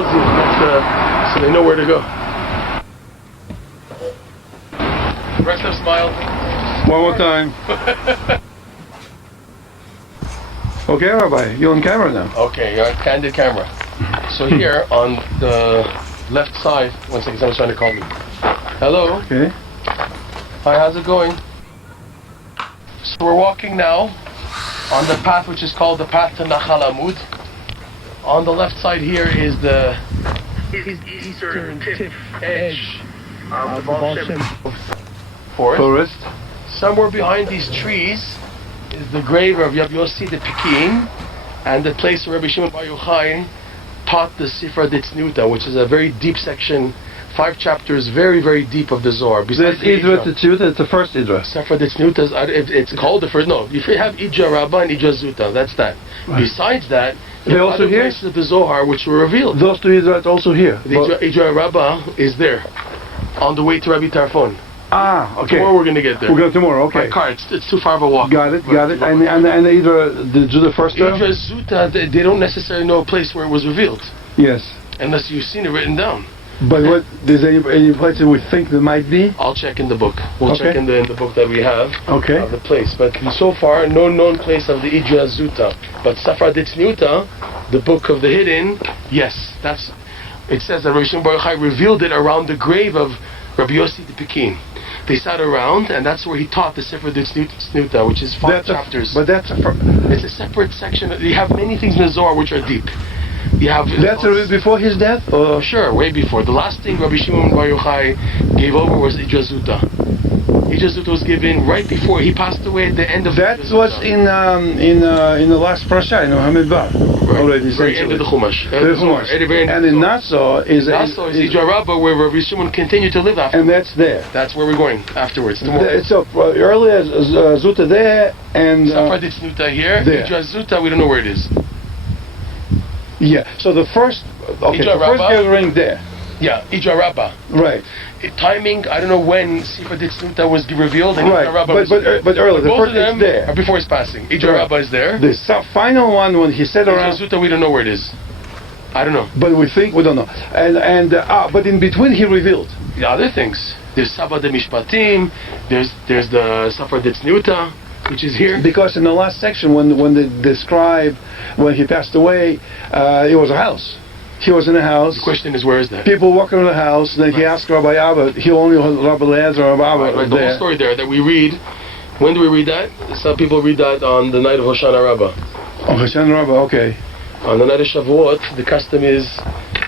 so they know where to go. Rest of smile. One more time. Okay, Rabbi, you're on camera now. Okay, you're on candid camera. So here on the left side, one second, someone's trying to call me. Hello. Okay. Hi, how's it going? So we're walking now on the path which is called the path to Nachal Amud. On the left side here is the eastern tip edge of the Baal Shem forest. Somewhere behind these trees is the grave of Rabbi Yossi the Pekin, and the place where Rabbi Shimon Bar Yochai taught the Sifra Ditzniuta, which is a very deep section, 5 chapters, very, very deep of the Zohar. Besides Idra Ditzniuta, it's the first Idra. Sifra Ditzniuta, it's called the first. No, if you have Idra Rabbah and Idra Zuta, that's that. Right. Besides that, they also here places of the Zohar which were revealed. Those 2 Idras also here. The Idra Rabbah is there, on the way to Rabbi Tarfon. Ah, okay. Tomorrow we're going to get there. We'll go tomorrow, okay. By car, it's too far of a walk. Got it. And either do the first term? Idra Zuta, they don't necessarily know a place where it was revealed. Yes. Unless you've seen it written down. But what, there's any place that we think there might be? I'll check in the book. We'll check in the book that we have of the place. But so far, no known place of the Idra Zuta. But Sifra Ditzniuta, the book of the hidden, yes, it says that Rabbi Shimon Bar Yochai revealed it around the grave of Rabbi Yossi the Pekin. They sat around, and that's where he taught the Sifra Ditzniuta, which is 5 chapters. But it's a separate section. You have many things in the Zohar which are deep. You have that's before his death? Or? Sure, way before. The last thing Rabbi Shimon Bar Yochai gave over was Idra Zuta. Idra Zuta was given right before he passed away at the end of that was in the last parasha, in Hamidbar. Already, very end of the Chumash. And in Nassau is Idra Rabbah, where Rabbi Shimon continued to live after. And that's there. That's where we're going afterwards. Tomorrow. So earlier Zuta there and Sifra Ditzniuta here. Idra Zuta, we don't know where it is. Yeah. So the first gathering there. Yeah, Idra Rabbah. Right. Timing, I don't know when Sifra Ditzniuta was revealed. And right. But earlier, the first is there. Before his passing. Idra Rabbah is there. The final one when he said around. Idra Zuta, we don't know where it is. I don't know. But we don't know. But in between he revealed. The other things. There's Saba de Mishpatim. There's the Sifra Ditzniuta, which is here. Because in the last section, when they describe when he passed away, it was a house. He was in a house. The question is, where is that? People walking in the house, and then he asked Rabbi Abba. He only had Rabbi Lezer or Rabbi Abba. Right, the whole story there that we read. When do we read that? Some people read that on the night of Hoshana Rabbah. Oh, Hoshana Rabbah, okay. On the night of Shavuot, the custom is,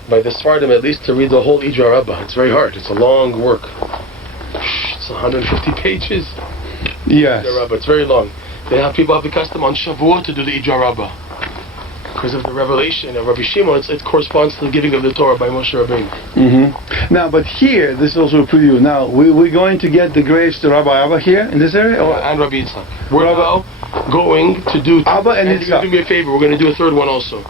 by the Sfardim at least, to read the whole Idra Rabbah. It's very hard. It's a long work. It's 150 pages. Yes. Idra Rabbah. It's very long. People have the custom on Shavuot to do the Idra Rabbah. Because of the revelation of Rabbi Shimon, it corresponds to the giving of the Torah by Moshe Rabbeinu. Now, but here, this is also a preview. Now, we're going to get the graves to Rabbi Abba here in this area? And Rabbi Yitzhak. We're now going to do... Abba and Yitzhak. You're going to do me a favor. We're going to do a third one also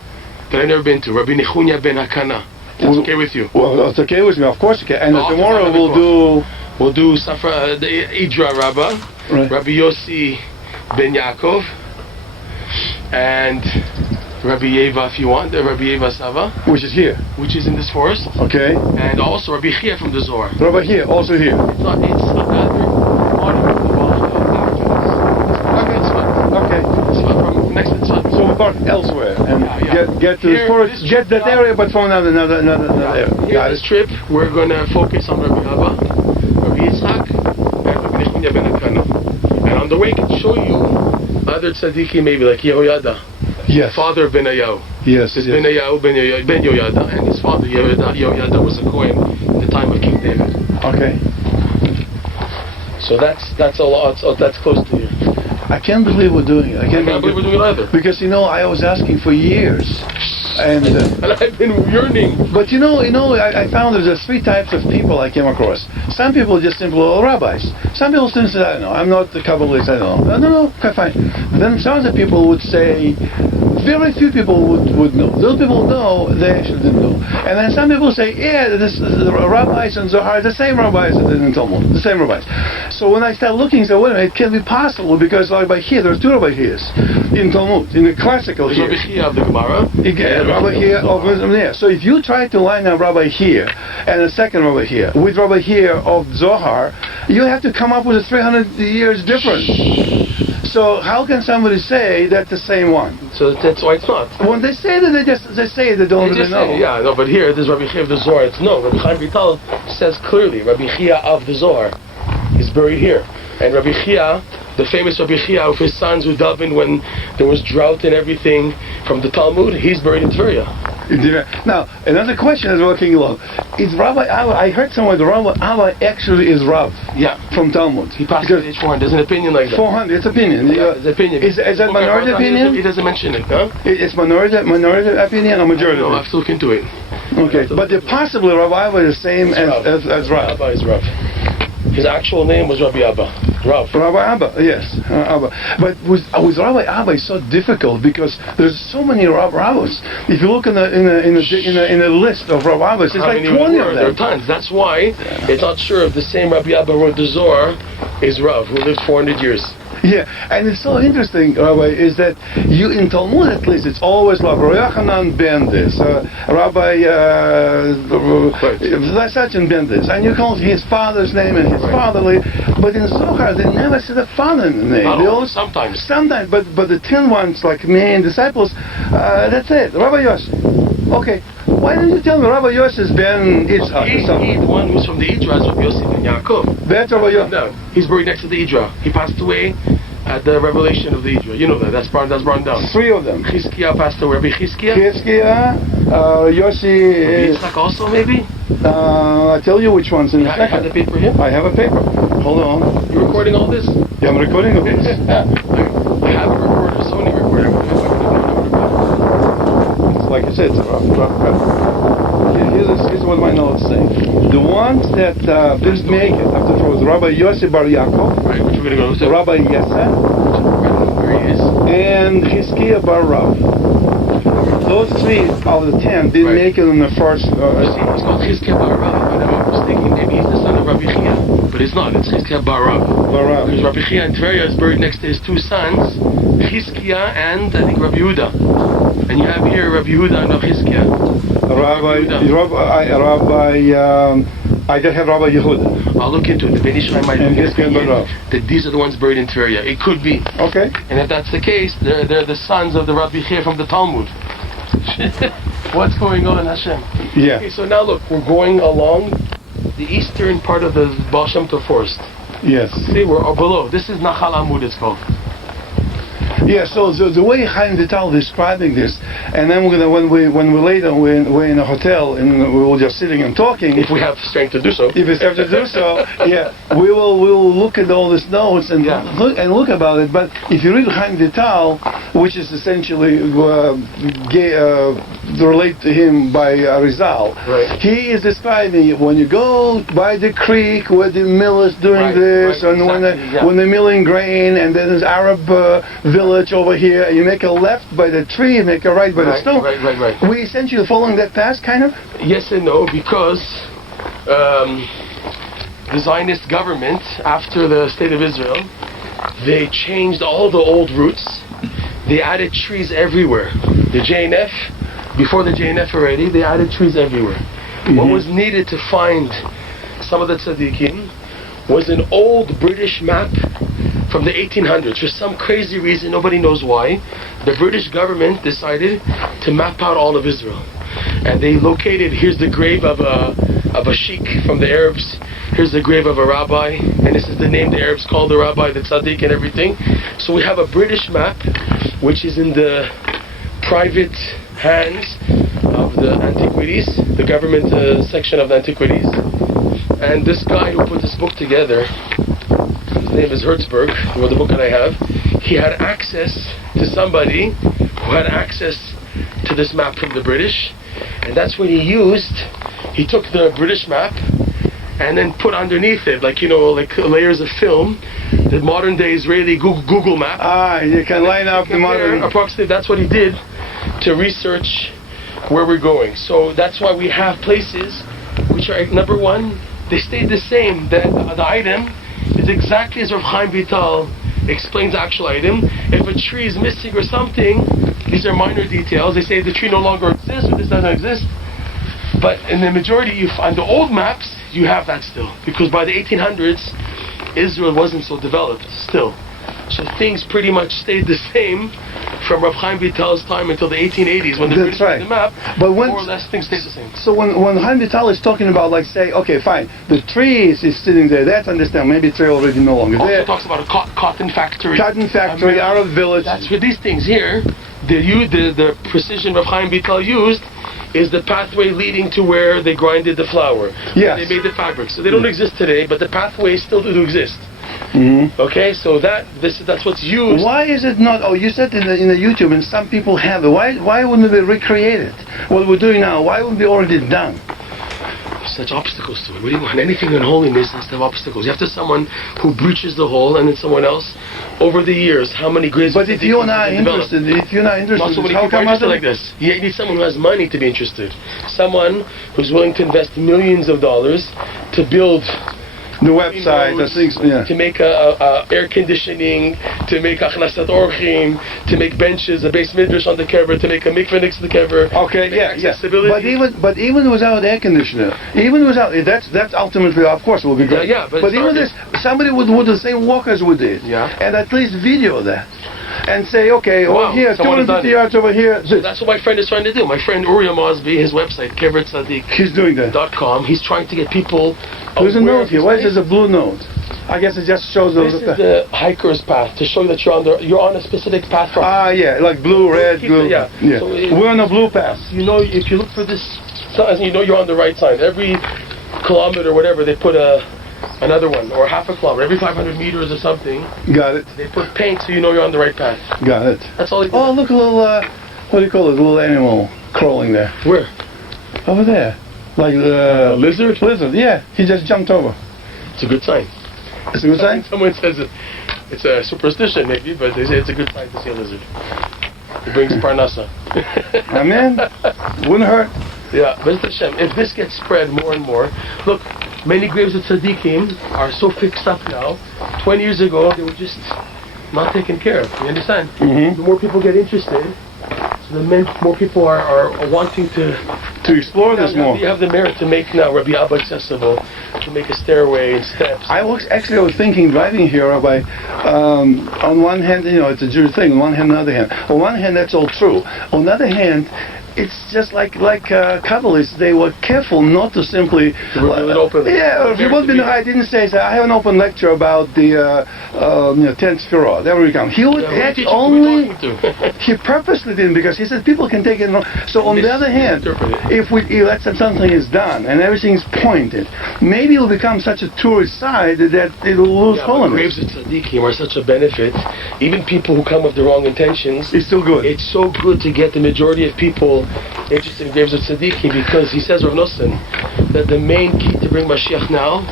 that I've never been to. Rabbi Nechunya ben Hakana. That's okay with you? Well, it's okay with me. Of course okay. And tomorrow we'll do Safra, the Idra Rabbah, right. Rabbi Yossi ben Yaakov, and Rabbi Yeva, if you want, Rabbi Yeva Sava, which is here, which is in this forest. Okay. And also Rabbi Chia from the Zohar. Rabbi here, also here. It's another monument of Okay. From next to the sun. So we'll park elsewhere and get to the forest, get that area, but from another area. Here, this trip, we're going to focus on Rabbi Abba, Rabbi Yitzhak, and Rabbi Nechunya ben Hakana. And on the way, I can show you other tzaddikim, maybe like Yehoyada. Yes. Father of Benayahu. Yes. Ben Yoyada, and his father Yehoyada was a Kohen in the time of King David. Okay. So that's a lot. So that's close to you. I can't believe we're doing it. I can't believe we're doing it either. Because I was asking for years, and I've been yearning. But I found there's 3 types of people I came across. Some people are just simple rabbis. Some people still say, I don't know, I'm not the Kabbalist, I don't know. No, okay, fine. But then some other people would say, very few people would know. Those people know, they actually didn't know. And then some people say, the rabbis and Zohar, the same rabbis in Talmud, the same rabbis. So when I start looking, I say, wait a minute, it can't be possible, because like by here, there's 2 rabbi here's in Talmud, in the classical here. Rabbi Chia of the Gemara, Rabbi here over there. So if you try to line up Rabbi here and a second Rabbi here with Rabbi here of Zohar, you have to come up with a 300 years difference. So how can somebody say that's the same one? So that's why it's not. When they say that, they say they don't really know. Yeah, no, but here there's Rabbi Chia of the Zohar. It's no. Rabbi Chaim Vital says clearly Rabbi Chia of the Zohar is buried here, and Rabbi Chia, the famous Rabbi Chia of his sons who davened when there was drought and everything from the Talmud, he's buried in Tveria. Now, another question is working along. Is Rabbi Abba, I heard somewhere that Rabbi Abba actually is Rav. Yeah. From Talmud. He passed at age 400. There's an opinion like that. 400, it's opinion. Yeah, it's opinion. Is that minority opinion? He doesn't mention it, huh? It's minority opinion or majority? No, I have to look into it. Okay, but possibly Rabbi Abba is the same as Rav. Abba is Rav. His actual name was Rabbi Abba. Rav. Rabbi Abba, yes, Abba. But with Rabbi Abba, it's so difficult because there's so many Rabbis. If you look in a list of Rabbi Abbas, it's like 20 of them. There are tons. That's why it's not sure if the same Rabbi Abba wrote the Zohar is Rav, who lived 400 years. Yeah, and it's so interesting, Rabbi, is that you in Talmud at least it's always Rabbi Yochanan ben this, Rabbi such and ben this, and you call his father's name and his fatherly, but in Zohar they never say the father's name. They always, sometimes, but the 10 ones like me and disciples, that's it. Rabbi Yossi. Okay, why didn't you tell me Rabbi Yossi is ben Yitzchak? He's the one who's from the Idra, is Rabbi Yossi ben Yaakov. That's Rabbi Yossi. No, he's buried next to the Idra. He passed away at the revelation of the Idra. You know that. That's brought down. 3 of them. Chizkiah passed away. Rabbi Chizkiah. Yossi. Yitzchak also maybe. I'll tell you which ones in a second. You have the paper here? I have a paper. Hold on. You're recording all this? Yeah, I'm recording all this. I have a recorder, Sony recorder. It's like I said, it's a rough. Here's what my notes say. The ones that didn't make it after it was Rabbi Yossi Bar Yaakov, right, which we're going to go to. Rabbi Yesa, where he is, and Chizkiah Bar Rav. Those 3 out of the 10 didn't make it in the first. He's called Chizkiah Bar Rav, but I was thinking maybe he's the son of Rabbi Chia, but it's not. It's Chizkiah Bar Rav. Because Rabbi Chia in Tveria is buried next to his 2 sons, Chizkiah and I think Rabbi Yehuda. And you have here Rabbi Yehuda and Chizkiah. I just have Rabbi Yehuda. I'll look into it. The Ben Ish Chai might be that these are the ones buried in Tveria. It could be. Okay. And if that's the case, they're the sons of the Rabbi Chia from the Talmud. What's going on, Hashem? Yeah. Okay, so now look, we're going along the eastern part of the Baal Shem Tov forest. Yes. See, we're below. This is Nachal Amud, it's called. Yeah, so the way Chaim Vital describing this, and then we're gonna when we later we're in a hotel and we were just sitting and talking. If we have strength to do so. If we have to do so, yeah, we will look at all these notes and look about it. But if you read Chaim Vital, which is essentially relate to him by Arizal, right. He is describing when you go by the creek where the mill is doing this, and when they're milling grain, and then there's Arab village over here, and you make a left by the tree, you make a right by the stone. Right. We essentially following that path, kind of? Yes and no, because the Zionist government, after the State of Israel, they changed all the old routes. They added trees everywhere. The JNF, before the JNF already, they added trees everywhere. Mm-hmm. What was needed to find some of the tzaddikim was an old British map from the 1800s. For some crazy reason, nobody knows why, the British government decided to map out all of Israel. And they located, here's the grave of a sheikh from the Arabs, here's the grave of a rabbi, and this is the name the Arabs call the rabbi, the tzaddik and everything. So we have a British map, which is in the private hands of the antiquities, the government section of the antiquities. And this guy who put this book together, his name is Hertzberg, who wrote the book that I have, he had access to somebody who had access to this map from the British, and that's what he took the British map and then put underneath it, like layers of film, the modern day Israeli Google map. You can line up the modern... Approximately, that's what he did to research where we're going. So that's why we have places which are, number one, they stayed the same. The item is exactly as Rav Chaim Vital explains the actual item. If a tree is missing or something, These are minor details. They say the tree no longer exists or this doesn't exist. But in the majority, on the old maps, you have that still. Because by the 1800s, Israel wasn't so developed still. So things pretty much stayed the same from Rav Chaim Vital's time until the 1880s when they That's right. the map. But when, more or less things stayed the same. So when Chaim Vital is talking about, like, say, okay, fine, the tree is sitting there, that's understand. Maybe it's already no longer Also there. talks about a cotton factory. Cotton factory, Arab village. That's for these things here. The precision Rav Chaim Vital used is the pathway leading to where they grinded the flour. Yes. They made the fabric. So they don't exist today, but the pathways still do exist. Mm-hmm. Okay, so that's what's used. Why is it not? Oh, you said in the YouTube, and some people have it. Why wouldn't we recreate it? What we're doing now, why wouldn't it be already done? Such obstacles to it. What do you want? Anything in holiness has to have obstacles. You have to have someone who breaches the hole, and then someone else. Over the years, how many graves? But if you're not interested, not so many how people are come interested like this? You need someone who has money to be interested. Someone who's willing to invest millions of dollars to build the website, the things, yeah. To make a air conditioning, to make achnasat orchim, to make benches, a base midrash on the kever, to make a mikveh next to the kever. Okay, yeah. Accessibility. But even without air conditioner, even without that's ultimately, of course, will be great. Yeah, but even this, somebody would the same walkers would do it, and at least video that. And say, okay, over here, 250 yards over here. So that's what my friend is trying to do. My friend Uriah Mosby, his website, kevertzadik. He's doing that. .com. He's trying to get people. There's a note here. Why is there a blue note? I guess it just shows this is the hiker's path to show you that you're on a specific path. Yeah, like blue, red, blue. Yeah. So we're on a blue path. You know, if you look for this, you know you're on the right side. Every kilometer, whatever, they put another one, or half a kilometer, every 500 meters or something. Got it. They put paint so you know you're on the right path. Got it. That's all. Oh, look, a little, what do you call it? A little animal crawling there. Where? Over there. Like the lizard? Lizard, yeah. He just jumped over. It's a good sign. It's a good sign? Someone says it's a superstition maybe, but they say it's a good sign to see a lizard. It brings parnasa. Amen. Wouldn't hurt. Yeah, but Hashem, if this gets spread more and more, look, many graves of tzaddikim are so fixed up now. 20 years ago, they were just not taken care of. You understand? Mm-hmm. The more people get interested, so the more people are wanting to explore this more. You have the merit to make now Rabbi Abba accessible, to make a stairway and steps. I was thinking driving here, Rabbi, on one hand, it's a Jewish thing. On one hand, on the other hand. On one hand, that's all true. On the other hand, it's just like Kabbalists. They were careful not to simply if you would I didn't say I have an open lecture about the 10th Sefirah. There we come. He would act only. He purposely didn't, because he said people can take it wrong. So on the other hand, if something is done and everything's pointed, maybe it'll become such a tourist site that it'll lose holiness. Graves of tzaddikim are such a benefit. Even people who come with the wrong intentions, it's still good. It's so good to get the majority of people interested in graves of tzaddikim, because he says, Rav Nosson, that the main key to bring Mashiach now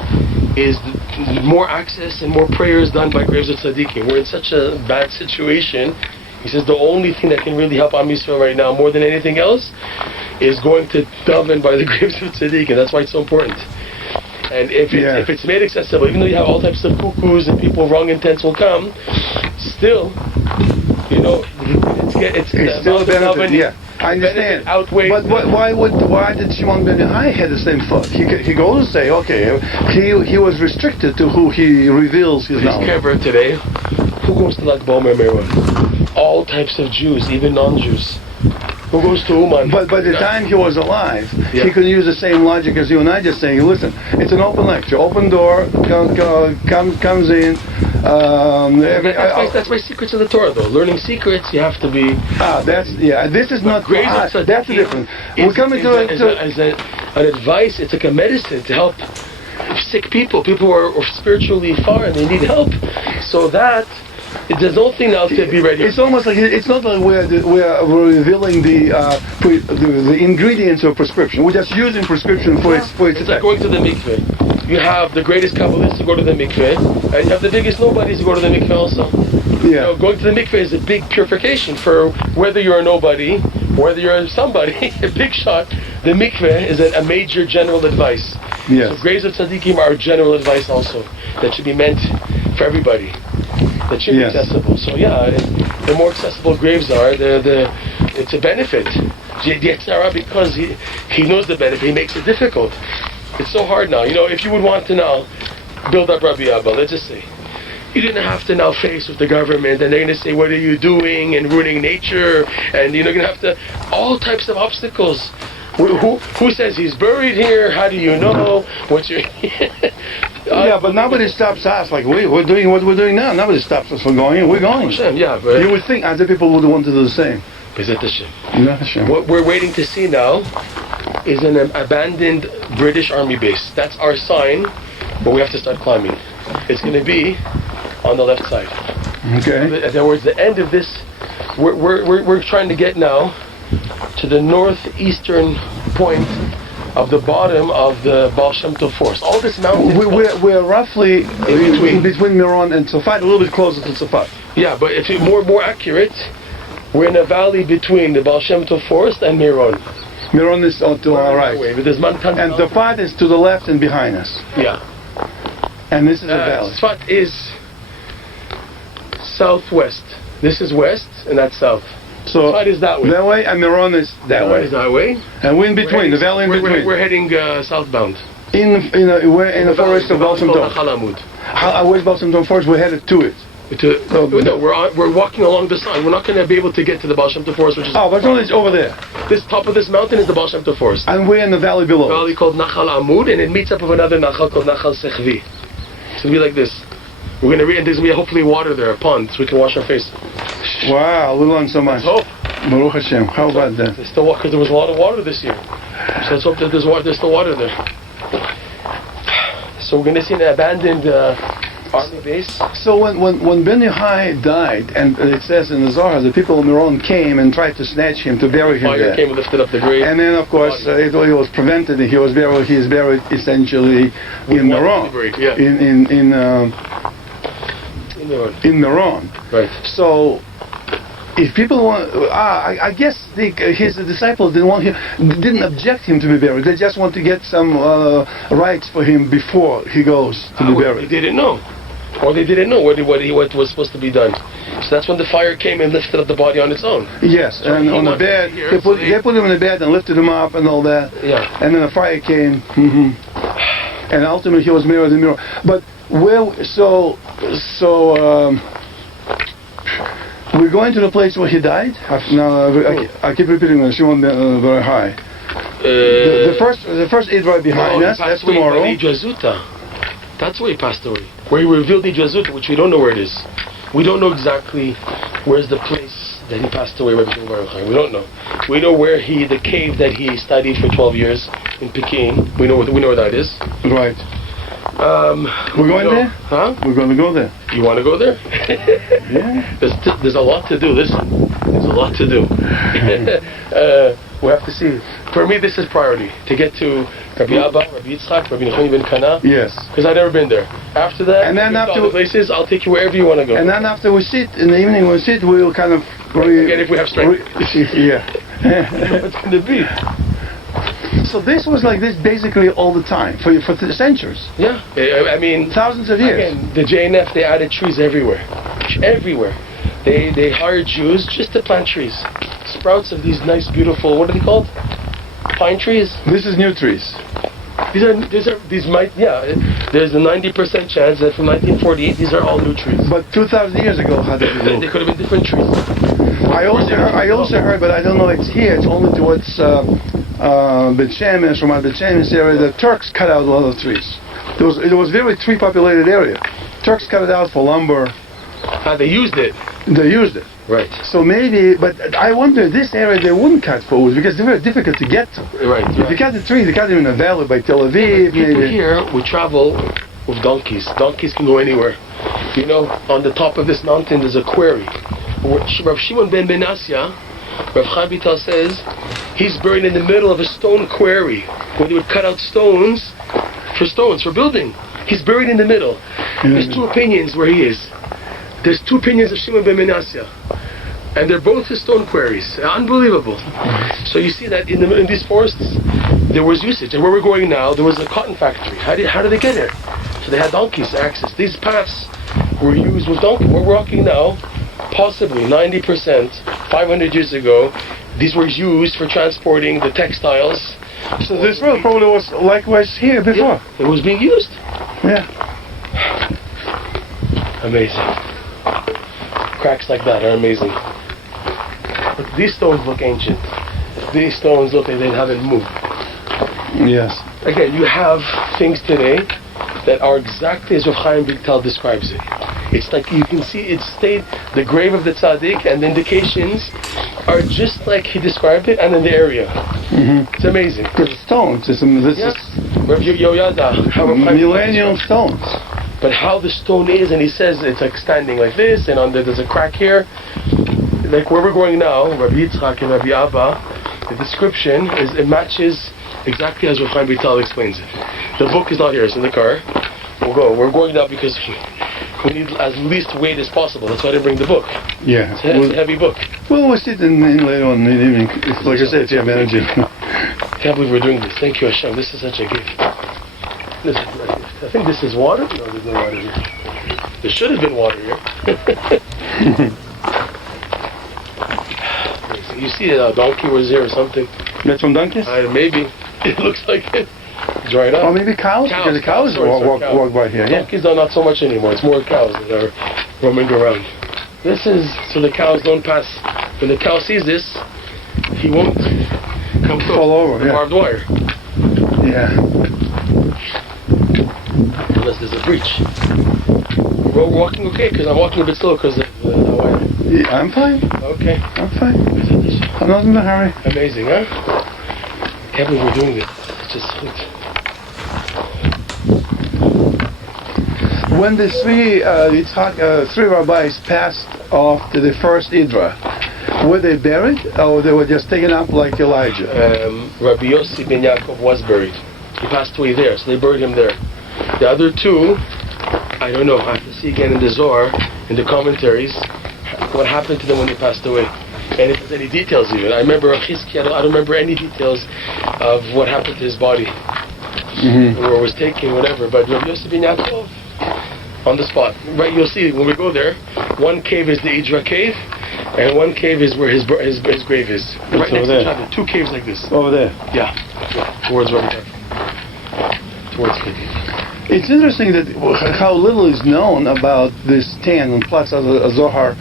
is more access and more prayers done by graves of tzaddikim. We're in such a bad situation. He says the only thing that can really help Am Yisrael right now, more than anything else, is going to daven by the graves of tzaddikim. That's why it's so important. And if it's made accessible, even though you have all types of cuckoos and people wrong intents will come, still, it's still a benefit. Yeah. I understand. But why did Shimon ben Yochai had the same thought? He goes to say, okay, he was restricted to who he reveals his knowledge. Kever today, who goes to Lag BaOmer Meron? All types of Jews, even non-Jews. Who goes to Uman? But by the time he was alive, he could use the same logic as you and I just saying, listen, it's an open lecture, open door, comes in. That's my secrets of the Torah, though. Learning secrets, you have to be. This is not. That's the difference. We're coming as an advice. It's like a medicine to help sick people who are spiritually far and they need help. So that. There's no thing else to be ready. It's almost like it's not like we're revealing the ingredients of prescription. We're just using prescription for its It's like going to the mikveh. You have the greatest Kabbalists to go to the mikveh, and you have the biggest nobodies to go to the mikveh also. Yeah. Going to the mikveh is a big purification for whether you're a nobody, whether you're somebody, a big shot. The mikveh is a major general advice. Yes. So graves of tzaddikim are general advice also that should be meant for everybody. That should be accessible. So the more accessible graves are, the it's a benefit. Yetzirah, because he knows the benefit, he makes it difficult. It's so hard now. If you would want to now build up Rabbi Abba, let's just say, you didn't have to now face with the government, and they're going to say, what are you doing, and ruining nature, and you're going to have to, all types of obstacles. Who says he's buried here? How do you know? What's your... Yeah, but nobody stops us. Like we're doing what we're doing now. Nobody stops us from going. We're going. Yeah, but you would think other people would want to do the same. What we're waiting to see now is an abandoned British Army base. That's our sign, but we have to start climbing. It's going to be on the left side. Okay. In other words, the end of this, we're trying to get now to the northeastern point of the bottom of the Baal Shem Tov forest. All this mountain. We're roughly in between Miron and Tzafat, a little bit closer to Tzafat. Yeah, but if it's more accurate, we're in a valley between the Baal Shem Tov forest and Miron. Miron is to our right. But there's and Tzafat is to the left and behind us. Yeah. And this is a valley. Tzafat is southwest. This is west, and that's south. So Tzafat is that way. That way, and Miron is that way. Is that way. And we're in between, the valley in between. We're heading southbound. We're in the forest of Baal Shem Tov. Where's Baal Shem Tov forest? We're headed to it. No, we're walking along the side. We're not going to be able to get to the Baal Shem Tov forest, which is... but it's over there. This top of this mountain is the Baal Shem Tov forest. And we're in the valley below. A valley called Nachal Amud, and it meets up with another Nachal called Nachal Sechvi. It's going to be like this. We're going to read, and there's going to be hopefully water there, a pond, so we can wash our face. Wow, we learned so much. Let's hope. Baruch Hashem. How about that? There's still because there was a lot of water this year. So let's hope that there's still water there. So we're going to see an abandoned army base. So when Ben Yochai died, and it says in the Zohar, the people of Miron came and tried to snatch him, to bury him there. Fire came and lifted up the grave. And then, of course, he was prevented. He is buried essentially in Miron. Yeah. In Miron. Right. So, if people want, I guess his disciples didn't object him to be buried. They just want to get some rights for him before he goes to be buried. They didn't know, or they didn't know what was supposed to be done. So that's when the fire came and lifted up the body on its own. Yes, so and on the bed, they put him in the bed and lifted him up and all that. Yeah. And then the fire came, and ultimately he was buried in Miron. But we're going to the place where he died. I keep repeating this. Shimon very high. The first Eid right behind us. That's tomorrow. That's where he passed away. Where he revealed the Jazuta, which we don't know where it is. We don't know exactly where's the place that he passed away. We don't know. We know where the cave that he studied for 12 years in Peking. We know where that is. Right. We're going there? Huh? We're going to go there. You want to go there? Yeah. There's a lot to do. Listen, there's a lot to do. We have to see. For me, this is priority. To get to Rabbi Abba, Rabbi Yitzchak, Rabbi Nachman ben Kana. Yes. Because I've never been there. After that, and then after places, I'll take you wherever you want to go. And then after we sit, in the evening we sit, we'll kind of... Again, if we have strength. Yeah. What's going to be? So this was like this basically all the time, for centuries. Yeah. I mean... Thousands of years. Again, the JNF, they added trees everywhere. Everywhere. They hired Jews just to plant trees. Sprouts of these nice, beautiful, what are they called? Pine trees? This is new trees. There's a 90% chance that from 1948 these are all new trees. But 2,000 years ago, how did it look? They could have been different trees. I also heard, but I don't know it's here, it's only towards Bet Shemesh, from the Bet Shemesh area, the Turks cut out a lot of trees. It was a very tree populated area. Turks cut it out for lumber. They used it. They used it. Right. So maybe, but I wonder, this area they wouldn't cut for wood because they're very difficult to get to. Right. If you cut the trees, they cut them in a valley by Tel Aviv. People maybe. here, we travel with donkeys. Donkeys can go anywhere. You know, on the top of this mountain there's a quarry. Rav Shimon ben Benasya, Rav Chaim Vital says, he's buried in the middle of a stone quarry where they would cut out stones for building. He's buried in the middle. There's two opinions where he is. There's two opinions of Shimon ben Menasya, and they're both his stone quarries. Unbelievable. So you see that in these forests, there was usage. And where we're going now, there was a cotton factory. How did they get here? So they had donkeys to access. These paths were used with donkeys. Where we're walking now, possibly 90%, 500 years ago, these were used for transporting the textiles. So this road probably was likewise here before. Yeah, it was being used. Yeah. Amazing. Cracks like that are amazing. But these stones look ancient. These stones look like they haven't moved. Yes. Again, you have things today that are exactly as Rav Chaim Vital describes it. It's like you can see it stayed, the grave of the tzaddik, and the indications are just like he described it, and in the area. Mm-hmm. It's amazing. The stones. This Yes. Rav Yoyada, how Rav Chaim millennium stones. But how the stone is, and he says it's like standing like this, and on there's a crack here. Like where we're going now, Rabbi Yitzchak and Rabbi Abba, the description is it matches exactly as Rav Chaim Vital explains it. The book is not here; it's in the car. We're going now because we need as least weight as possible. That's why I didn't bring the book. Yeah. It's a heavy book. Well, we'll sit in later on in the evening. Like I said, if you have energy. Can't believe we're doing this. Thank you, Hashem. This is such a gift. This is a gift. I think this is water. No, there's no water here. There should have been water here. You see a donkey was here or something. That's from donkeys? Maybe. It looks like it. Dried up. Or maybe cows? Because the cows walk by here. Donkeys are not so much anymore. It's more cows that are roaming around. This is so the cows don't pass. When the cow sees this, he won't come close. Fall over, the yeah. barbed wire. Yeah. Unless there's a breach. We're walking okay, because I'm walking a bit slow because of how I... Yeah, I'm fine. Okay. I'm fine. I'm not in a hurry. Amazing, huh? Can't believe we're doing this. It's just... When the three rabbis passed off to the first Idra, were they buried or they were just taken up like Elijah? Rabbi Yossi ben Yaakov was buried. He passed away there, so they buried him there. The other two, I don't know. I have to see again in the Zohar, in the commentaries, what happened to them when they passed away. And if there's any details even. I remember Achizki, I don't remember any details of what happened to his body. Mm-hmm. Or was taken, whatever. But Rabbi Yossi ben Yaakov, on the spot. Right, you'll see when we go there, one cave is the Idra cave, and one cave is where his grave is. Right next to each other. Two caves like this. Over there? Yeah. Towards where we are. Towards Kiddy. It's interesting that how little is known about this 10 and plus other Zohar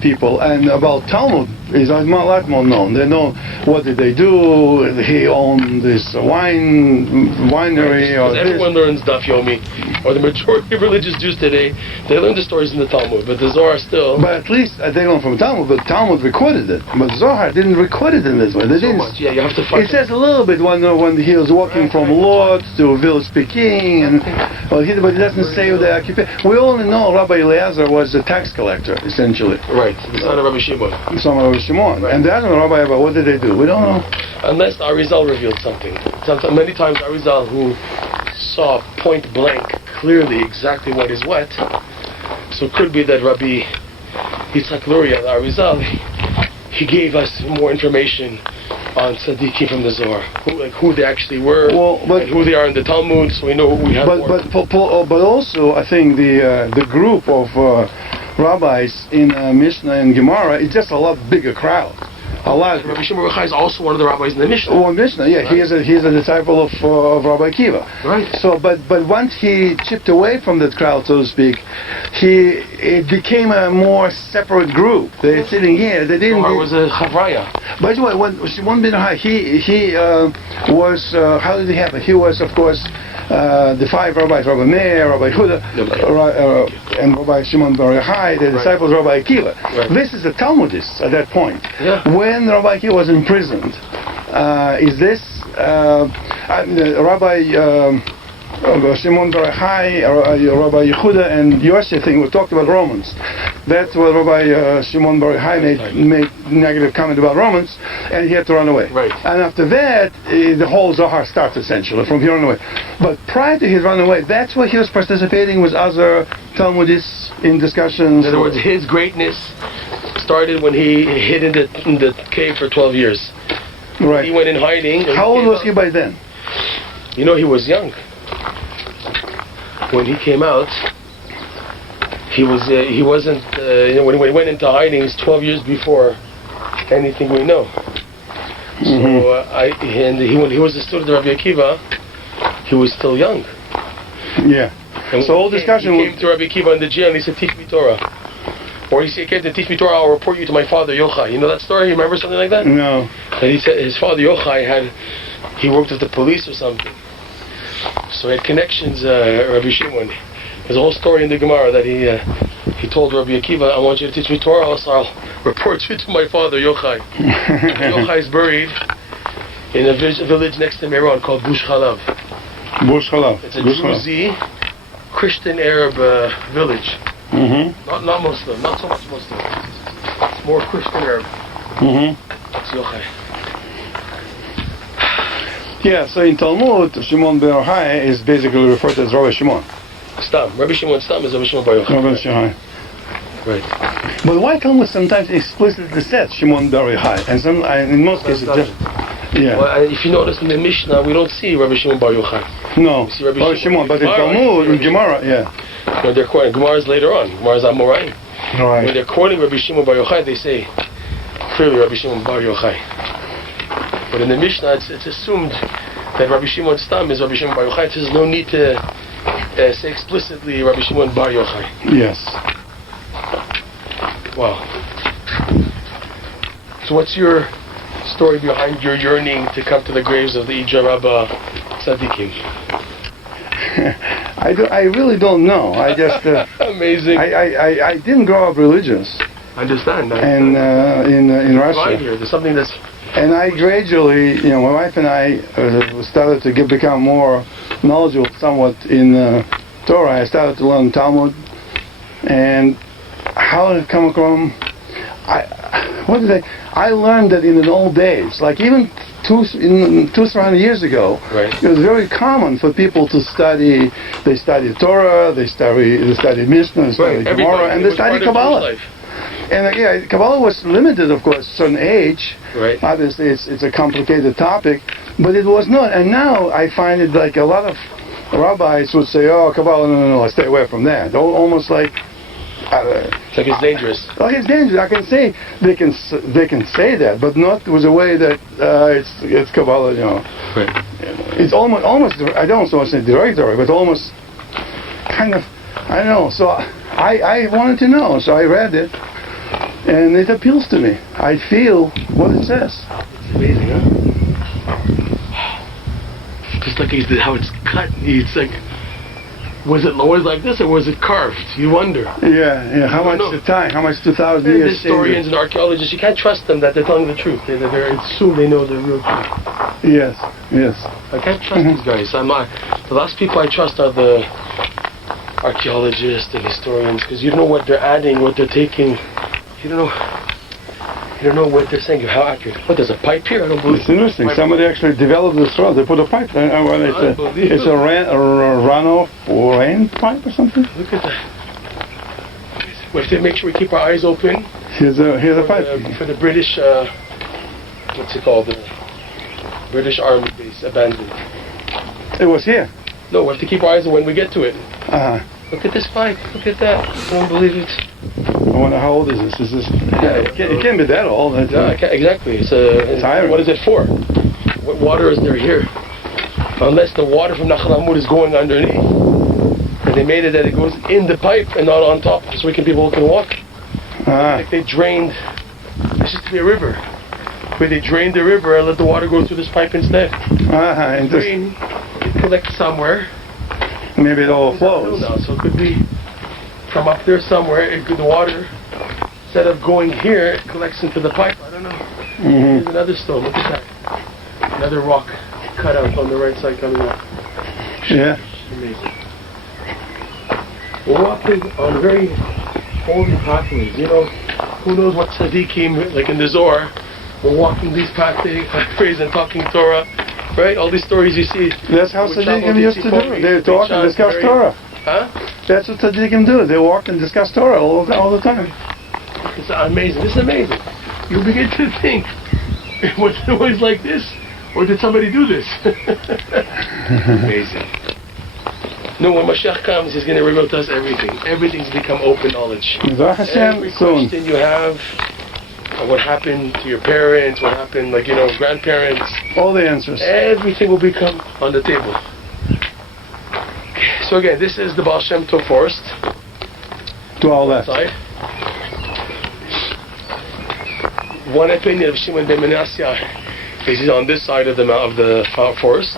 people, and about Talmud is a lot more known. They know what did they do. He owned this winery, or everyone learns Daf Yomi, or the majority of religious Jews today, they learn the stories in the Talmud, but the Zohar still. But at least they learn from Talmud, but Talmud recorded it. But Zohar didn't record it in this way. They didn't. Much. Yeah, you have to find it. Says a little bit when he was walking from Lodz to village Peking, and but it doesn't say the occupation. We only know Rabbi Eliezer was a tax collector, essentially. Right, the son of Rabbi Shimon. Son of Rabbi Shimon. Right. And the other Rabbi, about what did they do? We don't know. Unless Arizal revealed something. Many times Arizal, who saw point blank clearly exactly what is what, so it could be that Rabbi Yitzhak Luria, the Arizal, he gave us more information on Tzaddikim from the Zohar, who they actually were, and who they are in the Talmud, so we know who we have. But also, I think the group of rabbis in Mishnah and Gemara is just a lot bigger crowd. A lot. Rabbi Shimon Bar Yochai is also one of the rabbis in the Mishnah. Oh, Mishnah, yeah, right. He's a disciple of Rabbi Akiva. Right. So, but once he chipped away from that crowd, so to speak, it became a more separate group. They're sitting here. They didn't. Zohar was a chavraya. By the way, Shimon ben Yochai, he was. How did it happen? He was, of course, the five rabbis: Rabbi Meir, Rabbi Huda, and Rabbi Shimon bar Yochai, the disciples of Rabbi Akiva. Right. This is the Talmudists at that point. Yeah. When Rabbi Akiva was imprisoned, is this Rabbi Shimon bar Yochai, Rabbi Yehuda, and Yossi thing? We talked about Romans. That's what Rabbi Shimon bar Yochai made negative comment about Romans, and he had to run away. Right. And after that, the whole Zohar starts essentially from here on away. But prior to his run away, that's where he was participating with other Talmudists in discussions. In other words, his greatness started when he hid in the cave for 12 years. Right. He went in hiding. How old was he by then? You know, he was young. When he came out, he wasn't, when he went into hiding, it's 12 years before anything we know. So when he was a student of Rabbi Akiva, he was still young. Yeah. And so whole discussion. He came to Rabbi Akiva in the gym. And he said, "Teach me Torah." Or he came to teach me Torah. I'll report you to my father Yochai. You know that story? You remember something like that? No. And he said his father Yochai he worked with the police or something. So he had connections. Rabbi Shimon. There's a whole story in the Gemara that he told Rabbi Akiva, "I want you to teach me Torah, else I'll report you to my father Yochai." Yochai is buried in a village next to Meron called Gush Chalav. Gush Chalav. It's a Druzi, Christian Arab village. Not Muslim, not so much Muslim. It's more Christian Arab. That's Yochai. Yeah, so in Talmud, Shimon ben Yochai is basically referred to as Rabbi Shimon. Stam. Rabbi Shimon Stam is Rabbi Shimon bar Yochai. Rabbi Shimon. Right. But why Talmud sometimes explicitly says Shimon bar Yochai, and in most cases, yeah. Well, if you notice in the Mishnah, we don't see Rabbi Shimon bar Yochai. No, Rabbi Shimon, but in Talmud, in Gemara, yeah. When they're quoting, Gemara's later on. Gemara's Amoraim. Right. When they're quoting Rabbi Shimon bar Yochai, they say clearly Rabbi Shimon bar Yochai. But in the Mishnah, it's assumed that Rabbi Shimon Stam is Rabbi Shimon bar Yochai. There's no need to say explicitly Rabbi Shimon bar Yochai. Yes. Wow. So what's your story behind your yearning to come to the graves of the Ija Rabbah Tzaddikim? I really don't know. I just amazing. I didn't grow up religious. I understand. And in Russia. Here, there's something that's. And I gradually, my wife and I started to become more knowledgeable, somewhat in Torah. I started to learn Talmud, and how did it come from? I learned that in the old days, like even 200 years ago, right. It was very common for people to study. They studied Torah, they studied Mishnah, they studied Gemara, and they studied Kabbalah. And Kabbalah was limited, of course, to a certain age. Right. Obviously, it's a complicated topic, but it was not. And now I find it like a lot of rabbis would say, "Oh, Kabbalah, no, I stay away from that." Almost like. It's like it's dangerous. Like it's dangerous. I can say they can say that, but not with a way that it's Kabbalah. Right. It's almost. I don't want to say derogatory, but almost kind of. I don't know. So I wanted to know, so I read it, and it appeals to me. I feel what it says. It's amazing, huh? Just like how it's cut. It's like. Was it always like this, or was it carved? You wonder. Yeah. How much the time? How much 2,000 years? Historians and archaeologists, you can't trust them that they're telling the truth. They assume they know the real truth. Yes. I can't trust these guys. The last people I trust are the archaeologists and historians, because you don't know what they're adding, what they're taking. You don't know what they're saying, how accurate. What, there's a pipe here? I don't believe it. It's interesting. Somebody actually developed this road. They put a pipe. It's a runoff or rain pipe or something. Look at that. We have to make sure we keep our eyes open. Here's a pipe. For the British, what's it called? The British Army base abandoned. It was here. No, we have to keep our eyes on when we get to it. Uh-huh. Look at this pipe. Look at that. I don't believe it. I wonder how old is this? Is this? It can't be that old. No, exactly. It's iron. What is it for? What water is there here? Unless the water from Nachal Amud is going underneath, and they made it that it goes in the pipe and not on top, so people can walk. Like they drained. This used to be a river, where they drained the river and let the water go through this pipe instead. Rain, it collects somewhere. Maybe it overflows. So it could be from up there somewhere. The water, instead of going here, it collects into the pipe. I don't know. Here's another stone. Look at that. Another rock cut out on the right side coming up. Yeah. Amazing. We're walking on very holy pathways. Who knows what tzaddikim, like in the Zohar, we're walking these pathways and talking Torah. Right? All these stories you see. That's how tzaddikim used to do. They talk and discuss Torah. Huh? That's what tzaddikim do. They walk and discuss Torah all the time. It's amazing. This is amazing. You begin to think, was it always like this? Or did somebody do this? Amazing. No, when Mashiach comes, he's going to reveal to us everything. Everything's become open knowledge. Every question you have, what happened to your parents, what happened, grandparents. All the answers. Everything will become on the table. So again, this is the Baal Shem Tov forest. To our left. Side. One opinion of Shimon ben Menasya is he's on this side of the forest,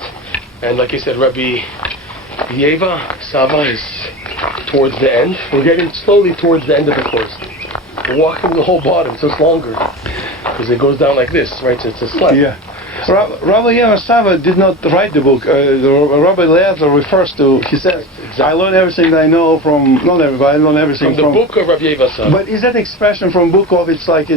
and like I said, Rabbi Yeva Sava is towards the end. We're getting slowly towards the end of the forest. We're walking the whole bottom, so it's longer because it goes down like this, right? So it's a slant. Yeah. Rabbi Yeva Sava did not write the book. Rabbi Lezer refers to. He says, "I learned everything that I know from not everybody. I learned everything from the book of Rabbi Yeva Sava." But is that expression from book of? It's like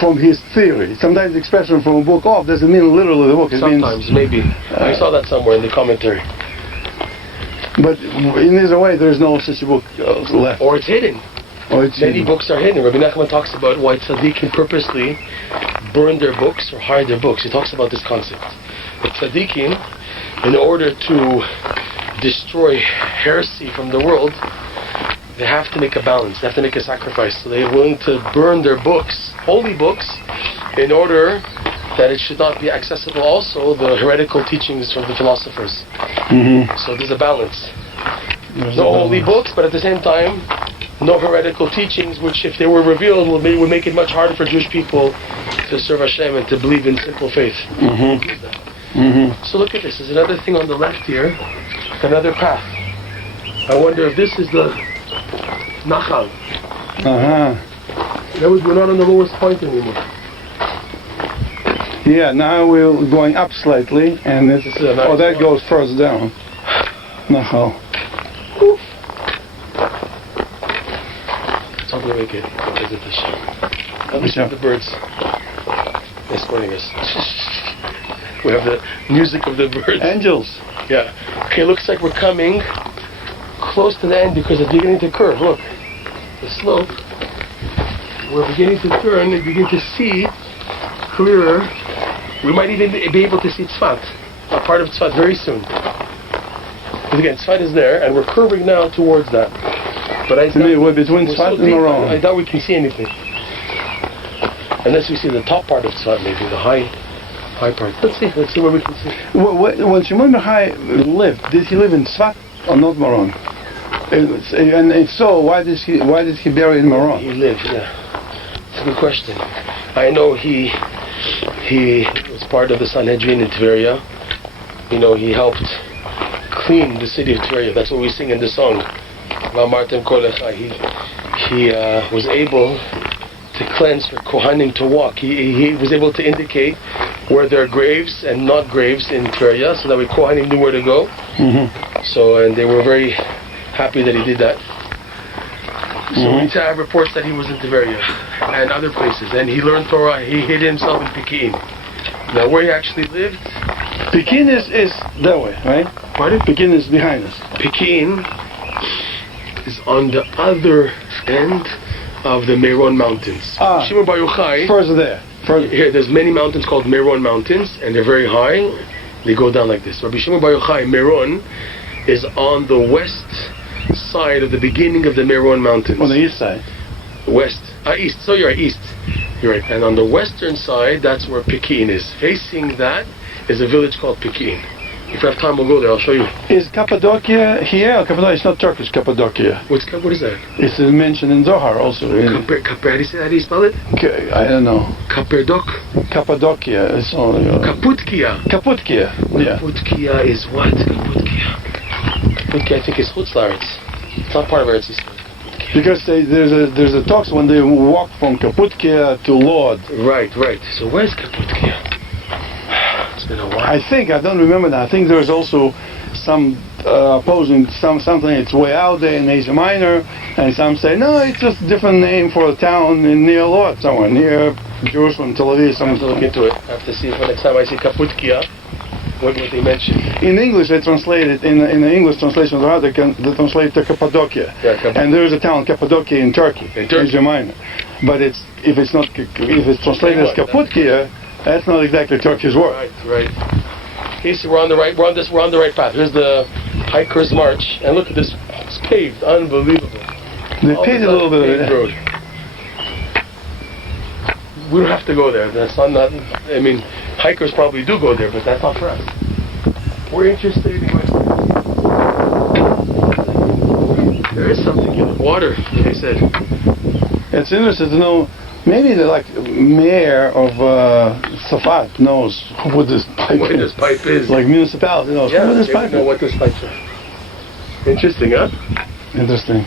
from his theory. Sometimes expression from a book of doesn't mean literally the book. It Sometimes, maybe. I saw that somewhere in the commentary. But in either way, there's no such a book left. Or it's hidden. Many books are hidden. Rabbi Nachman talks about why tzaddikim purposely burn their books or hide their books. He talks about this concept. But tzaddikim, in order to destroy heresy from the world, they have to make a balance. They have to make a sacrifice. So they're willing to burn their books, holy books, in order that it should not be accessible also the heretical teachings from the philosophers. Mm-hmm. So there's a balance. No holy books, but at the same time, no heretical teachings, which if they were revealed would make it much harder for Jewish people to serve Hashem and to believe in simple faith. Mm-hmm. Mm-hmm. So look at this. There's another thing on the left here, another path. I wonder if this is the Nachal. Uh-huh. We're not on the lowest point anymore. Yeah, now we're going up slightly, and this is a nice that one. goes further down. Nachal. Talk to make it. The birds escorting us. We have the music of the birds. Angels. Yeah. Okay, looks like we're coming close to the end because it's beginning to curve. Look, the slope. We're beginning to turn and begin to see clearer. We might even be able to see Tzfat, a part of Tzfat very soon. Because again, Tzfat is there, and we're curving now towards that. But we're between Tzfat and Meron. I doubt we can see anything. Unless we see the top part of Tzfat, maybe the high part. Let's see what we can see. When Shimon Bar Yochai lived, did he live in Tzfat or not Meron? And if so, why did he bury in Meron? He lived, yeah. It's a good question. I know he was part of the Sanhedrin in Tveria. He helped clean the city of Tveria. That's what we sing in the song. He was able to cleanse for Kohanim to walk. He was able to indicate where there are graves and not graves in Tveria, so that we Kohanim knew where to go. Mm-hmm. And they were very happy that he did that. So we have reports that he was in Tveria and other places, and he learned Torah. He hid himself in Pekin. Now, where he actually lived, Pekin is that way, right? Pardon? Pekin is behind us. Pekin is on the other end of the Meron Mountains. Shimon Bar Yochai. Further there. Here, there's many mountains called Meron Mountains, and they're very high. They go down like this. Rabbi Shimon Bar Yochai, Meron, is on the west side of the beginning of the Meron Mountains. On the east side. West. East. So you're right, east. You're right. And on the western side, that's where Pekin is. Facing that is a village called Pekin. If we have time, we'll go there. I'll show you. Is Cappadocia here? Cappadocia, it's not Turkish, Cappadocia. What is that? It's mentioned in Zohar also. How do you spell it? I don't know. Cappadocia. It's all, Kaputkia. Kaputkia. Yeah. Kaputkia is what? Kaputkia, I think, is Chutz La'aretz. It's not part of Eretz Yisrael. Because there's a talks when they walk from Kaputkia to Lod. Right. So where's Kaputkia? It's been a while. I don't remember that. I think there's also some opposing something. It's way out there in Asia Minor, and some say no, it's just a different name for a town near Lod, somewhere near Jerusalem, Tel Aviv. I have to look into it. I have to see if next time I see Kaputkia, what they mention. In English, they translate it in the English translation of the Torah. They translate it to Cappadocia, and there is a town Cappadocia in Turkey, Asia Minor. But if it's translated as Kaputkia, that's not exactly Turkish word. Right. Okay, so we're on the right path. Here's the hiker's march, and look at this. It's paved, unbelievable. They paved a little bit of it. Road. we don't have to go there. That's not. I mean, hikers probably do go there, but that's not for us. We're interested in. There is something in the water, like I said. It's interesting to know. Maybe the mayor of Safat knows what this pipe What is. this pipe is. Like municipality knows Yeah, what this they pipe know is. what this pipe is. Interesting, huh? Interesting.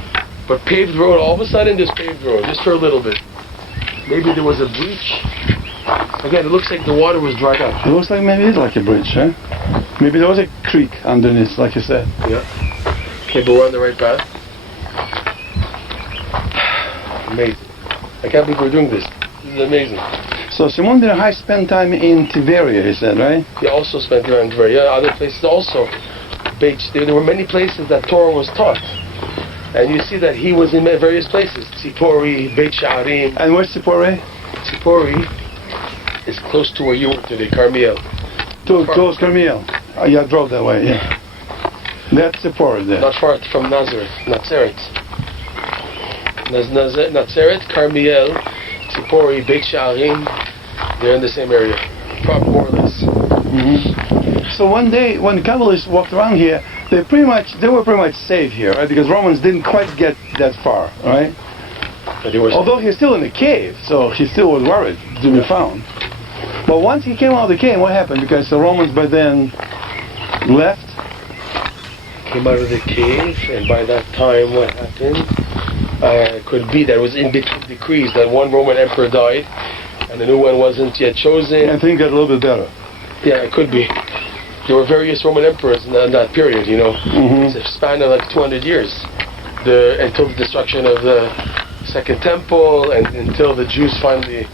But paved road, all of a sudden there's paved road, just for a little bit. Maybe there was a breach. Again, it looks like the water was dried up. It looks like maybe it's like a bridge, huh? Maybe there was a creek underneath, like you said. Yeah. Okay, but we're on the right path. Amazing. I can't believe we're doing this. This is amazing. So Simon Ben Hai spent time in Tiberia, he said, right? He also spent time in Tiberia. Other places also. There were many places that Torah was taught. And you see that he was in various places. Tzipori, Beit Sha'arim. And where's Tzipori? Tzipori is close to where you were today, Carmiel. Close Carmiel. Yeah, I drove that way, yeah. That's Tzipori there. Not far from Nazareth. Nazareth, Carmiel, Tzipori, Beit Sha'arim, they're in the same area, probably more or less. Mm-hmm. So one day, when the Kabbalists walked around here, they were pretty much safe here, right? Because Romans didn't quite get that far, right? Although he's still in the cave, so he still was worried to be found. But once he came out of the cave, what happened? Because the Romans by then left. Came out of the cave, and by that time, what happened? Could be that it was in between decrees that one Roman emperor died and the new one wasn't yet chosen. I think got a little bit better. Yeah, it could be. There were various Roman emperors in that period, you know. Mm-hmm. It's a span of like 200 years. Until the destruction of the Second Temple and until the Jews finally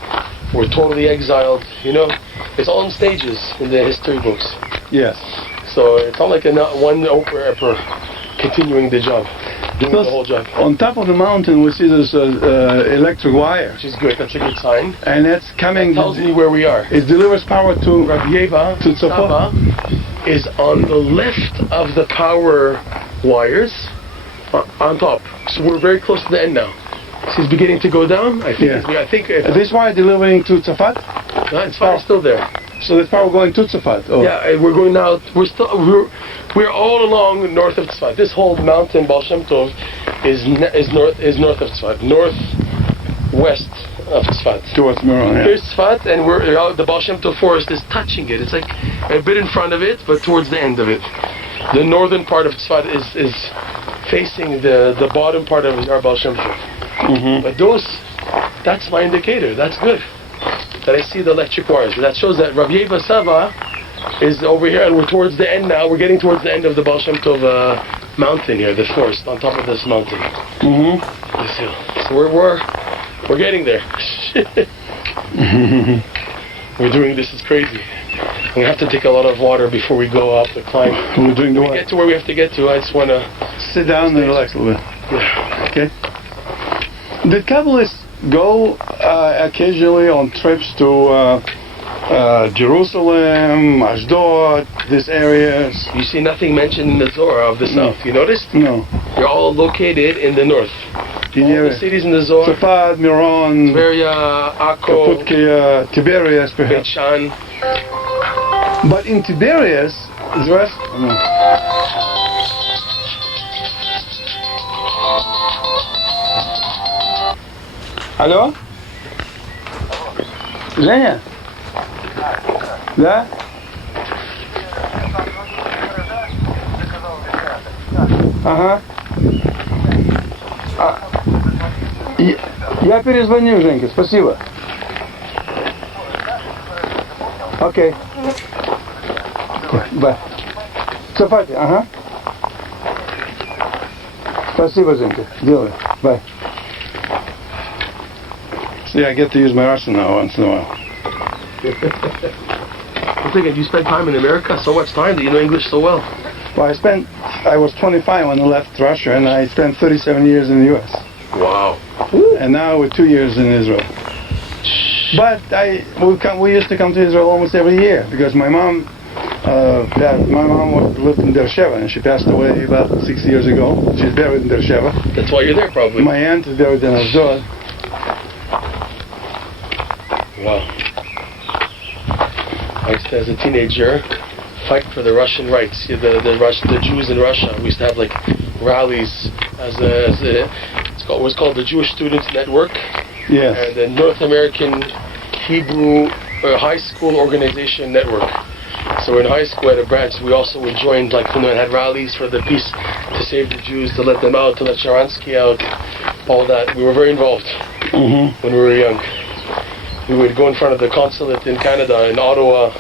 were totally exiled, you know. It's all in stages in the history books. Yes. So it's not like one emperor continuing the job. Doing the whole job. On top of the mountain we see this electric wire. Which is good, that's a good sign. And that's coming... That tells me where we are. It delivers power to Rav to Saba is on the left of the power wires on top. So we're very close to the end now. So it's beginning to go down. I think. This wire delivering to Tzafat? No, it's fine, it's still there. So there's power going to Tzafat? Oh. Yeah, we're going now. We're all along north of Tzfat. This whole mountain, Baal Shem Tov, is north of Tzfat, northwest of Tzfat. Towards Meron, yeah. Here's Tzfat, and the Baal Shem Tov forest is touching it. It's like a bit in front of it, but towards the end of it. The northern part of Tzfat is facing the bottom part of our Baal Shem Tov. Mm-hmm. But that's my indicator. That's good. That I see the electric wires. That shows that Rav Yeva Sava is over here, and we're towards the end now. We're getting towards the end of the Baal Shem Tov mountain here, the forest on top of this mountain. Mm-hmm. This hill. So we're getting there. We're doing this is crazy. We have to take a lot of water before we go up the climb. We're doing the what? Get to where we have to get to. I just want to sit down and relax a little bit. Yeah. Okay. Did Kabbalists go occasionally on trips to Jerusalem, Ashdod, these areas? You see nothing mentioned in the Zohar of the south. You noticed? No. They're all located in the north. In all the cities in the Zohar. Tzafat, Meron, Tveria, Akko, Kaputkia, Tiberias, Beit perhaps. Shan. But in Tiberias, the rest. Алло? Женя? Да? Ага. Я перезвоню, Женька, спасибо. Окей. Бай. Цапати, ага. Спасибо, Женька. Делай. Bye. See, I get to use my arsenal once in a while. I'm thinking, you spent time in America, so much time that you know English so well. Well, I was 25 when I left Russia, and I spent 37 years in the U.S. Wow. And now we're 2 years in Israel. But we used to come to Israel almost every year, because my mom lived in Beersheba, and she passed away about 6 years ago. She's buried in Beersheba. That's why you're there, probably. My aunt is buried in Ashdod. Wow. I used to, as a teenager, fight for the Russian rights. The Jews in Russia. We used to have like rallies it was called the Jewish Students Network. Yes. And the North American Hebrew High School Organization Network. So in high school at a branch, we also joined, like, had rallies for the peace, to save the Jews, to let them out, to let Sharansky out, all that. We were very involved when we were young. We would go in front of the consulate in Canada, in Ottawa,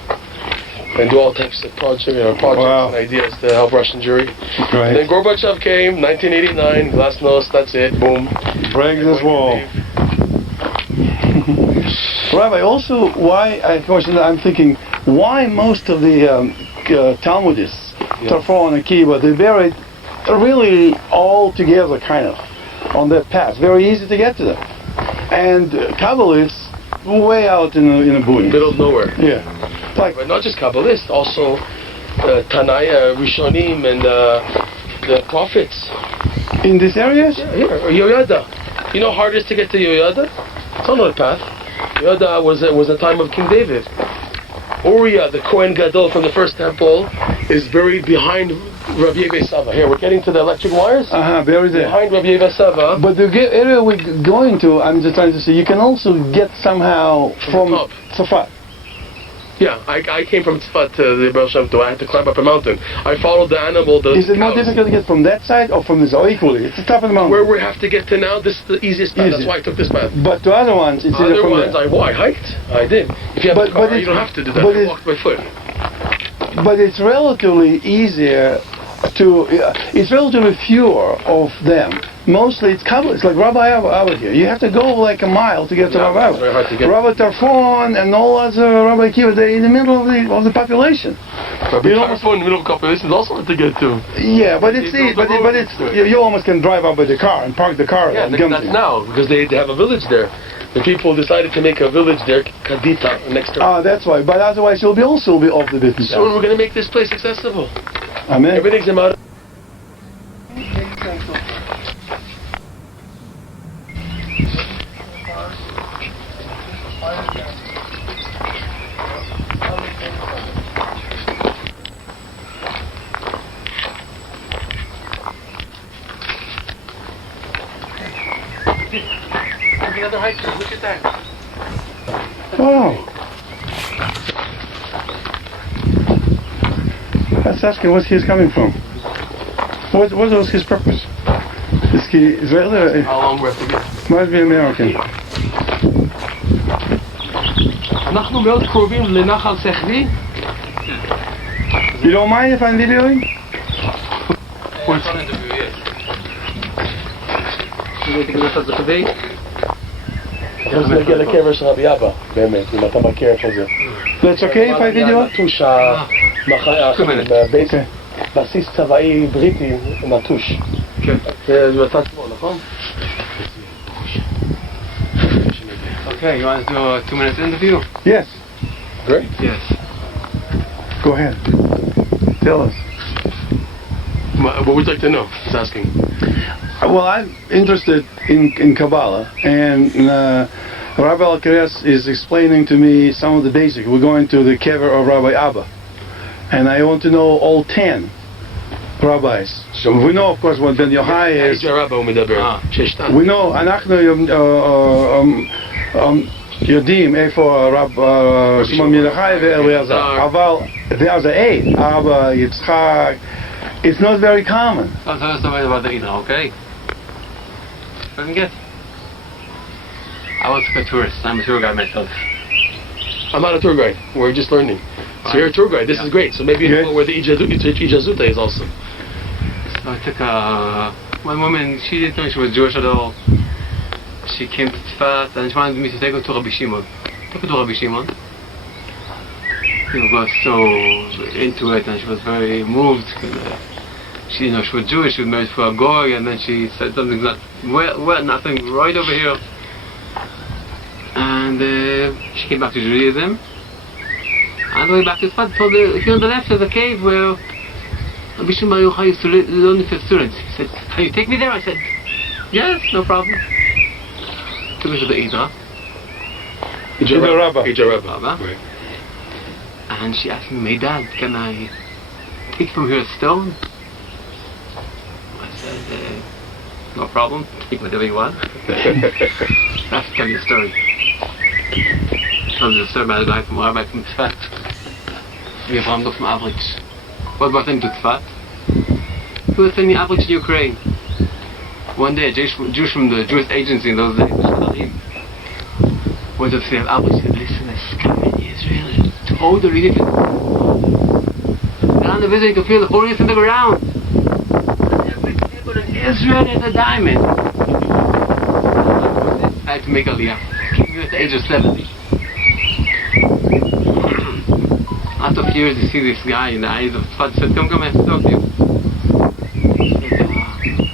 and do all types of projects and ideas to help Russian Jewry. Right. And then Gorbachev came, 1989, Glasnost, that's it, boom. Break this wall. Rabbi, also, I'm thinking, why most of the Talmudists, Tarfon and Akiva, they buried really all together, kind of, on that path. Very easy to get to them. And Kabbalists, way out in the boonies. Middle of nowhere. Yeah. But not just Kabbalists, also Tanaya, Rishonim, and the prophets. In these areas? Yeah, here. Yoyada. You know how hard it is to get to Yoyada? It's on the path. Yoyada was the time of King David. Uriah, the Kohen Gadol from the first temple, is buried behind Rabbi Yeve Sava. Here, we're getting to the electric wires. Buried there. Behind Rabbi Yeve Sava. But the area we're going to, I'm just trying to say, you can also get somehow from Tzfat. Yeah, I came from Tzfat to the Baal Shem Tov. I had to climb up a mountain. I followed the animal. Is it more difficult to get from that side or from this? Or equally? It's the top of the mountain. Where we have to get to now, this is the easiest path. That's why I took this path. But to other ones, it's either from there. I hiked. I did. If you have a car, you don't have to do that. I walked by foot. But it's relatively easier to. It's relatively fewer of them. Mostly it's Kabbalah. It's like Rabbi Abba here. You have to go like a mile to get to Rabbi Abba. It's very hard to get. Rabbi Tarfon and all other Rabbi Akiva, they're in the middle of the population. Rabbi Tarfon in the middle of the population is also hard to get to. Yeah, but it's you almost can drive up with the car and park the car. Yeah, that's now because they have a village there. The people decided to make a village there, Kadita, next to. That's why. But otherwise, you'll be off the business. So we're going to make this place accessible. Amen. Everything's about. Another hiker. Look at that. Wow. That's asking where he's coming from. What was his purpose? Is he Israeli? How long we have to get? Might be American. אנחנו מאוד קרובים לנחל סחבי. You don't mind if I'm videoing? אז נגיע לקבר של רבי אבא, באמת, אם אתה מכיר איפה זה. That's okay if I video? נטוש בסיס צבאי בריטי, נטוש. כן. זה בצד שמאל, נכון? Okay, you want to do a 2-minute interview? Yes. Great. Yes. Go ahead. Tell us. What would you like to know? He's asking. Well, I'm interested in Kabbalah, and Rabbi Al-Kares is explaining to me some of the basics. We're going to the kever of Rabbi Abba, and I want to know all 10 rabbis. So we know, of course, what Ben Yochai is. We know, יודעים איפה רב שמעון בן יוחאי ואליעזר, אבל there are 8, Abba, Yitzchak. It's not very common. Tell us about the Ida, okay? Doesn't get. I was a tourist. I'm a tour guide myself. I'm not a tour guide. We're just learning. So you're a tour guide. This is great. So maybe you know where the Ijazuta is also. So I took one woman. She didn't know she was Jewish at all. She came to Tzfat and she wanted me to take her to Rabbi Shimon. Took her to Rabbi Shimon. She was so into it and she was very moved. She didn't know she was Jewish. She was married for a goy, and then she said something like, "Well, nothing right over here." And she came back to Judaism. On the way back to Tzfat, told her, "Here on the left there's a cave where Rabbi Shimon Bar Yochai used to learn for students." He said, "Can you take me there?" I said, "Yes, no problem." Took her to the Ida. Ida Rabba. Rabba. Right. And she asked me, Dad, can I take from here a stone? I said, no problem, take whatever you want. I have to tell you a story. Dat is a story about a guy from Arbeid from Tzfat. We from from Average. What brought him to Tzfat? He was sending Average to Ukraine. One day, a Jewish from the Jewish agency in those days, went to see Average and said, listen, there's coming in Israel. It's totally different. Down the visit, you can feel the holiness in the ground. Every people in Israel is a diamond. I had to make Aliyah. Came here at the age of 70. After a few years, you see this guy in the eyes of Tzfat, said, come, I have to talk to you. He said,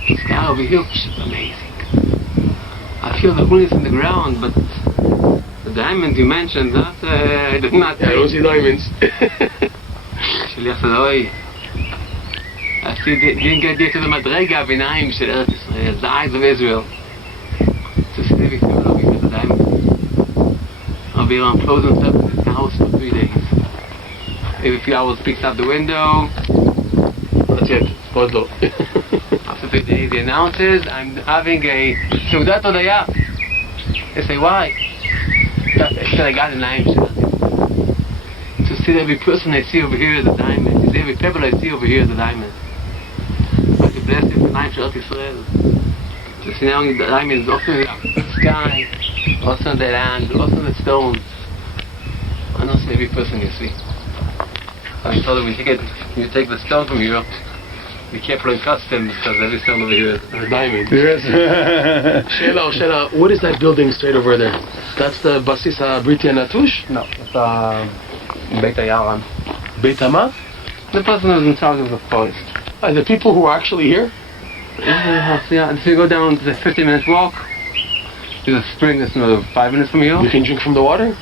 this guy over here is amazing. I feel the holiness in the ground, but the diamonds you mentioned, that I did not I don't see diamonds. שליח said, oi, I see, didn't get there to the madrega b'naim של ארץ ישראל, the eyes of Israel. So Stevie flew over here to the diamond. I'll be around closing himself in his house for 3 days. Every few hours peeks out the window. That's it. Photo. After 3 days he announces, I'm having a Seudat Odaya. They say, why? He said, I got a name. To see every person I see over here is a diamond. To see every pebble I see over here is a diamond. But the blessed is the name of Israel. To see now the diamonds also in the sky, also in the land, also in the stones. And also every person you see. I told him, you take the stone from here, be careful in customs because every stone over here is a diamond. Yes. Shela, what is that building straight over there? That's the Basis Briti Natush? No, it's Beit Yaram. Beit Hama? The person who's in charge of the forest. The people who are actually here? Yeah, if you go down to the 50-minute walk, there's a spring that's another 5 minutes from here. You can drink from the water?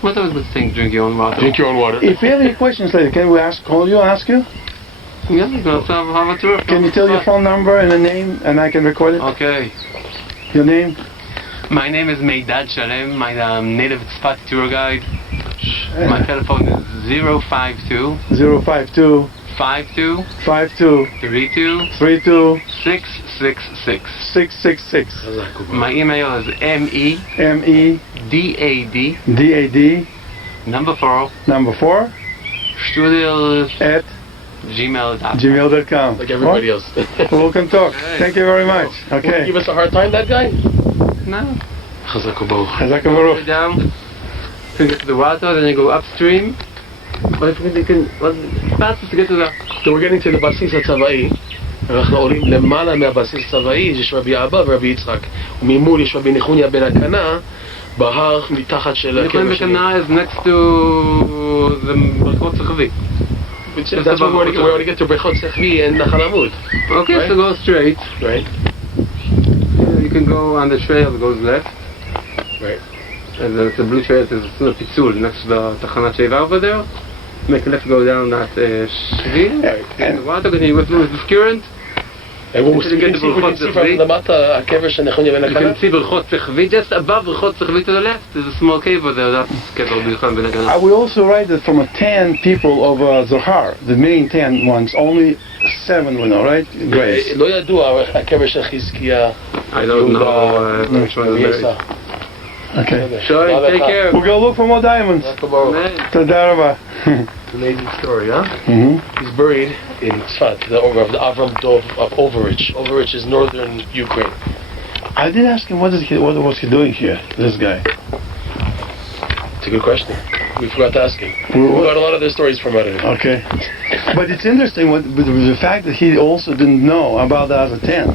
What's always good thing? Drink your own water. Drink your own water. If you have any questions later, can we call you, ask you? Yeah, you can have a tour. Can you tell your phone number and a name, and I can record it? Okay. Your name? My name is Meidad Shalem. I'm native Tzfat tour guide. My telephone is 052 052 52 52 32 32 666. 666. My email is MEDAD MEDAD number 4 strudel at gmail.com. gmail.com. Like everybody else. We can talk. Okay. Thank you very much. Will he Okay. give us a hard time, that guy? No. Chazak u'baruch. Chazak Go u'baruch. down. You can get to the water, then you go upstream. But if you can, it's fastest to get to the. So we're getting to the בסיס הצבאי. אנחנו עולים למעלה מהבסיס הצבאי, יש רבי אבא ורבי יצחק. וממול יש רבי נחוניה בן הקנה, בהר מתחת של Nichon הקבר שלי. Bekana is next to the ברכות סחבי. That's where we want to get to ברכות סחבי and נחל עמוד. Okay, Right? so go straight. Right? You can go on the trail that goes left. Right. And then it's a blue trail, there's a pitzul next to the Tachanat Sheva over there. Make a left, go down that Shvi. Right. And the water, continue with the current. And we You can can get see the from ברכות למטה הקבר של נחוניה בן You הקנה. can see Berchot Sechvi, just above Berchot Sechvi to the left, there's a small cave over there, that's Kever Birchan Ben Akana. I will also write that from a 10 people of Zohar, the main 10 ones, only 7 we know, right? Grace. לא ידוע הקבר של חזקיה. I don't know which one is יסע. Okay. Sure, take care. We'll go look for more diamonds. Amen. Toda Rabba. Amazing story, huh? Mhm. He's buried in Tzfat, the Avram Dov of Overich. Overich is northern Ukraine. I did ask him what was he doing here, this guy. It's a good question. We forgot to ask him. We got a lot of their stories from out of it. Okay. But it's interesting with the fact that he also didn't know about the other 10.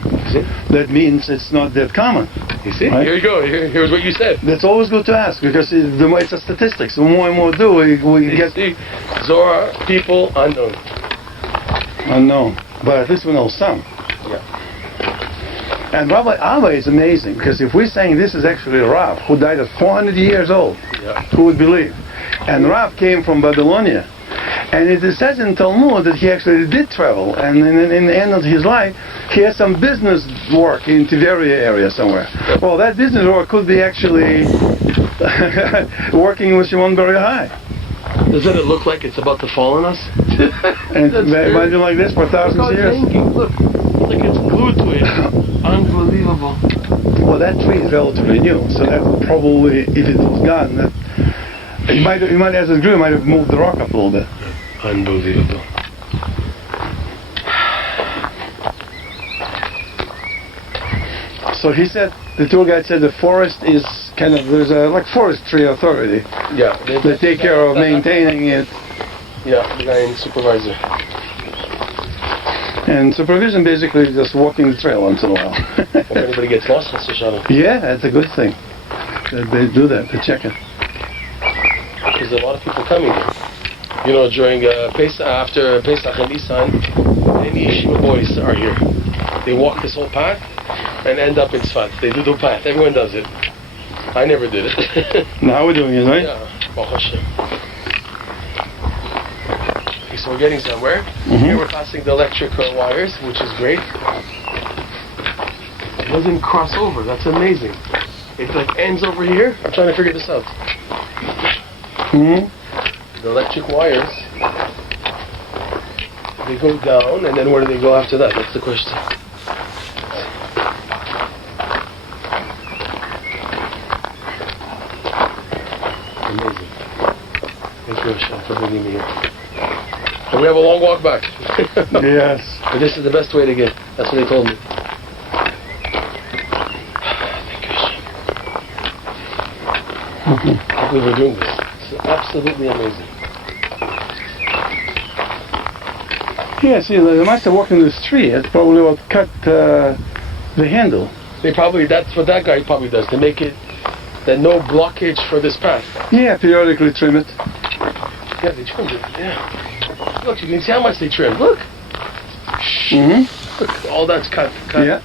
That means it's not that common. You see? Right. Here you go. Here's what you said. That's always good to ask because it's a statistics. The more and more do, we get See, Zohar, people, unknown. unknown. But at least we know some. Yeah. And Rabbi Abba is amazing because if we're saying this is actually a Rav who died at 400 years old, Yeah. who would believe? And Rav came from Babylonia. And it says in Talmud that he actually did travel, and in the end of his life, he has some business work in Tiberia area somewhere. Well, that business work could be actually working with Shimon Bar Yochai. Doesn't it look like it's about to fall on us? And imagine like this for thousands of years. Look, like it's glued to it. Unbelievable. Well, that tree is relatively new, so that probably, if it was gone, that it might as it grew, it might have moved the rock up a little bit. Unbelievable. So he said, the tour guide said the forest is kind of, there's a like forestry authority. Yeah. They take care of maintaining it. Yeah, the guy in supervisor. And supervision basically is just walking the trail once in a while. If anybody gets lost, that's a shadow. Yeah, that's a good thing. That they do that, they check it. There's a lot of people coming here. You know, during Pesach, after Pesach and Nisan, any yeshiva boys are here. They walk this whole path and end up in Tzfat. They do the path. Everyone does it. I never did it. Now we're doing it, right? Yeah. Baruch Hashem. Okay, so we're getting somewhere. Here we're passing the electric wires, which is great. It doesn't cross over. That's amazing. It like ends over here. I'm trying to figure this out. The electric wires, they go down, and then where do they go after that? That's the question. Amazing. Thank you, Hashem, for bringing me here. And we have a long walk back. Yes. But this is the best way to get. That's what they told me. Thank you, Hashem. I can't believe we're doing this. It's absolutely amazing. Yeah, see, they must have walked in this tree. It's probably what cut the handle. They probably, that's what that guy probably does, to make it that no blockage for this path. Yeah, periodically trim it. Yeah, they trimmed it, yeah. Look, you can see how much they trimmed. Look. Look, all that's cut. Yeah.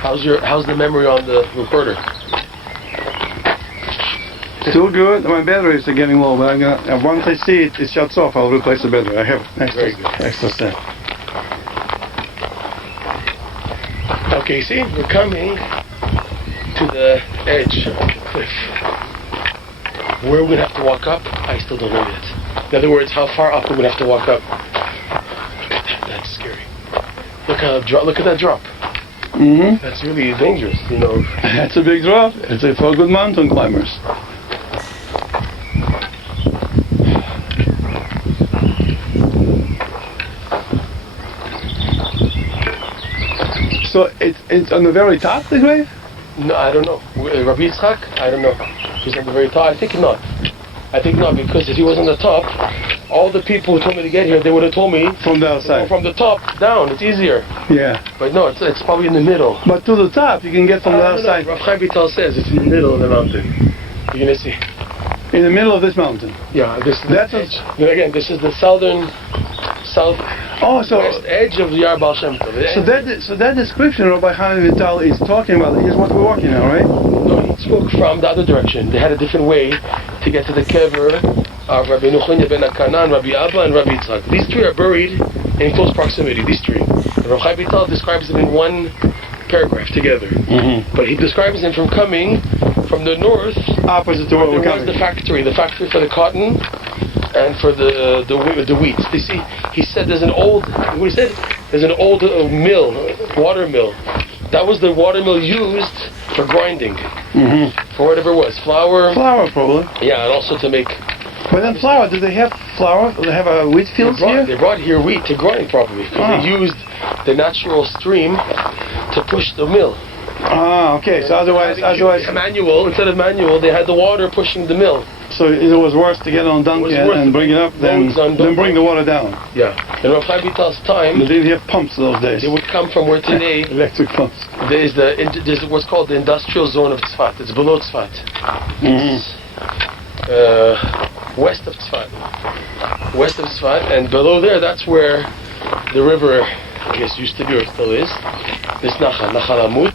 How's the memory on the recorder? Still good. My batteries are getting low, but I'm gonna, once I see it shuts off, I'll replace the battery. I have extra set. Okay, see, we're coming to the edge of the cliff. Where we're gonna have to walk up, I still don't know yet. In other words, how far up we're gonna have to walk up. Look at that, that's scary. Look at that drop. That's really dangerous, you know. That's a big drop. It's for good mountain climbers. So it's on the very top, the grave? No, I don't know. Rabbi Yitzchak, I don't know. He's on the very top. I think not. Because if he was on the top, all the people who told me to get here, they would have told me from the outside. From the top down, it's easier. Yeah. But no, it's probably in the middle. But to the top, you can get from the outside. Rav Chaim Vital says it's in the middle of the mountain. You're gonna see. In the middle of this mountain. Yeah, this is the edge. Again, this is the south west edge of the Yar Baal Shem Tov. So that description Rabbi Chaim Vital is talking about is what we're walking now, right? No, he spoke from the other direction. They had a different way to get to the kever of Rabbi Nuchanya ben Akanan, Rabbi Abba, and Rabbi Yitzchak. These three are buried in close proximity. These three. Rabbi Chaim Vital describes them in one paragraph together. But he describes them from coming from the north, opposite to where we're coming. The factory for the cotton and for the wheat. You see, he said there's an old. What he said? There's an old mill, water mill. That was the water mill used for grinding, for whatever it was, flour. Flour, probably. Yeah, and also to make. But then flour. Do they have flour? Do they have a wheat fields here? They brought here wheat to grind properly because they used the natural stream to push the mill. Ah, okay. So otherwise, instead of manual, they had the water pushing the mill. So it was worse to get on donkey and bring it up than bring the water down. Yeah. In Rav Chaim Vital's time, they didn't have pumps those days. They would come from where today electric pumps. There's what's called the industrial zone of Tzfat. It's below Tzfat. It's west of Tzfat, and below there, that's where the river, I guess, used to be or still is. This Nachal Amud.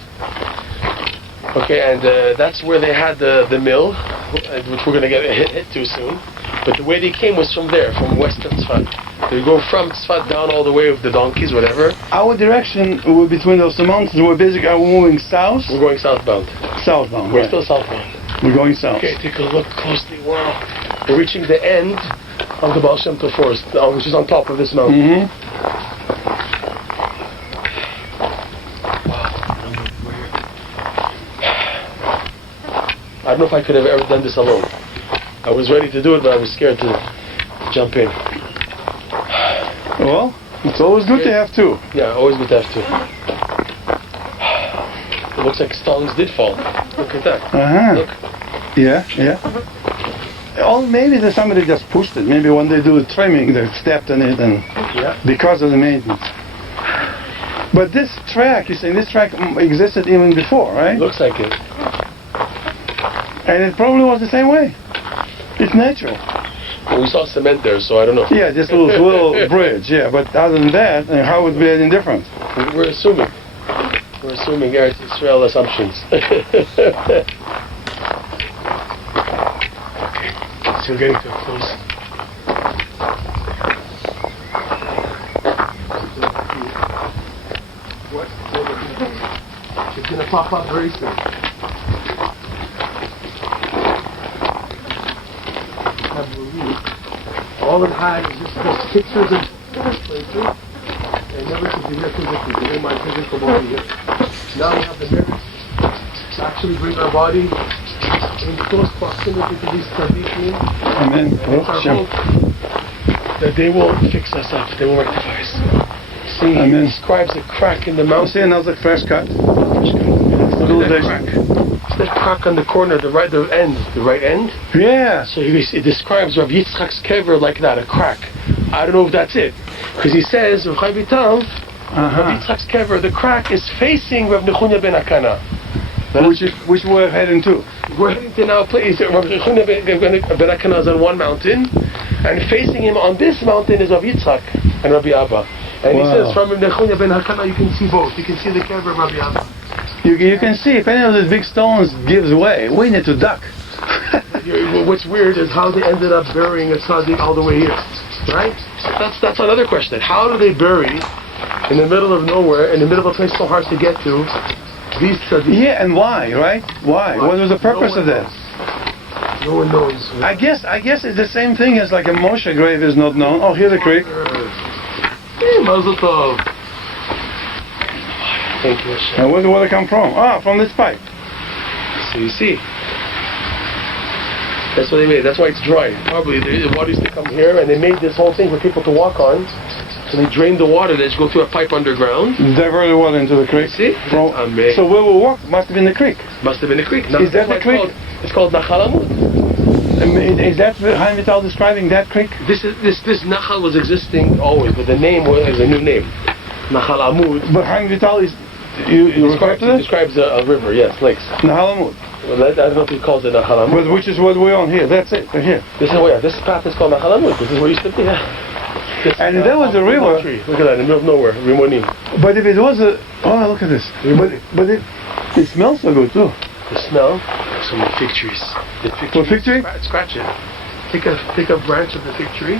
Okay, and that's where they had the mill, which we're going to get hit to soon. But the way they came was from there, from western Tzfat. They go from Tzfat down all the way with the donkeys, whatever. Our direction between those two mountains, we're basically moving south. We're going southbound. Southbound. We're right. still southbound. We're going south. Okay, take a look closely. Wow. We're reaching the end of the Baal Shem Tov forest, which is on top of this mountain. Mm-hmm. I don't know if I could have ever done this alone. I was ready to do it, but I was scared to jump in. Well, it's always good to have two. Yeah, always good to have two. It looks like stones did fall. Look at that. Uh-huh. Look. Yeah. Or maybe there's somebody just pushed it. Maybe when they do the trimming, they stepped on it, and because of the maintenance. But this track, you're saying this track existed even before, right? Looks like it. And it probably was the same way. It's natural. Well, we saw cement there, so I don't know. Yeah, this little bridge, yeah. But other than that, how would it be any different? We're assuming. We're assuming Eretz Israel assumptions. Okay, so we're getting too close. What? It's gonna pop up very soon. All it had is just pictures of places. I never could be here physically. My physical body here. Now we have the merits to actually bring our body in close proximity to these tzaddikim. Amen. It's our hope that they will fix us up. They will rectify us. See, he describes a crack in the mountain. See another fresh cut. Look at that crack. It's that crack on the corner, the right end. Yeah. So he describes Rav Yitzchak's kever like that, a crack. I don't know if that's it, because he says Rav Chaim Vital, Rav Yitzchak's kever, the crack is facing Rav Nechunya ben Akana. Which we're heading to. We're heading to now place. Rav Nechunya ben Akana is on one mountain, and facing him on this mountain is Rav Yitzchak and Rabbi Abba. And he says from Rav Nechunya ben Akana you can see both. You can see the kever of Rabbi Abba. You can see if any of these big stones gives way, we need to duck. What's weird is how they ended up burying a tzaddik all the way here, right? That's another question. How do they bury in the middle of nowhere, in the middle of a place so hard to get to, these tzaddik? Yeah, and why, right? Why? What was the purpose of that? No one knows. I guess it's the same thing as like a Moshe grave is not known. Oh, here's the creek. Hey, Mazel Tov. Thank you, Hashem. And where did it come from? Ah, from this pipe. So you see. That's what they made. That's why it's dry. Probably the water used to come here, and they made this whole thing for people to walk on. So they drained the water. They just go through a pipe underground. Divert the water into the creek. See? So where we walked must have been the creek. Must have been the creek. Is that the creek? It's called Nachal Amud. Is that Chaim Vital describing that creek? This Nachal was existing always, but the name is a new name. Nachal Amud. But Chaim Vital is you refer to that? Describes a river. Yes, lakes. Nachal Amud. Well, I don't know if he calls it Nachal Amud. But which is what we're on here. That's it. Right here. This is where this path is called Nachal Amud. This is where it used to be. And there was a river. Look at that, in the middle of nowhere, Rimonim. But if it was a... Oh, look at this. But it smells so good, too. The smell? So many fig trees. Fig tree? Scratch it. Take a branch of the fig tree,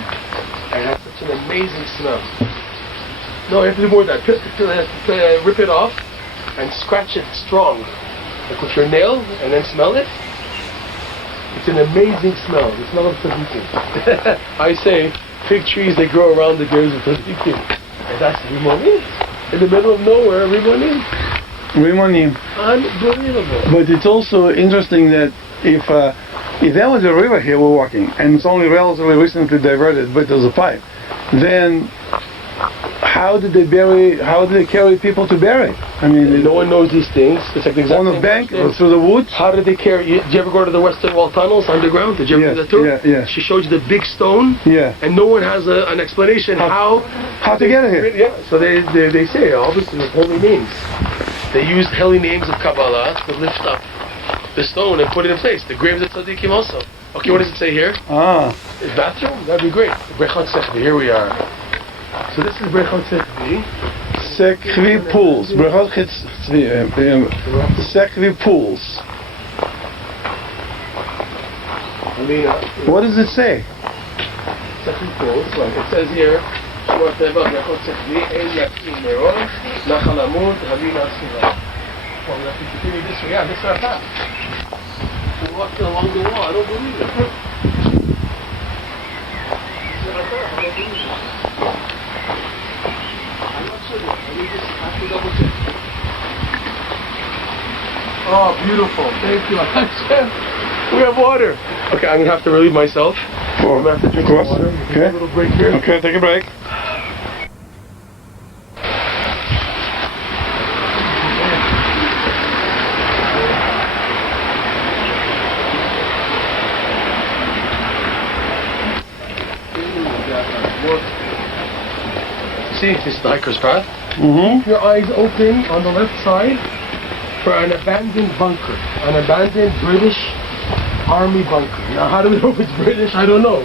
and it has such an amazing smell. No, you have to do more than that. Rip it off, and scratch it strong. Like with your nail, and then smell it. It's an amazing smell. The smell of tzaddikim. I say, fig trees, they grow around the graves of tzaddikim. And that's Rimonim. In the middle of nowhere, Rimonim. Rimonim. Unbelievable. But it's also interesting that if there was a river here we're walking, and it's only relatively recently diverted, but there's a pipe, then how did they carry people to bury? I mean, no one knows these things. It's like the exact on a bank or through the woods. How did they carry? Did you ever go to the Western Wall tunnels underground? Did you ever do that tour? Yeah. She showed you the big stone. Yeah. And no one has an explanation how to get it here. Yeah. So they say obviously with holy names. They used holy names of Kabbalah to lift up the stone and put it in place. The graves of tzaddikim also. Okay, what does it say here? The bathroom? That'd be great. Brechot Sechvi. Here we are. So this is Brechot Sechvi. Sekvi pools. Brachot Sekvi pools. What does it say? Sekvi pools. It says here, Shmot Teva, Brachot Sekvi, Ein Yakin Meron, Nachal Amud, Havina Siva. Well, we have to continue this way. Yeah, this is our path. We walked along the wall. I don't believe it. This is our path. I don't believe it. I'm not sure. I need just have to double check. Oh, beautiful. Thank you. We have water. Okay, I'm going to have to relieve myself. I'm going to have to drink some water. Okay. A little break here. Okay, take a break. See, this is the hiker's path. Mm-hmm. Your eyes open on the left side for an abandoned bunker, an abandoned British Army bunker. Now, how do we know if it's British? I don't know,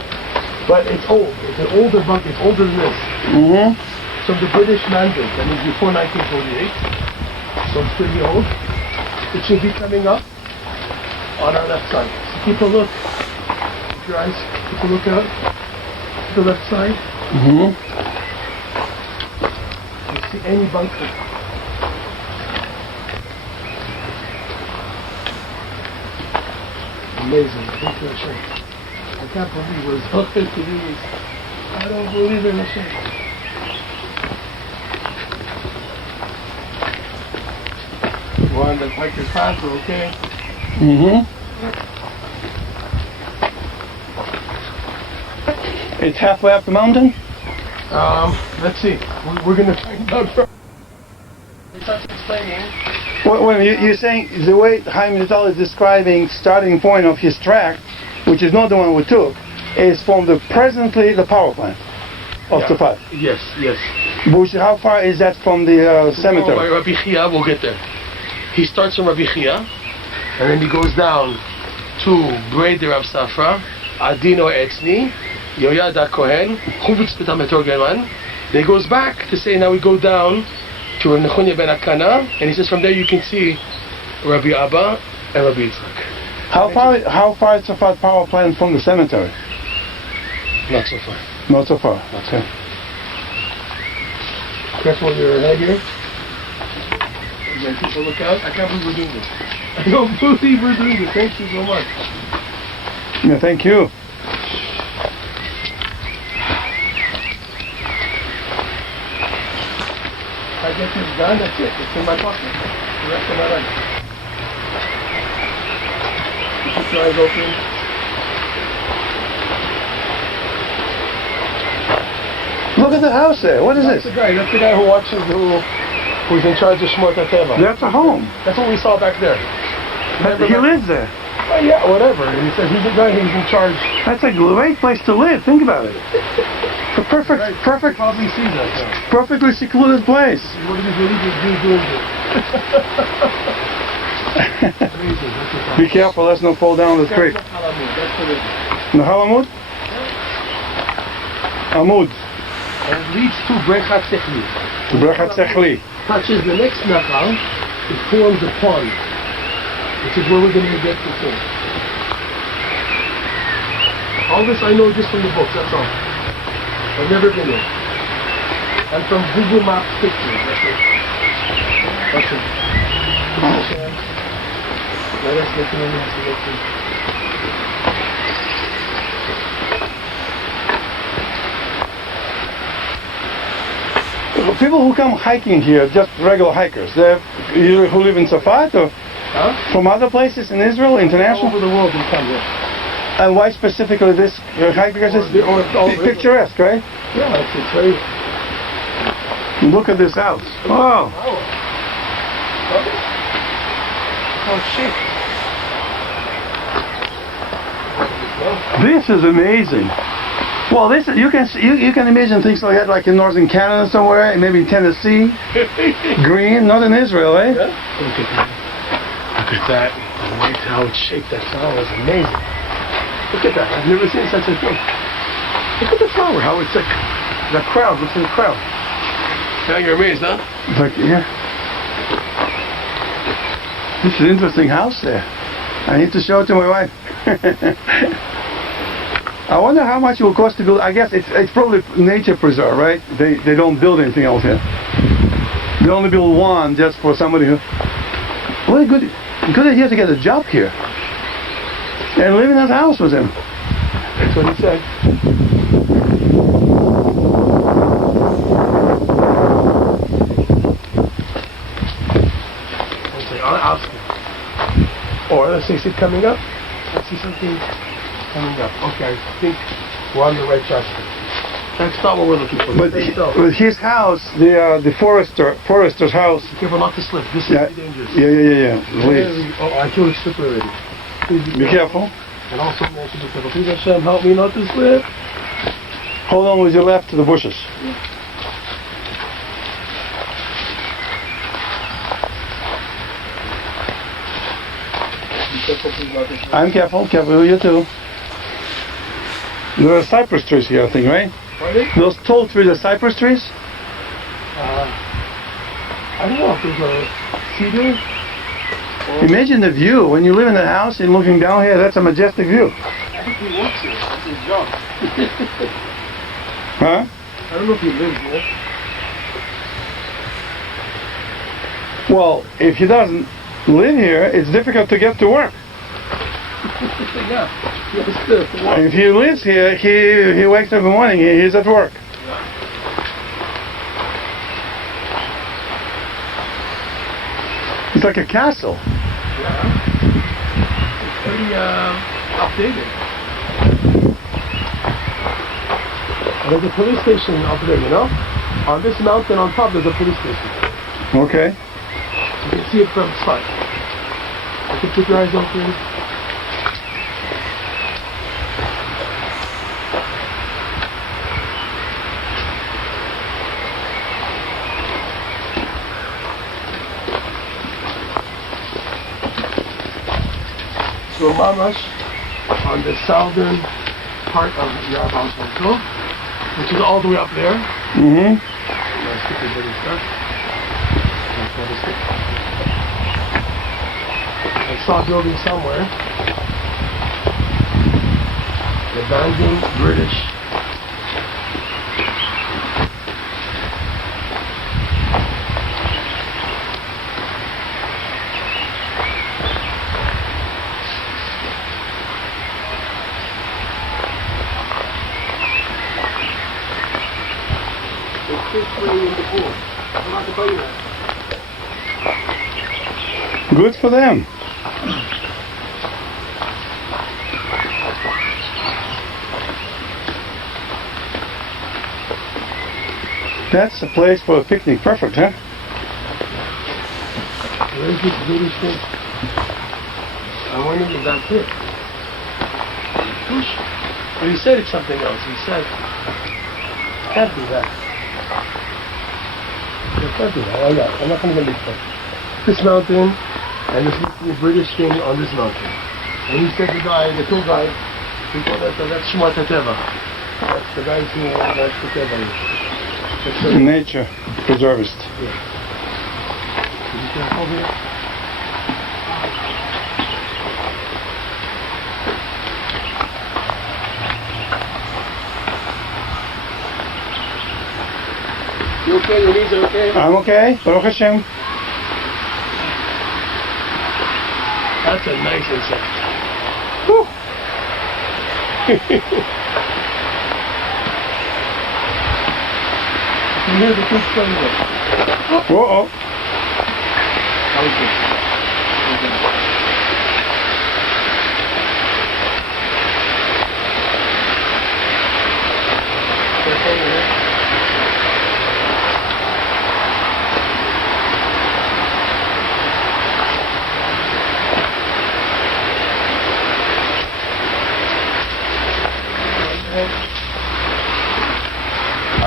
but it's old. It's an older bunker. It's older than this. Mm-hmm. So the British mandate. That means before 1948. So it's pretty old. It should be coming up on our left side. So keep a look. Keep your eyes. Keep a look out to the left side. Mm-hmm. See any bunker. Amazing. Thank you, Hashem. I can't believe we're so good to do this. I don't believe in Hashem. We're on the hiker's path, we're okay. Mm-hmm. It's halfway up the mountain? Let's see. We're going to find out. He starts explaining. Well, you're saying the way Chaim Vital is describing starting point of his track, which is not the one we took, is from the power plant of the path. Yes, yes. Which, how far is that from the cemetery? By Rabbi Chia, we'll get there. He starts from Rabbi Chia, and then he goes down to Breder Rav Safra, Adino Etzni, Yoyada Kohen, Chuvitz B'Tametor German. Then he goes back to say, now we go down to Nechunya Ben Akana, and he says from there you can see Rabbi Abba and Rabbi Yitzchak. How far is the power plant from the cemetery? Not so far. Not so far. Not so far. Careful with your head here. Again, people look out. I can't believe we're doing this. I don't believe we're doing this. Thank you so much. Yeah, thank you. If I get this done, that's it. It's in my pocket. The rest of my life. Keep your eyes open. Look at the house there. What is That's this? That's the guy who watches, who's in charge of Shmot HaTeva. That's a home. That's what we saw back there. He lives there. Oh, yeah, whatever. And he said he's the guy who's in charge. That's a great place to live. Think about it. A perfect, Probably sees that guy. perfectly secluded place. What did he believe he's doing here? Amazing. Be careful, let's not fall down the creek. That's what it is. Nahal Amud? Amud. And it leads to Brechat Sechli. Brechat Sechli. Touches the next Nachal, it forms a pond, which is where we're going to get to soon. All this I know just from the books, that's all. I've never been there. And from Google Maps pictures, that's it. That's it. Let us get to the next direction. People who come hiking here, just regular hikers, they're usually who live in Safat or from other places in Israel, All international? over the world they come here. And why specifically this hike? Because it's picturesque, right? Yeah, it's very... Look at this house. Wow. Oh, shit. This is amazing. Well, this you can imagine things like that, like in northern Canada somewhere, maybe in Tennessee. Green, not in Israel, eh? Yeah. Look at that. Look at that. The way how it's shaped, that flower is amazing. Look at that. I've never seen such a thing. Look at the flower, how it's like the crown. Looks like a crown. Yeah, you're amazed, huh? It's like, yeah. This is an interesting house there. I need to show it to my wife. I wonder how much it will cost to build. I guess it's probably nature preserve, right? They don't build anything else here. They only build one just for somebody who. What a good idea to get a job here and live in that house with him. That's what he said. I'll ask him. Or let's see coming up. Let's see something coming up. Okay, I think we're on the right track. That's not what we're looking for. But with his house, the forester's house. Be careful not to slip. This is very dangerous. Yeah. Please. Oh, I feel it's slippery already. Please Be careful. And also, be careful. Please, Hashem, help me not to slip. Hold on with your left to the bushes. I'm careful. Careful, you too. There are cypress trees here, I think, right? Pardon? Those tall trees are cypress trees? I don't know if there's a cedar. Imagine the view when you live in the house and looking down here. That's a majestic view. I think he works here. That's his job. Huh? I don't know if he lives here. Well, if he doesn't live here, it's difficult to get to work. Yeah. If he lives here, he wakes up in the morning, he's at work. It's like a castle. Yeah. It's pretty updated. There's a police station up there, you know? On this mountain on top, there's a police station. Okay. You can see it from the side. You can keep your eyes open. So Mamash, on the southern part of Yarabal Temple, which is all the way up there. Mm-hmm. I saw a building somewhere. The abandoned British. Good for them. That's a place for a picnic. Perfect, huh? Where's this British thing? I wonder if that's it. Push. Well, he said it's something else. He said, can't be that. It can't be that. I'm not going to get it. This mountain, and this little British thing on this mountain. And he said the tour guide, he called that, that's Shmuat HaTeva. That's the guy who, that's the Teva. Nature preservist. Yeah. Did you see over here? You okay? Your knees are okay? I'm okay. Baruch Hashem. That's a nice insect. Whew. You hear the kids playing with. Uh-oh. That was good.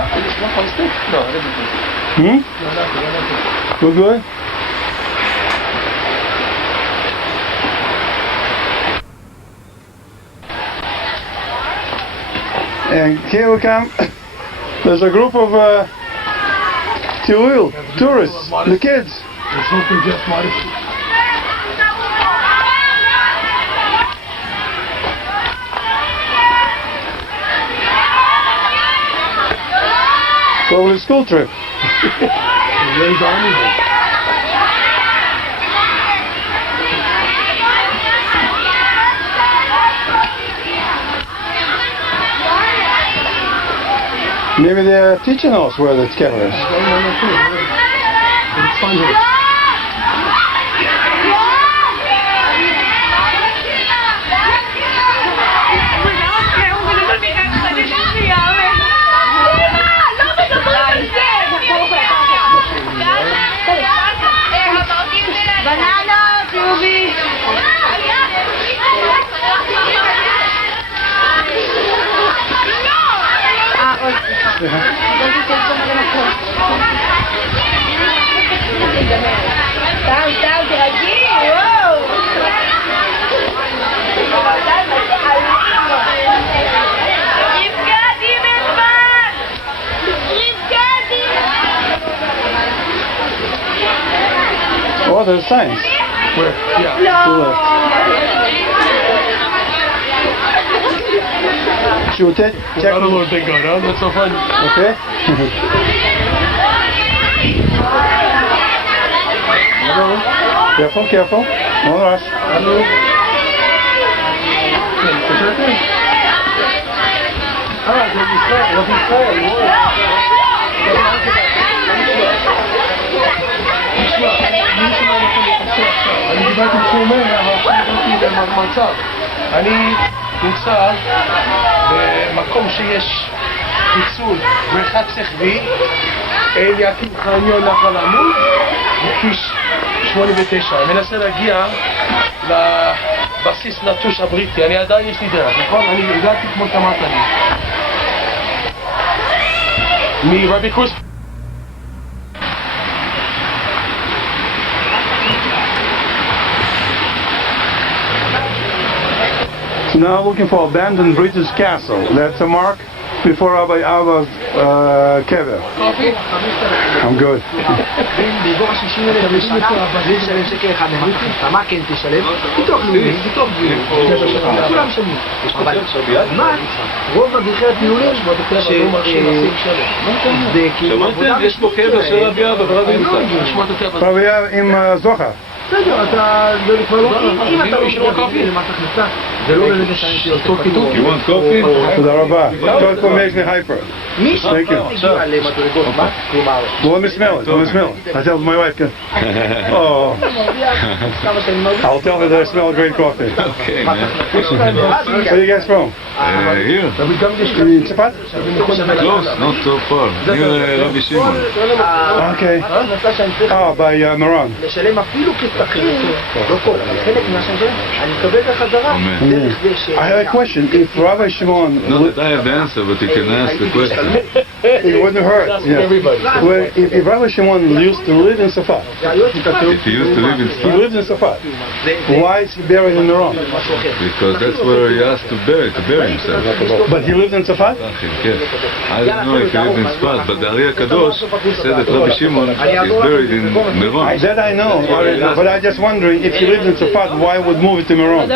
I just walk on stick? No, I didn't. Hmm? No, nothing. We're good? And here we come. There's a group of tourists, the kids. It's something just modest. Go on a school trip. Raise armies. Maybe they're teaching us where the camera is. It's fun here. Banana, Ruby. Down, תרגי, וואו. רבקדי בזמן. רבקדי. Oh, there's signs. Where? Yeah. To the left. Should we check? I don't know what they got, huh? That's so fun. Okay. Careful, careful. No rush. Hello. אני דיברתי כשאומר, במצב. אני נמצא במקום שיש פיצול, בריכת סחבי, אליקים חניון נחל עמוד, בכביש 89. אני מנסה להגיע לבסיס נטוש הבריטי, אני עדיין יש לי דרך, נכון? אני הגעתי כמו שאמרת לי. מרבי קרוס. Now looking for abandoned British castle. That's a mark before Rabbi Abba's kever. Coffee? I'm good. באזור ה-60 אלף בשנה, בלי לשלם שקל אחד למטה. מה כן תשלם? ביטוח לאומי, ביטוח בריאות. כולם משלמים. אבל מה? רוב מדריכי הטיולים זה כאילו עבודה... יש פה קבר של רבי אבא ורבי יצחק. רבי אבא עם זוהר. בסדר, אתה... זה כבר לא... אם אתה לא משלם קופי למס הכנסה, זה לא באמת משנה שאותו חיתוך. You want coffee? תודה רבה. Total makes me hyper. מי שלא Thank you. הגיע למדרגות מס, כלומר... Well, let me smell it. Let me smell it. I tell my wife. Oh. I'll tell her that I smell great coffee. Okay, man. Where are you guys from? Here. In Tzfat? Close, not so far. Near Rabbi Shimon. Okay. Oh, by Moran. לשלם אפילו כשכיר, לא כל, אבל חלק מהשם שלהם, אני מקבל בחזרה דרך זה ש... I have a question. If Rabbi Shimon... Not that I have the answer, but you can ask the question. It wouldn't hurt. Yeah. Well, if Rabbi Shimon used to live in Safat, If he used to live in he Sfat, lives in Safat, why is he buried in Moran? because that's where he has to bury himself. But he lives in Safat? Yes. I don't know if he lived in Sfat, but the Ari Kadosh said that Rabbi Shimon is buried in Meron. That I know, but I just wondering if he lives in Safat, why would move it to Meron?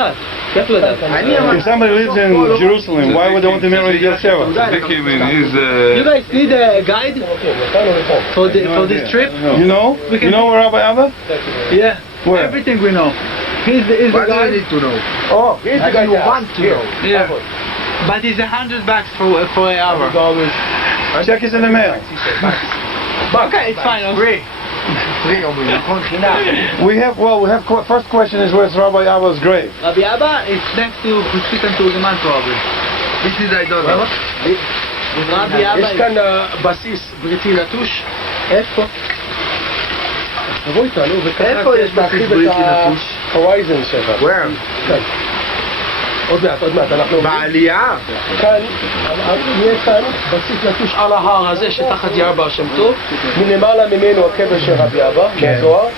If somebody lives in Jerusalem, why would they want to marry in Beersheba? Take him in his... You guys need a guide for this trip? You know? You know where Rabbi Abba? Yeah. Where? Everything we know. He's the What do you guide. need to know? Oh, He's the guy you want to know. Yeah. But it's $100 for an hour. check is in the mail. Okay, it's fine. Free. פרי אומרים, נכון? חינם. First question is where's Rabbi Abba's grave? Rabbi Abba is next to Pushkitan Turgeman probably. This is I don't know. Rabbi Abba יש כאן בסיס בריטי נטוש. איפה? תבוא איתנו וככה איפה יש בסיס בריטי נטוש? הורייזן שלך. Where? עוד מעט, אנחנו... בעלייה? כאן, נהיה כאן בסיס נטוש על ההר הזה שתחת יער בר שם טוב, מלמעלה ממנו הקבר של רבי אבא מהזוהר,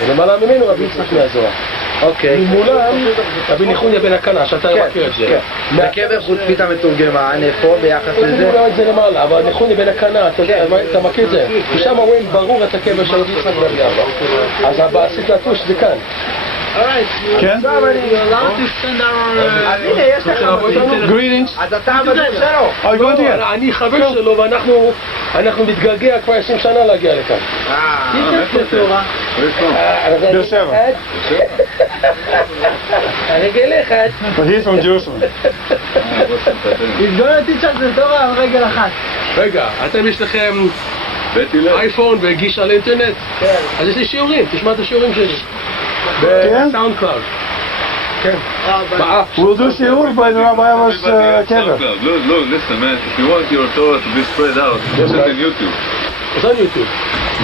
ולמעלה ממנו רבי יצחק מהזוהר. אוקיי. ממולם, רבי נחוניה בן הקנה, שאתה מכיר את זה. בקבר חוצפית המתורגמן, איפה ביחס אני לזה? רואה את זה למעלה, אבל נחוניה בן הקנה, אתה מכיר את זה? ושם רואים ברור את הקבר של רבי יצחק רבי אבא. אז הבאסית לטוש זה כאן. כן? אז הנה, יש לך Greetings. אז אתה הבדל שלו. Oh, good here. אני חבר שלו ואנחנו מתגעגע כבר 20 שנה להגיע לכאן. באר שבע. הרגל אחד. But he's from Jerusalem. תסגור אותי שם זה טוב על רגל אחת. רגע, אתם יש לכם אייפון וגישה לאינטרנט? כן. אז יש לי שיעורים, תשמע את השיעורים שלי. כן? בסאונד קלאוד. כן. באף. We'll do shiur by the Rabbi Ava's kever. Look, listen, man. If you want your Torah to be spread out, put it on YouTube. It's on YouTube.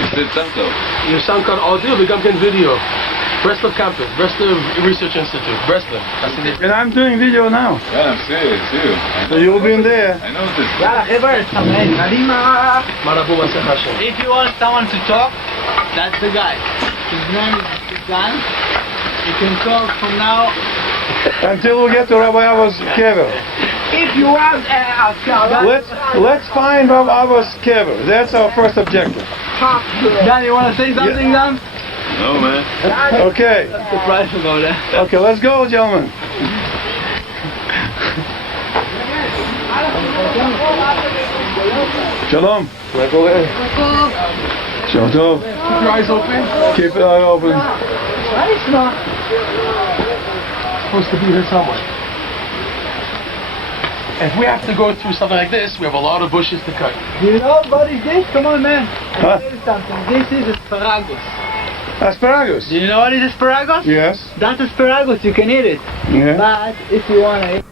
It's in SoundCloud. יש סאונד קלאוד אודיו וגם כן וידאו. ברסלב קמפוס, ברסלב Research Institute, ברסלב. And I'm doing video now. Yeah, I'm serious, you. So you'll be in there. I know this. יאללה חבר'ה, קדימה. מה רבו מסך השם? If you want someone to talk, that's the guy. His name is Dan. You can call from now. Until we get to Rabbi Ava's kever. If you want Let's find Rabbi Ava's kever. That's our first objective. Dan, you want to say something, Dan? No, man. Okay. Surprise about that. Okay, let's go, gentlemen. Shalom. Shalom tov. Keep your eyes open. Keep your eye open. Supposed to be here somewhere. If we have to go through something like this, we have a lot of bushes to cut. Do you know what is this? Come on, man. Huh? I'll tell you something. This is asparagus. Asparagus. Do you know what is asparagus? Yes. That's asparagus. You can eat it. Yeah. But if you want to eat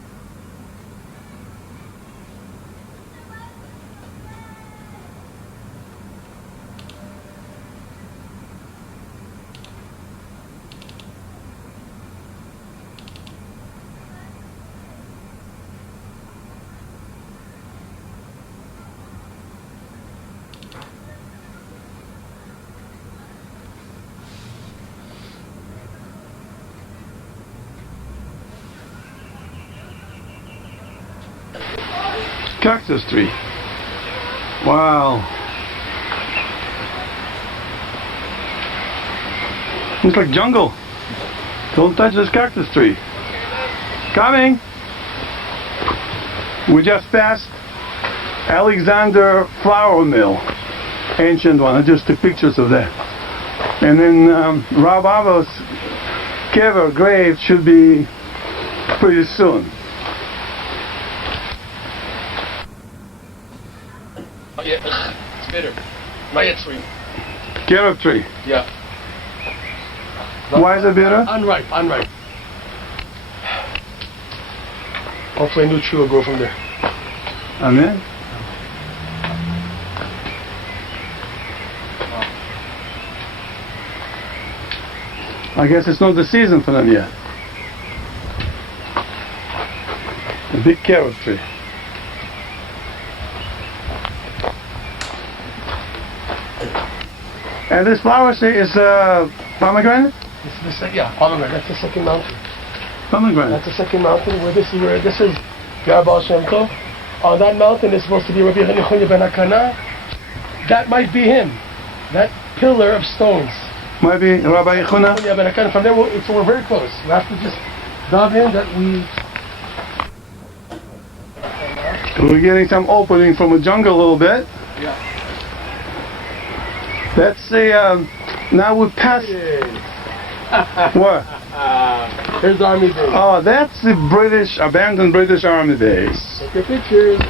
Cactus tree. Wow. It's like jungle. Don't touch this cactus tree. Coming. We just passed Alexander Flour Mill. Ancient one. I just took pictures of that. And then Rav Ava's kever grave should be pretty soon. Oh, yeah. It's bitter. Maya tree. Kever tree. Yeah. Why is it bitter? Unripe. Hopefully a new tree will grow from there. Amen. I guess it's not the season for them yet. A big carrot tree. And this flower tree is pomegranate? Pomegranate. That's the second mountain. Pomegranate. That's the second mountain where this is Yar Baal Shem Tov. On that mountain is supposed to be Rabbi Yechonia ben Akana. That might be him. That pillar of stones. Might be Rabbi Yechonia. Yechonia ben Akana. From there, we're very close. We have to just dive in that we... We're getting some opening from the jungle a little bit. Yeah. That's the, now we passed, what? Here's the army base. Oh, that's the abandoned British Army base. Take your pictures.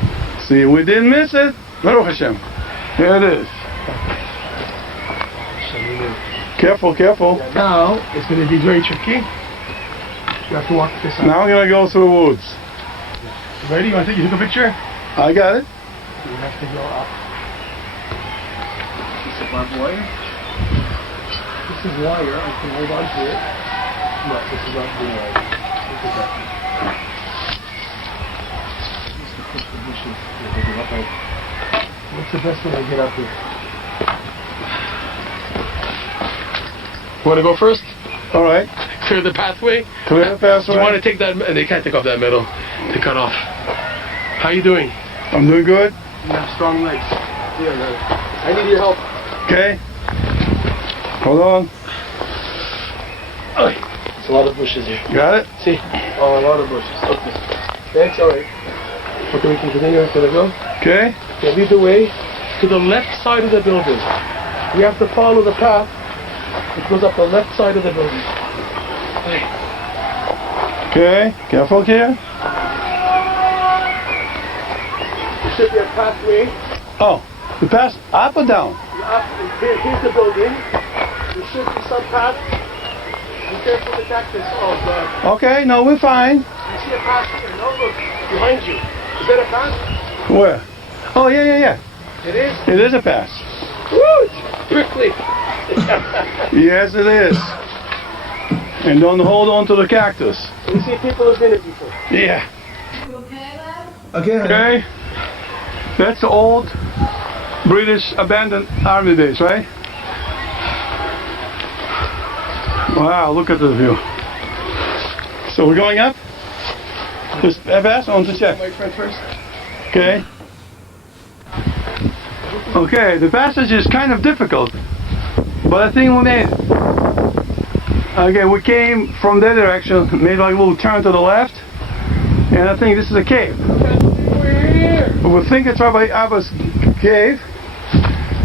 See, we didn't miss it. Baruch Hashem. Here it is. Careful, careful. Now, it's going to be very tricky. You have to walk this out. Now we're going to go through the woods. Ready? You want to take a picture? I got it. You have to go up. Barbed wire? This is wire. I can hold on to it. No, this is not the wire. This is that. Just to push the bushes. What's the best way to get up here? You want to go first? All right. clear the pathway. Clear the pathway. You want to take that? They can't take off that metal to cut off. How you doing? I'm doing good. You have strong legs. Here, I need your help. Okay. Hold on. It's a lot of bushes here. Got it? See? Oh, a lot of bushes. Okay. Thanks. All right. Okay, we can continue. Can I go? Okay. Okay, lead the way to the left side of the building. We have to follow the path. It goes up the left side of the building. Okay. Careful here. There should be a pathway. Oh, the path up or down? Here's the building. There should be some path. Be careful of the cactus. Oh, God. Okay, no, we're fine. You see a path here? No, look. Behind you. Is that a path? Where? Oh, yeah. It is? It is a path. Woo! It's prickly. Yes, it is. And don't hold on to the cactus. You see, people have been it before. Yeah. Again. Okay. That's the old British abandoned army base, right? Wow, look at the view. So we're going up? Just pass on to check. My friend first. Okay. Okay, the passage is kind of difficult, but I think we made it. Okay, we came from that direction, made like a little turn to the left, and I think this is a cave. We're here. We think it's Rabbi Abba's cave,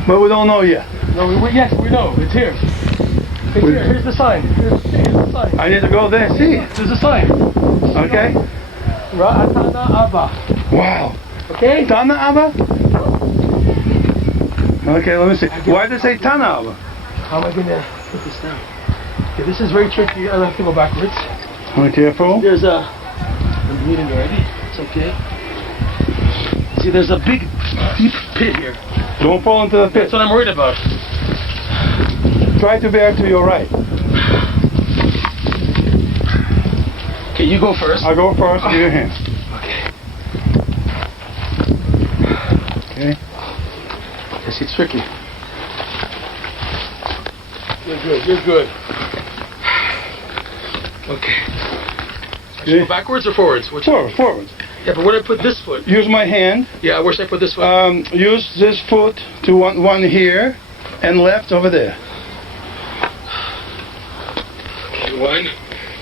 but we don't know yet. No, yes, we know. It's here. It's here. Here's the sign. Here's the sign. I need to go there and see. There's a sign. Okay. Ra'atana Abba. Wow. Okay? Tana Abba? Okay, let me see. Why did it say Tana Abba? How am I going to put this down? Okay, this is very tricky. I have to go backwards. Be careful. There's I'm bleeding already. It's okay. See, there's a big, deep pit here. Don't fall into the pit. That's what I'm worried about. Try to bear to your right. Okay, you go first. I'll go first. Give your hand. Okay. Okay. Yes, it's tricky. You're good. You're good. Okay. I should go backwards or forwards? Which Forward. Yeah, but where do I put this foot? Use my hand. Yeah, where should I put this foot? Use this foot to one here, and left over there. Okay, one.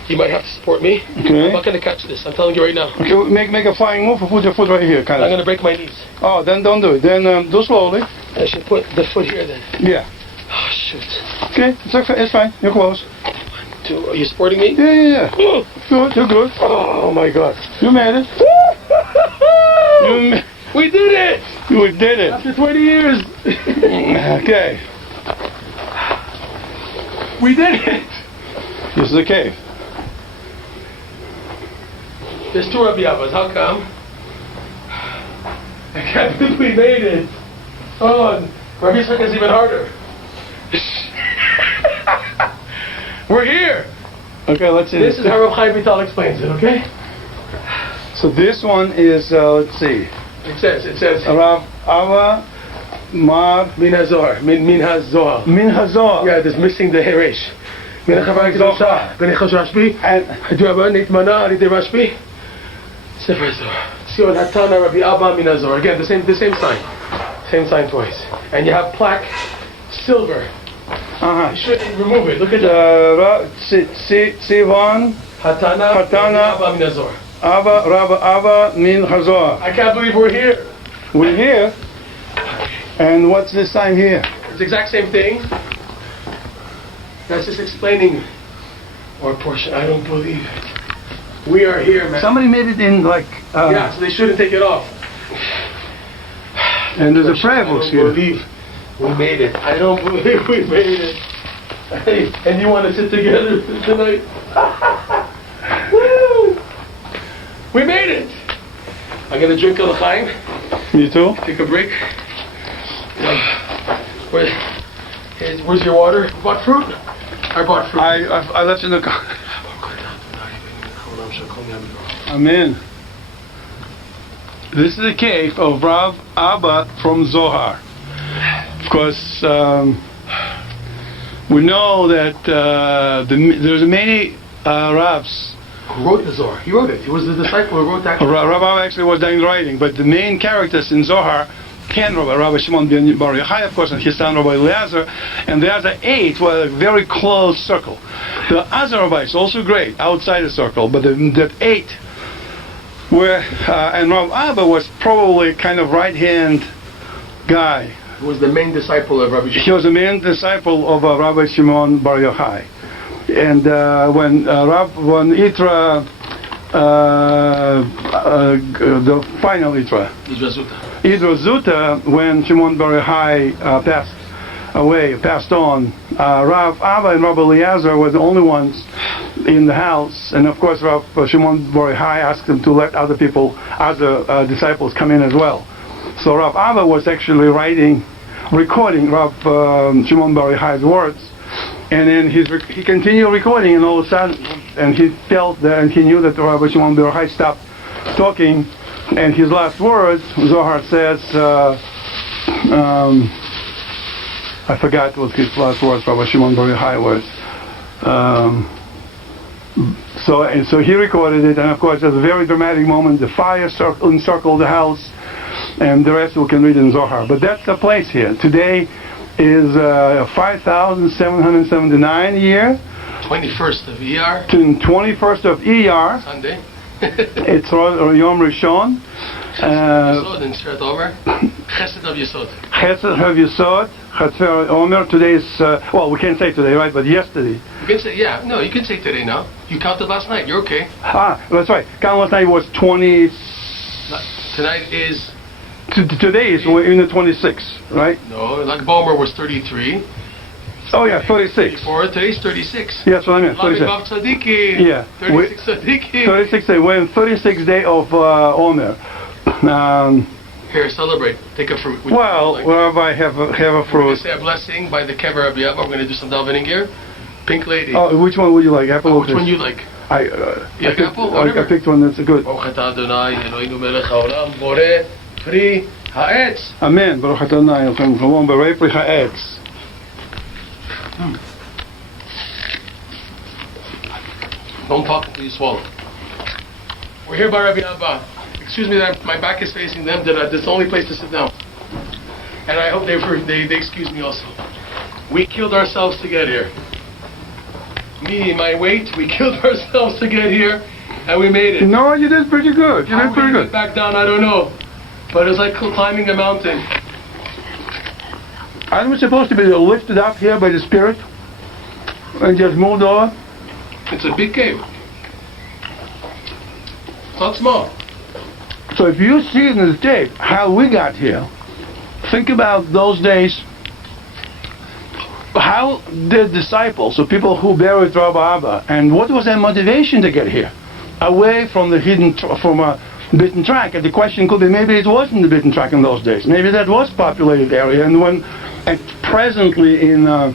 You might have to support me. Okay. I'm not going to catch this. I'm telling you right now. Okay, make a flying move. Put your foot right here, kind I'm of. going to break my knees. Oh, then don't do it. Then do slowly. I should put the foot here then. Yeah. Oh, shoot. Okay, it's okay. It's fine. You're close. 1, 2. Are you supporting me? Yeah. Oh, Good. You're good. oh my God. You made it. We did it! You did it. After 20 years. Okay. We did it! This is a cave. There's 2 Rabbi Abbas. How come? I can't believe we made it. Oh, Rabbi Yitzchak is even harder. We're here. Okay, let's see. This is how Rav Chaim Vital explains it, okay? So this one is, let's see. It says, Rav Ava Mar Min HaZohar. Min HaZohar. Min HaZohar. Yeah, there's missing the Heresh. Min HaChavak Zohar. Ben Echash Rashbi. And Hadjaba Nitmana Alidei Rashbi. Sefer Zohar. Sion Hatana Rabbi Abba Min HaZohar. Again, the same sign. Same sign twice. And you have plaque, silver. You shouldn't remove it. Look at that. Sivan Hatana Abba Min HaZohar. Abba Rabba Abba Min HaZohar. I can't believe we're here. We're here. And what's this sign here? It's the exact same thing. That's just explaining our portion. I don't believe it. We are here, man. Somebody made it in like. Yeah, so they shouldn't take it off. And there's a prayer book here. I don't believe we made it. I don't believe we made it. Hey, and you want to sit together tonight? Woo! We made it. I'm gonna drink a l'chaim. You too? Take a break. Where's your water? Bought fruit? I bought fruit. I left in the car. Amen. This is the cave of Rav Abba from Zohar. Of course, we know that there's many Ravs. Who wrote the Zohar? He wrote it. He was the disciple who wrote that. Rav Abba actually was doing writing, but the main characters in Zohar can Rabbi Shimon ben Bar Yochai, of course, and his son Rabbi Eliezer, and the other 8 were a very close circle. The other rabbis also great outside the circle, but the 8 were, and Rav Abba was probably kind of right-hand guy. He was the main disciple of Rabbi Shimon. He was the main disciple of Rabbi Shimon Bar Yochai, and when Itra, the final Itra. Idra Zuta, when Shimon Bar Yochai passed on, Rav Abba and Rabbi Eliezer were the only ones in the house, and of course Rav Shimon Bar Yochai asked them to let other disciples come in as well. So Rav Abba was actually recording Rav Shimon Bar Yochai's words, and then he continued recording, and all of a sudden, and he felt that, and he knew that Rabbi Shimon Bar Yochai stopped talking. And his last words, Zohar says, I forgot what his last words, Rabbi Shimon Bar Yochai was. So he recorded it, and of course, there's a very dramatic moment. The fire encircled the house, and the rest we can read in Zohar. But that's the place here. Today is 5,779 year. 21st of ER. 21st of ER. Sunday. It's Yom Rishon. Yesod in Shirat Omer. Chesed of Yesod. Chesed of Yesod. Chatzer Omer. Today is, well, we can't say today, right? But yesterday. You can say, yeah. No, you can say today now. You counted last night. You're okay. That's right. Count last night was 20. Tonight is. Today is in the 26th, right? No, like Bomer was 33. Oh yeah, 36. Today's 36. Yeah, that's what I meant. 36. Yeah. 36 Tzaddikim. 36 day. We're in 36th day of Omer. Here, celebrate. Take a fruit. Well, wherever I have a fruit. We're going to say a blessing by the Kever Rabbi Abba. We're going to do some davening here. Pink lady. Oh, which one would you like? Apple or which one you like? I picked one that's good. Amen. Baruch atah Adonai Eloheinu Chalom b'rei pri ha'etz. Don't talk until you swallow. We're here by Rabbi Abba. Excuse me that my back is facing them. That's the only place to sit down. And I hope they excuse me also. We killed ourselves to get here. Me, my weight, we killed ourselves to get here, and we made it. No, you did pretty good. You did pretty good. Back down, I don't know. But it's like climbing a mountain. Aren't we supposed to be lifted up here by the Spirit and just moved over? It's a big cave. It's not small. So if you see in the tape how we got here, think about those days. How did disciples, so people who buried Rabbi Abba, and what was their motivation to get here? Away from the beaten track. And the question could be, maybe it wasn't the beaten track in those days. Maybe that was populated area, and presently in a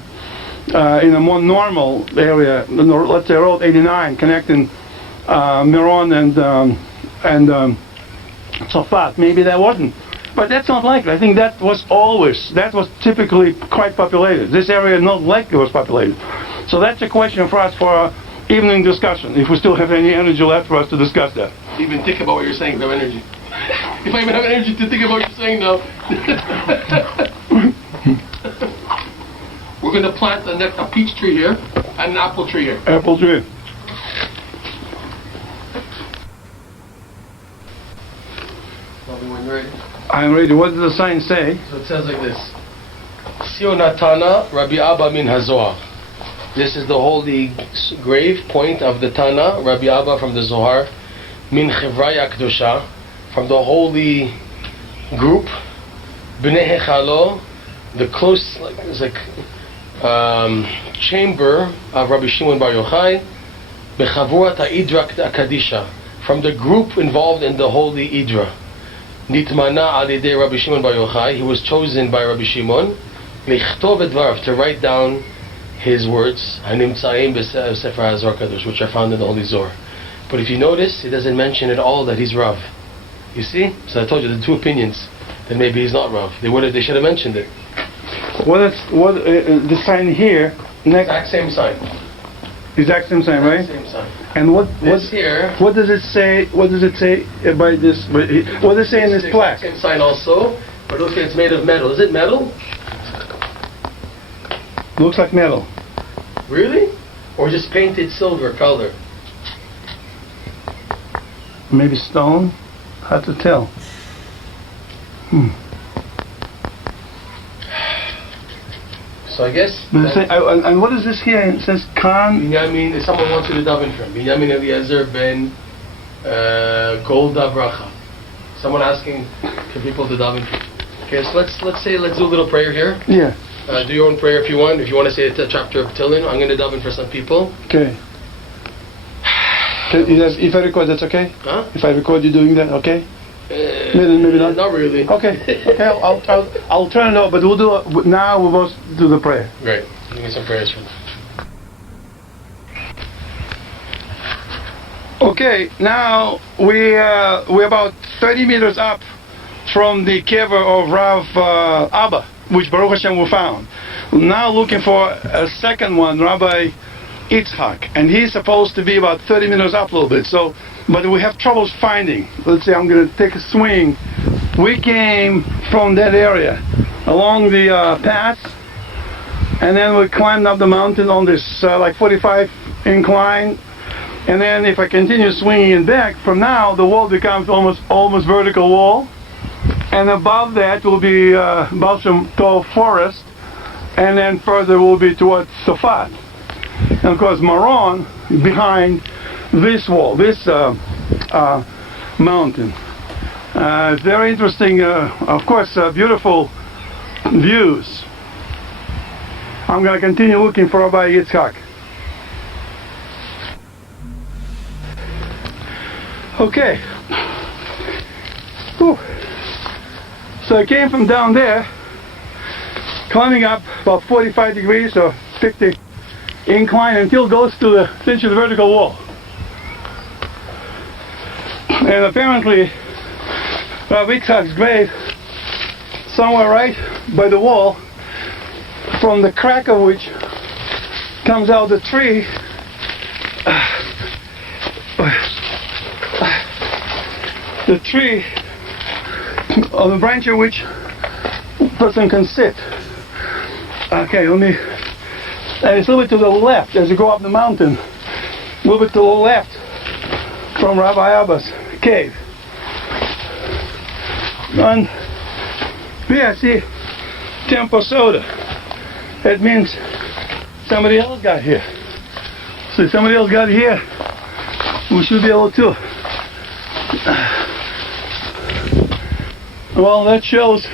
more normal area, let's say Road 89, connecting Meron and Tzafat, maybe that wasn't. But that's not likely. I think that was typically quite populated. This area not likely was populated. So that's a question for us for evening discussion, if we still have any energy left for us to discuss that. Even think about what you're saying, no energy. If I even have energy to think about what you're saying now. We're going to plant a peach tree here and an apple tree here. Apple tree. Tell me when you're ready. I'm ready. What does the sign say? So it says like this. Sionatana Rabbi Abba min HaZohar. This is the holy grave point of the Tana, Rabbi Abba from the Zohar, min Chevraya Kedusha, from the holy group, Bnei Hechalo, the close, chamber of Rabbi Shimon Bar Yochai, Bechavurat HaIdra Kadisha, from the group involved in the holy Idra. Nitmana al yedei Rabbi Shimon Bar Yochai, he was chosen by Rabbi Shimon, Lichtov edvarav, to write down his words, Hanimtzaim b'Sefer HaZohar Kadosh, which are found in the Holy Zohar. But if you notice, he doesn't mention at all that he's Rav. You see? So I told you the two opinions, that maybe he's not Rav. They should have mentioned it. The sign here, next. Exact same sign. Exact same sign, right? Same sign. And what Here. what does it say? What does it say by this? What does it say in this plaque? Same sign also, but look, it's made of metal. Is it metal? Looks like metal. Really? Or just painted silver color? Maybe stone. Hard to tell. So I guess. But it say, and what is this here? It says Khan. Binyamin, if someone wants you to daven for him, Binyamin Eliezer ben Golda Bracha. Someone asking for people to daven for him. Okay, so let's do a little prayer here. Yeah. Do your own prayer if you want. If you want to say a chapter of Tillin, I'm going to daven for some people. Okay. If I record, that's okay? Huh? If I record you doing that, okay? Maybe not. Not really. Okay. Okay. I'll turn it off, but we'll do it now. We'll both do the prayer. Great. Give me some prayers for them. Okay. Now we're about 30 meters up from the kever of Rav Abba, which Baruch Hashem we found. We're now looking for a second one, Rabbi Yitzhak, and he's supposed to be about 30 meters up a little bit. So, but we have troubles finding. Let's say I'm going to take a swing. We came from that area along the path, and then we climbed up the mountain on this like 45 incline. And then if I continue swinging it back, from now the wall becomes almost vertical wall. And above that will be about some tall forest, and then further will be towards Safat. And of course Maron behind this wall, this mountain. Very interesting, of course, beautiful views. I'm going to continue looking for Rabbi Yitzhak. Okay. Whew. So I came from down there, climbing up about 45 degrees or 50 incline until it goes to the essentially vertical wall. And apparently Rav Yitzhak's grave somewhere right by the wall, from the crack of which comes out the tree. The tree on the branch of which a person can sit. Okay, let me. And it's a little bit to the left as you go up the mountain. A little bit to the left from Rabbi Abba's cave. And here I see Temple Soda. That means somebody else got here. So if somebody else got here, we should be able to. Well, that shows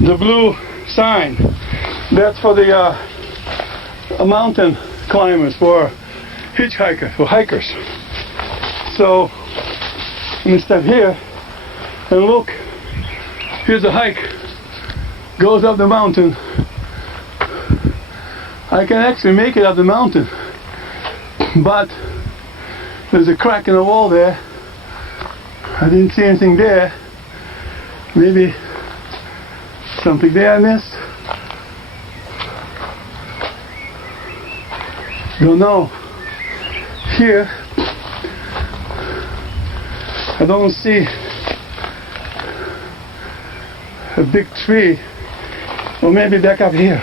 the blue sign. That's for the mountain climbers, for hitchhikers, for hikers. So let me step here and look. Here's a hike. Goes up the mountain. I can actually make it up the mountain, but there's a crack in the wall there. I didn't see anything there. Maybe something there I missed. Don't know. Here, I don't see a big tree. Or maybe back up here.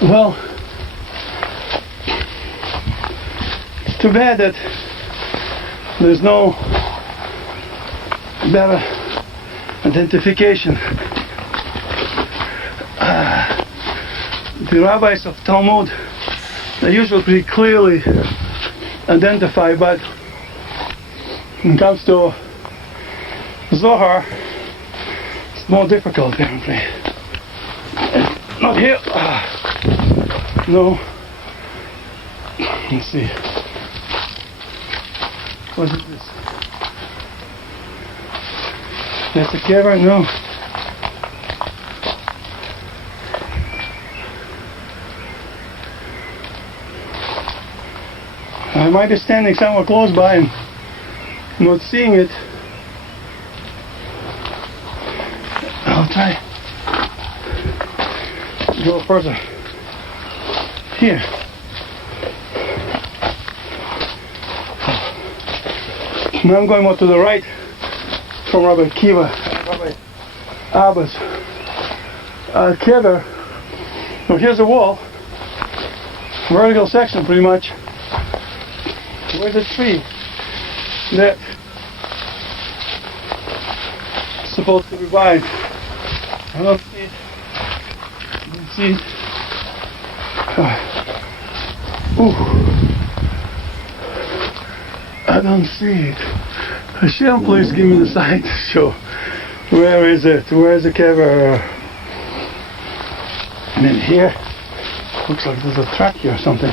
Well, it's too bad that there's no better identification. The rabbis of Talmud, they usually pretty clearly identify, but when it comes to Zohar, it's more difficult apparently. Not here. No. Let's see. What is this? That's a cavern? No. I might be standing somewhere close by and not seeing it. I'll try. Go further. Here. Now I'm going more to the right from Rabbi Abba's kever. So here's a wall, vertical section pretty much. Where's the tree that supposed to be by? I don't see it. You can see it. I don't see it. Hashem, please give me the sign to show. Where is it? Where is the kever? And then here, looks like there's a track here or something.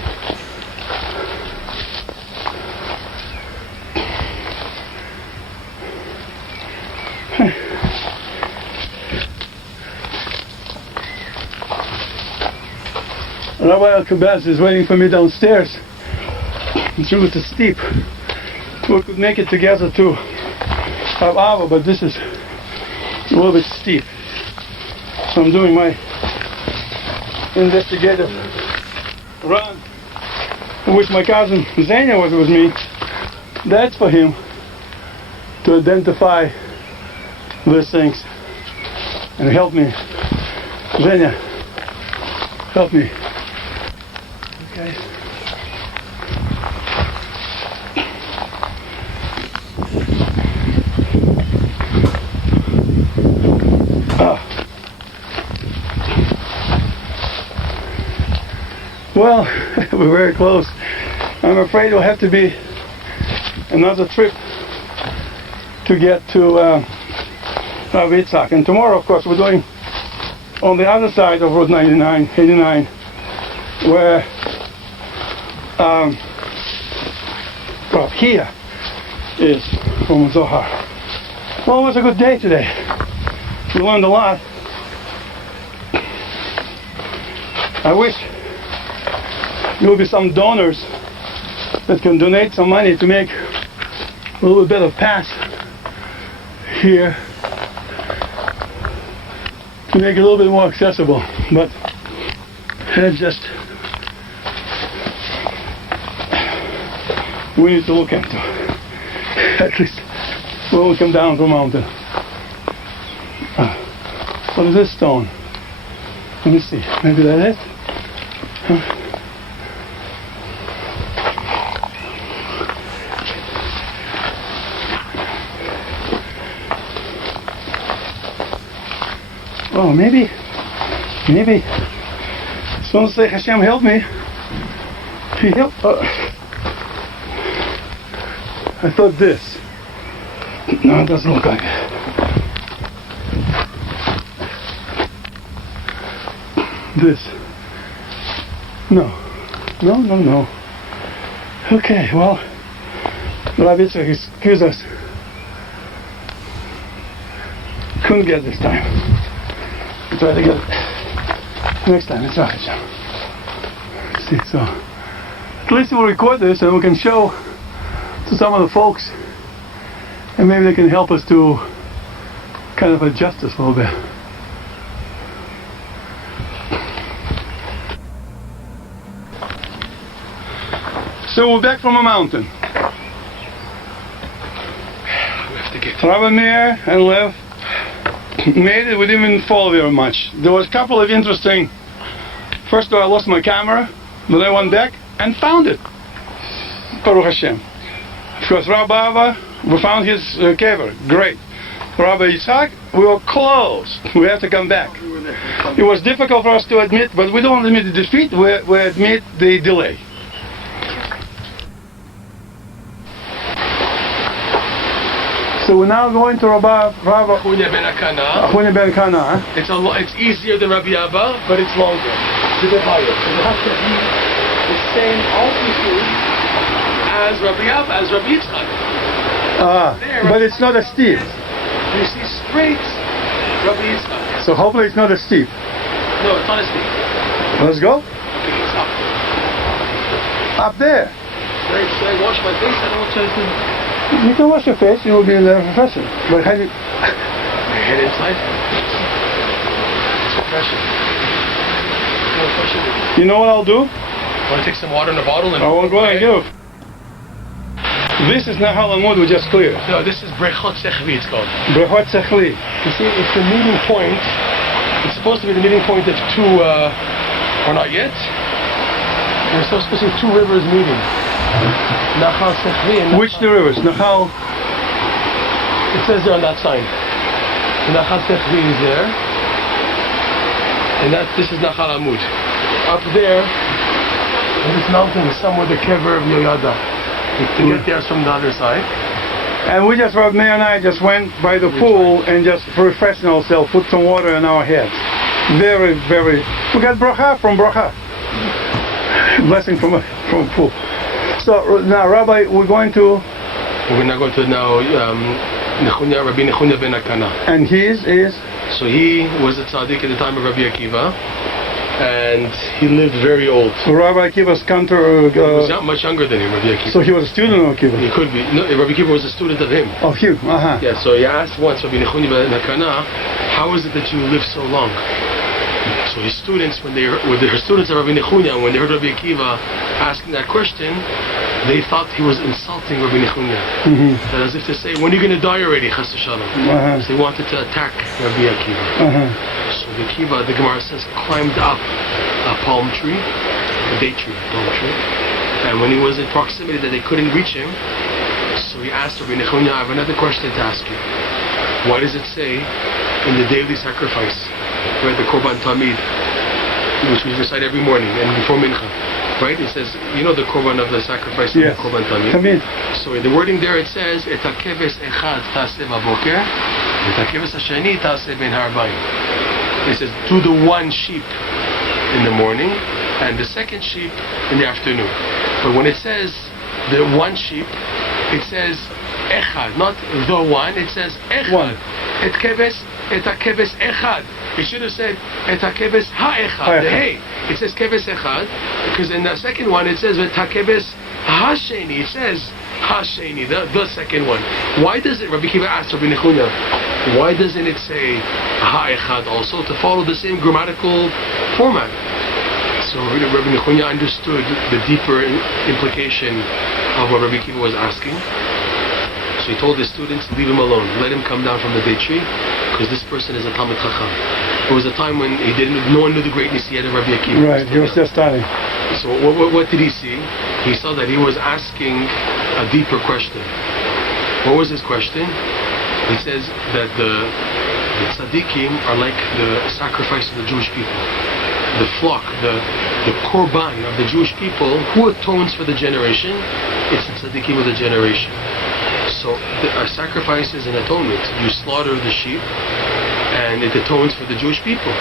Rabbi Al-Kabaz is waiting for me downstairs. It's really too steep. We could make it together to have Ava, but this is a little bit steep. So I'm doing my investigative run. I wish my cousin Zenya was with me. That's for him to identify these things and help me. Zenya, help me. Okay. Well, we're very close. I'm afraid it'll have to be another trip to get to Rav Yitzhak. And tomorrow, of course, we're going on the other side of Route 89, where well, here is from Zohar. Well, it was a good day today. We learned a lot. I wish there will be some donors that can donate some money to make a little bit of path here, to make it a little bit more accessible. But it's just, we need to look into, at least when we come down the mountain. What is this stone? Let me see. Maybe that is? Huh? Oh, maybe. Someone say, Hashem, help me. He help. I thought this. No, it doesn't look like it. This. No. Okay, well, Rabbi Yitzhak excuse us. Couldn't get this time. We'll try to get it next time. It's alright. See, so at least we'll record this and we can show to some of the folks, and maybe they can help us to kind of adjust this a little bit. So we're back from a mountain. We have to get Rabbi Meir and Lev made it. We didn't even fall very much. There was a couple of interesting. First of all, I lost my camera, but I went back and found it. Baruch Hashem. Of course, Rabbi Abba, we found his kever. Great. Rabbi Yitzhak, we were close. We have to come back. It was difficult for us to admit, but we don't admit the defeat. We admit the delay. So we're now going to Rabbi Hunya ben Akana. Hunya ben Kana. It's easier than Rabbi Abba, but it's longer. It's a bit higher. It has to be the same altitude as Rabbi Abba, as Rabbi Yitzchak. But it's not as steep. You see straight Rabbi Yitzchak. So hopefully it's not as steep. No, it's not as steep. Let's go. Okay, it's up. Up there. Should I wash my face? I don't want to. You can wash your face, you will be the professor. But how do you... My head inside. It's refreshing. You know what I'll do? Want to take some water in a bottle and... I will go and do. This is Nahal Amud we just cleared. No, this is Brechot Sechvi, it's called. Brechot Sechli. You see, it's the meeting point. It's supposed to be the meeting point of two, or not yet. We're supposed to see two rivers meeting. Nahal Sechvi and... Which the rivers? Nahal... It says there on that sign. Nahal Sechvi is there. And this is Nahal Amud. Up there, on this mountain is somewhere the kever of Yoyada. To get there from the other side. And we just, Mayor and I just went by the pool and just refreshed ourselves, put some water in our heads. Very, very... We got bracha from bracha. Blessing from a pool. So now, Rabbi, we're going to... We're now going to Rabbi Nechunya ben Akana. And his is? So he was a tzaddik at the time of Rabbi Akiva. And he lived very old. So Rabbi Akiva's counter... he was not much younger than him, Rabbi Akiva. So he was a student of Akiva? He could be. No, Rabbi Akiva was a student of him. Of you, Yeah, so he asked once Rabbi Nechunya ben Akana, how is it that you live so long? So his students, when they were students of Rabbi Nechunya, when they heard Rabbi Akiva asking that question, they thought he was insulting Rabbi Nechunya. That as if to say, when are you going to die already, Chas v'Shalom? So they wanted to attack Rabbi Akiva. So Rabbi Akiva, the Gemara says, climbed up a palm tree, a date tree, palm tree. And when he was in proximity that they couldn't reach him, so he asked Rabbi Nechunya, I have another question to ask you. Why does it say in the daily sacrifice, where the Korban Tamid, which we recite every morning and before Mincha, right? It says, you know the Korban of the sacrifice, yes. The Korban Tamid. So in the wording there it says, Et hakeves echad taseh baboker, et hakeves hashani taseh ben harbayim. It says, do the one sheep in the morning and the second sheep in the afternoon. But when it says the one sheep, it says echad, not the one, it says echad. One. Et hakeves echad. It should have said et hakeves ha'echad, the hey. It says keves echad, because in the second one it says et hakeves hasheni. It says hasheni, the second one. Why does it, Rabbi Akiva asked Rabbi Nechunya, why doesn't it say ha'echad also, to follow the same grammatical format? So Rabbi Nechunya understood the deeper implication of what Rabbi Akiva was asking. So he told his students, leave him alone, let him come down from the date tree, because this person is a Talmid Chacham. It was a time when no one knew the greatness yet of Rabbi Akiva. Right, he was just starting. So what did he see? He saw that he was asking a deeper question. What was his question? He says that the tzaddikim are like the sacrifice of the Jewish people. The flock, the korban of the Jewish people, who atones for the generation? It's the tzaddikim of the generation. So a sacrifice is an atonement. You slaughter the sheep and it atones for the Jewish people.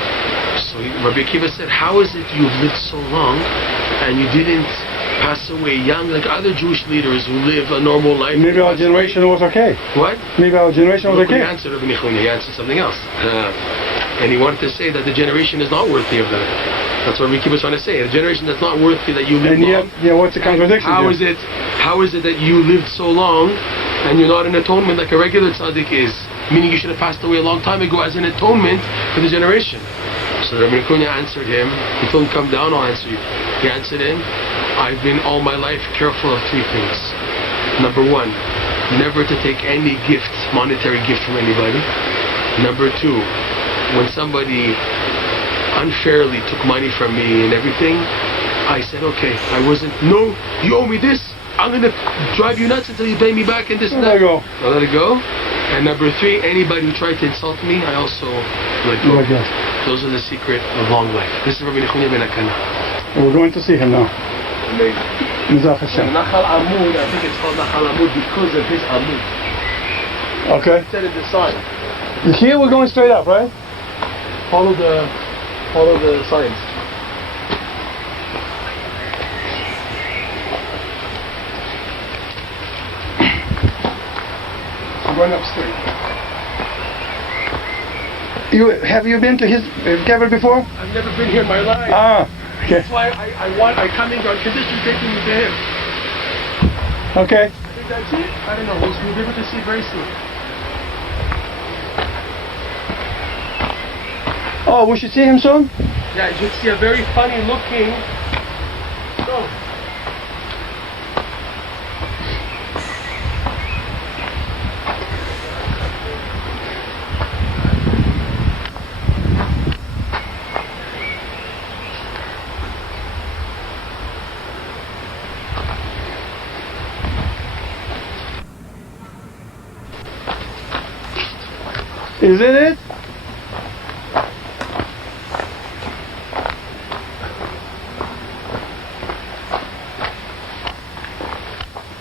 So Rabbi Akiva said, how is it you've lived so long and you didn't pass away young like other Jewish leaders who live a normal life? Maybe our generation was okay. What? Maybe our generation was okay. He answered Rabbi Nechunya, he answered something else. And he wanted to say that the generation is not worthy of that. That's what Rabbi Akiva was trying to say. A generation that's not worthy that you live long. Yeah, what's the contradiction? How is it that you lived so long and you're not an atonement like a regular tzaddik is? Meaning you should have passed away a long time ago as an atonement for the generation. So Rabbi Nechunya answered him. He told him, come down, I'll answer you. He answered him, I've been all my life careful of three things. Number one, never to take any gift, monetary gift from anybody. Number two, when somebody unfairly took money from me and everything, I said, okay, no, you owe me this, I'm going to drive you nuts until you pay me back and this and that. I'll let it go. And number three, anybody who tried to insult me, I also let go. Those are the secret of long life. This is Rabbi Nechunya ben Akana. We're going to see him now. Nahal Amud, I think it's called Nahal Amud because of his Amud. Okay. It said in the sign. Here we're going straight up, right? Follow the signs. I'm going up straight. Have you been to his kever before? I've never been here in my life. Okay. That's why I come in on condition taking you to him. Okay. I think That's it? I don't know. We'll be able to see it very soon. Oh, we should see him soon? Yeah, you should see a very funny looking stone. Isn't it?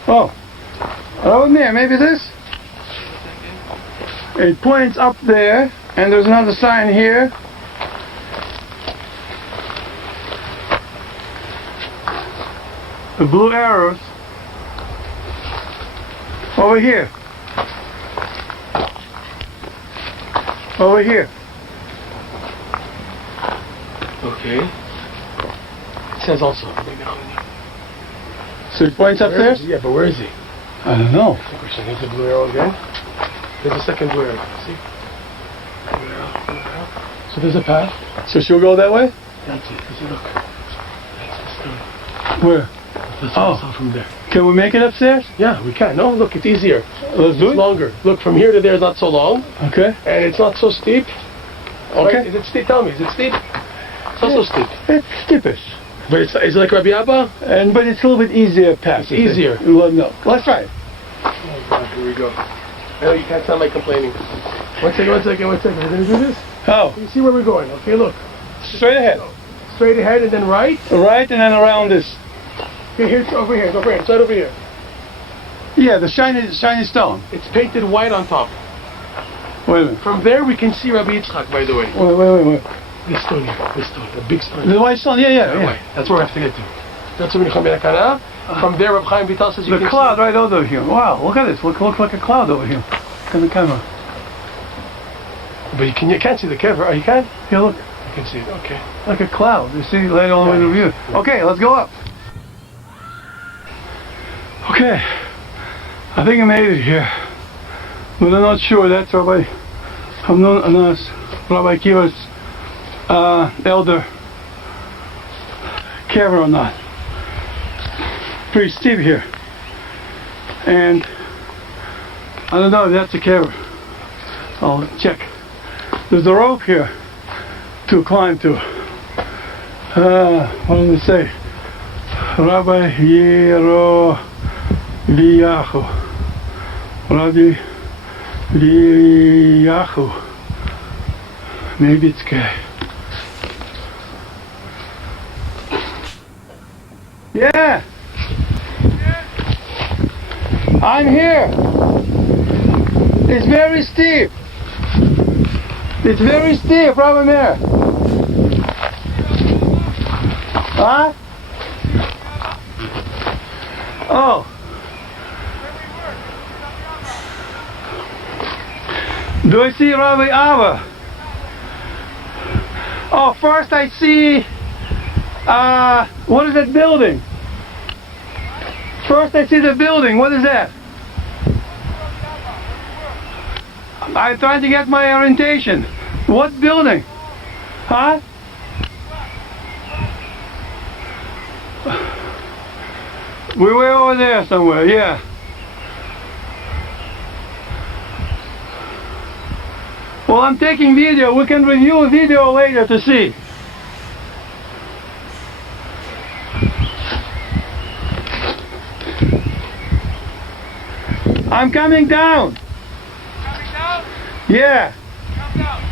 Oh, over there, maybe this? It points up there, and there's another sign here. The blue arrows. Over here. Over here. Okay. It says also. So it points up there? Yeah, but where is he? I don't know. Good question. Here's the blue arrow again. There's a second blue arrow. See? Blue arrow, blue arrow. So there's a path. So she'll go that way? That's it. See, look. That's the stone. Where? Let's saw from there. Can we make it upstairs? Yeah, we can. No, look, it's easier. Let's do It's it. longer. Look, from here to there is not so long, Okay. and it's not so steep. Okay. Right? Is it steep? Tell me, is it steep? It's not so steep. It's steepish. But is it like Rabbi Abba? But it's a little bit easier path. It's easier. Well, no. Let's try it. Oh God, here we go. I know you can't sound like complaining. One second. We're gonna do this. Oh, You see where we're going? Okay, look. straight ahead. Straight ahead and then right. Right, and then around this. Okay, here's over here. Go over here. It's right over here. Yeah, the shiny stone. It's painted white on top. Wait a minute. From there we can see Rabbi Yitzchak, by the way. Wait. This stone here. This stone. The big stone. The white stone, yeah. Right. That's where we have to get to. That's where we come in Akana. From there, Reb Chaim Vital says you The can cloud right over here. Wow, look at this. Look like a cloud over here. Look at the camera. see. But you can't see the camera. Oh, you can? Here, look. You can see it. Okay. Like a cloud. You see right all the way to view. Okay, let's go up. Okay. I think I made it here. But I'm not sure. That's Rabbi Rabbi Kiva's elder cave or not. Pretty steep here. And I don't know if that's a cave. I'll check. There's a rope here to climb to. What did it say? Rabbi Yero Liyahu. Rabbi Liyahu. Maybe it's gay. Yeah. I'm here. It's very steep. It's very steep, Rabbi Meir. Huh? Oh. Do I see Rabbi Abba? Oh, first I see, what is that building? First I see the building. What is that? I tried to get my orientation. What building? Huh? We were over there somewhere, yeah. Well, I'm taking video. We can review a video later to see. I'm coming down. Coming down? Yeah. Come down.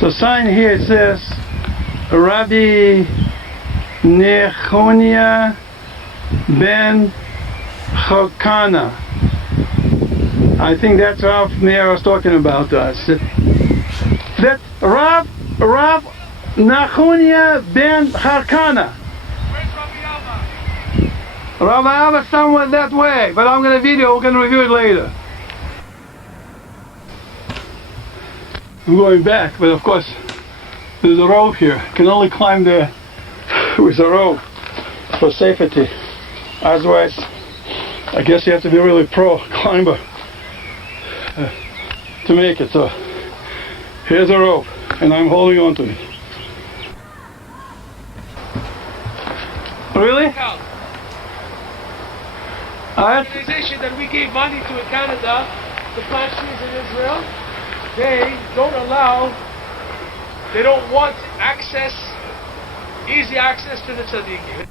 So sign here it says Rabbi Nechonia ben Chokana I think that's Rav Meir was talking about us. That Rav Nachunia ben Harkana. Where's Rabbi Alma? Rav Abba somewhere that way, but I'm going to video, we can review it later. I'm going back, but of course there's a rope here. You can only climb there with a rope for safety. Otherwise, I guess you have to be a really pro climber to make it. So here's a rope, and I'm holding on to it. Really? Cal, Alright. organization that we gave money to in Canada to plant trees in Israel, they don't want easy access to the tzaddikim.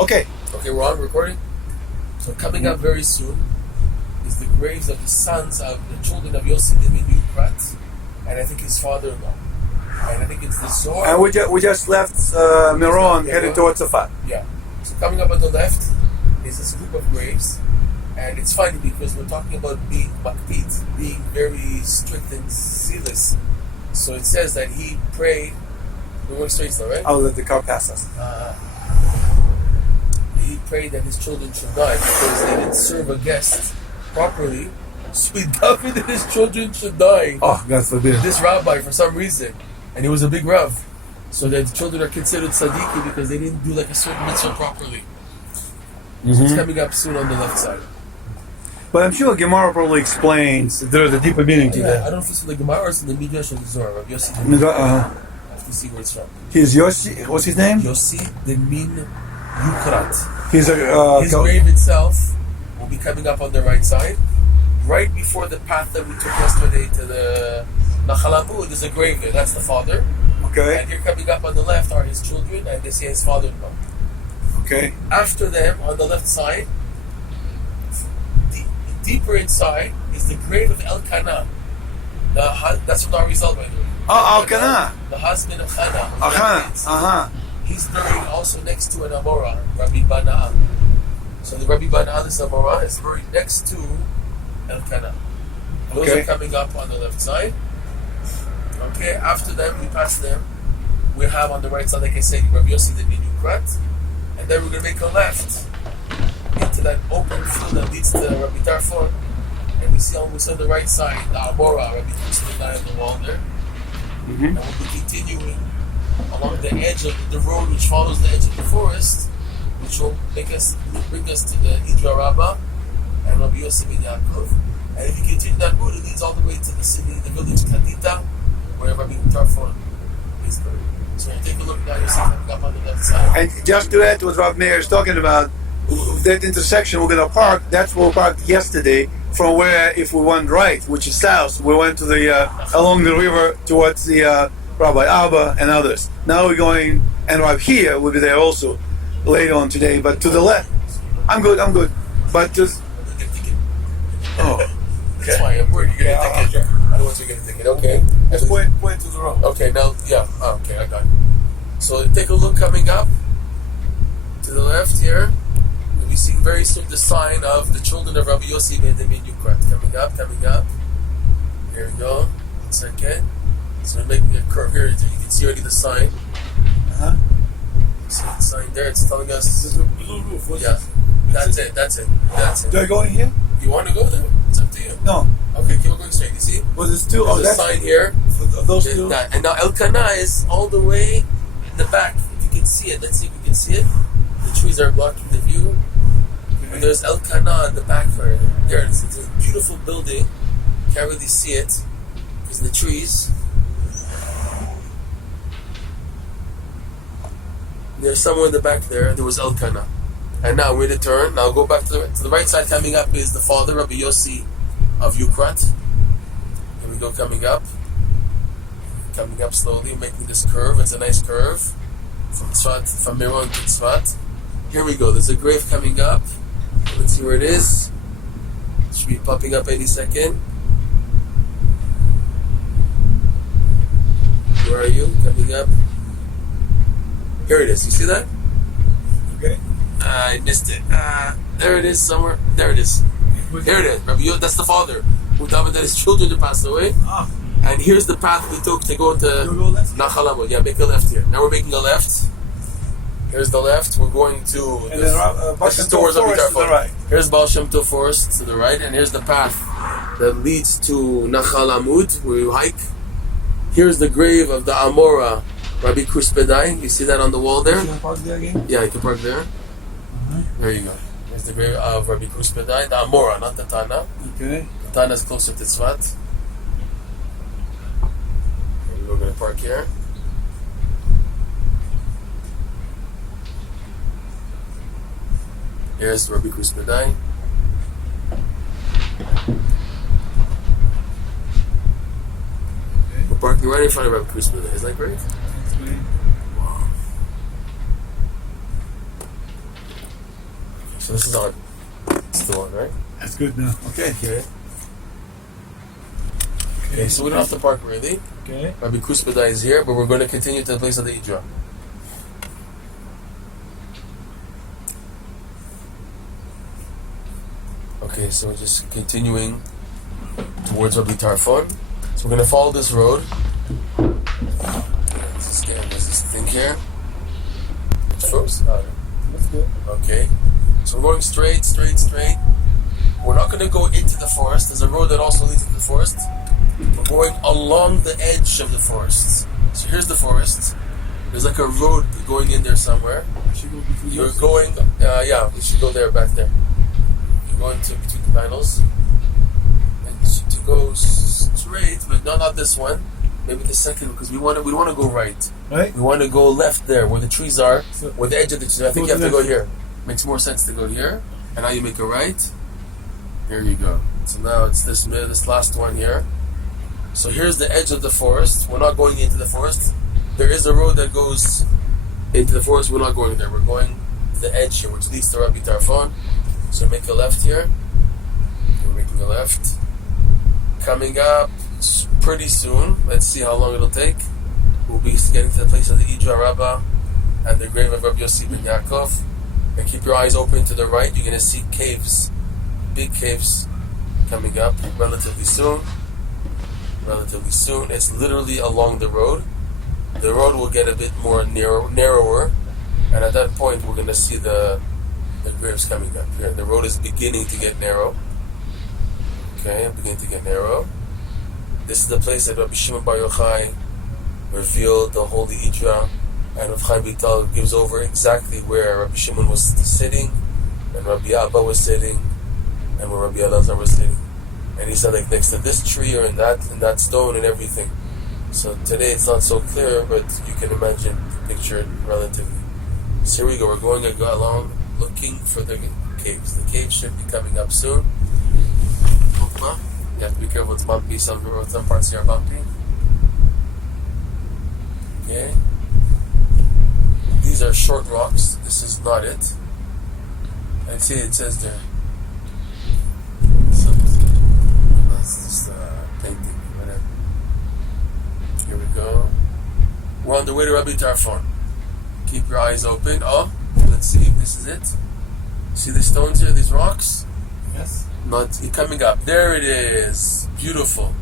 Okay, we're on recording. So coming up very soon is the graves of the sons of the children of Yossi Demin Yukrat, and I think his father-in-law. And I think it's the Zohar. And we just left Miron, headed towards Safat. Yeah. So coming up on the left is this group of graves. And it's funny because we're talking about being makpid, being very strict and zealous. So it says that he prayed. We're going straight now, right? I'll let the car pass us. He prayed that his children should die because they didn't serve a guest properly. So he davened that his children should die. Oh, God forbid. This rabbi, for some reason, and he was a big rav, so that the children are considered tzaddikim because they didn't do like a certain mitzvah properly. So it's coming up soon on the left side. But I'm sure Gemara probably explains there's a deeper meaning to Yeah, that. I don't know if it's from the Gemara or it's in the Midrash or the Zohar. Rabbi Yossi I have to see where it's from. He's Yossi. What's his name? Yossi Demin Yukrat. He's His grave itself will be coming up on the right side, right before the path that we took yesterday to the Nachalamud is a grave there. That's the father. Okay. And here coming up on the left are his children, and they say his father-in-law. Okay. After them, on the left side, deeper inside, is the grave of Elkanah. That's from our result, by the way. Elkanah. The husband of Hannah. Uh-huh. He's buried also next to an Amorah, Rabbi Bana'ah. So the Rabbi Bana'ah, this Amorah, is buried next to Elkanah. Those are coming up on the left side. Okay, after them, we pass them. We have on the right side, like I said, Rabbi Yossi the Minukrat. And then we're going to make a left into that open field that leads to Rabbi Tarfon. And we see almost on the right side, the Amorah, Rabbi Tarfon on the wall there. And we'll be continuing along the edge of the road which follows the edge of the forest, which will bring us to the Idra Rabbah and Rabbi Yossi ben Yaakov. And if you continue that route, it leads all the way to the city, the village Kadita, where Rabbi Tarfon is buried. So you take a look now, you see coming up on the left side. And just to add to what Rav Meir is talking about, that intersection we're going to park, that's where we parked yesterday, from where, if we went right, which is south, we went to the along the river towards the Rabbi Abba and others. Now we're going, and right here, we'll be there also later on today, but to the left. I'm good. But just... Oh. That's fine, I'm worried you're going to take it. I don't want you to get a ticket, okay? Just point to the road. Okay, now, okay, I got it. So take a look coming up to the left here. We see very soon the sign of the children of Rabbi Yossi ben Yukrat. Coming up. Here we go. 1 second. So we're making a curve here. You can see already the sign. See the sign there? It's telling us. This is a blue roof. That's it. Do I go in here? You want to go there? It's up to you. No. Okay, keep on going straight. You see? Well, there's two. There's a sign here. Those two. And now Elkanah is all the way in the back. If you can see it, let's see if we can see it. The trees are blocking the view. And there's Elkanah in the back there. There it is. It's a beautiful building. Can't really see it because of the trees. There's someone in the back there. There was Elkanah. And now we're to turn. Now go back to the right side. Coming up is the father, Rabbi Yossi of Yukrat. Here we go, coming up slowly, making this curve. It's a nice curve from Tzfat, from Miron to Tzfat. Here we go. There's a grave coming up. Let's see where it is. It should be popping up any second. Where are you? Coming up. Here it is. You see that? Okay. I missed it. There it is somewhere. There it is. There it is. Rabbi Yossi, that's the father who died that his children to pass away. And here's the path we took to go to Nachalamud. Yeah, make a left here. Now we're making a left. Here's the left. We're going to this is towards Rabbi Tarfon. Right. Here's Baal Shem Tov Forest to the right, and here's the path that leads to Nachalamud, where you hike. Here's the grave of the Amorah, Rabbi Kuspedai. You see that on the wall there? Can I park there again? Yeah, you can park there. There you go. Here's the grave of Rabbi Kuspedai, the Amorah, not the Tana. Okay. The Tana is closer to Tzfat. We're going to park here. Here's Rabbi Kuspedai. We're parking right in front of Rabbi Kuspedai. Is that great? Wow. So this is on. It's the one, right? That's good now. Okay. Okay, so we don't have to park really. Okay. Rabbi Kuspedai is here, but we're going to continue to the place of the Idra. Okay, so we're just continuing towards Rabbi Tarfon. So we're going to follow this road. There's this thing here. It's froze? That's good. Okay. So we're going straight. We're not going to go into the forest. There's a road that also leads to the forest. We're going along the edge of the forest. So here's the forest. There's like a road going in there somewhere. You're going, we should go there, back there. You're going to between the panels. And to go straight, but not this one. Maybe the second, because we don't want to go right. Right? We want to go left there, where the trees are, where the edge of the trees. I think you have to go here. Makes more sense to go here. And now you make a right. Here you go. So now it's this last one here. So here's the edge of the forest. We're not going into the forest. There is a road that goes into the forest. We're not going there. We're going to the edge here, which leads to Rabbi Tarfon. So make a left here. We're making a left. Coming up pretty soon. Let's see how long it'll take. We'll be getting to the place of the Zohar Rabbis and the grave of Rabbi Yossi ben Yaakov. And keep your eyes open to the right. You're going to see caves, big caves, coming up relatively soon. Relatively soon. It's literally along the road. The road will get a bit more narrower, and at that point we're going to see the graves coming up here. The road is beginning to get narrow. Okay, beginning to get narrow. This is the place that Rabbi Shimon Bar Yochai revealed the holy Idra, and Rav Chaim Vital gives over exactly where Rabbi Shimon was sitting, and Rabbi Abba was sitting, and where Rabbi Elazar was sitting. And he said, like, next to this tree or in that stone and everything. So today it's not so clear, but you can imagine, picture it relatively. So here we go. We're going along, looking for the caves. The caves should be coming up soon. You have to be careful. It's bumpy. Some parts here are bumpy. Okay. These are short rocks. This is not it. And see, it says there. That's just painting, whatever. Here we go. We're on the way to Rabbi Tarfon. Keep your eyes open. Oh, let's see if this is it. See the stones here, these rocks? Yes. Not coming up. There it is. Beautiful.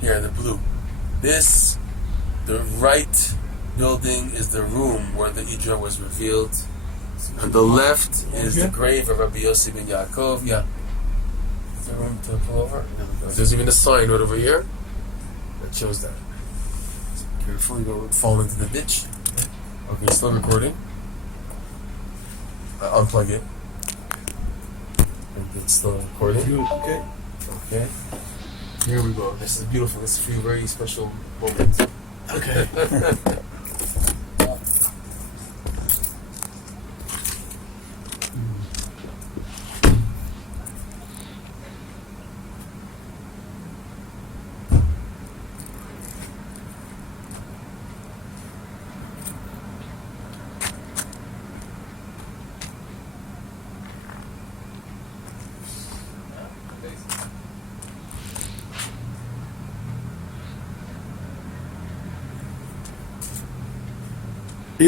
Here, the blue. This, the right building is the room where the Idra was revealed. On the left is the grave of Rabbi Yossi ben Yaakov. Yeah. Is there room to pull over? There's even a sign right over here that shows that. So be careful, you don't fall into the ditch. Okay, still recording. Unplug it. And it's still recording. Okay. Okay. Here we go. This is beautiful. This is a very special moment. Okay.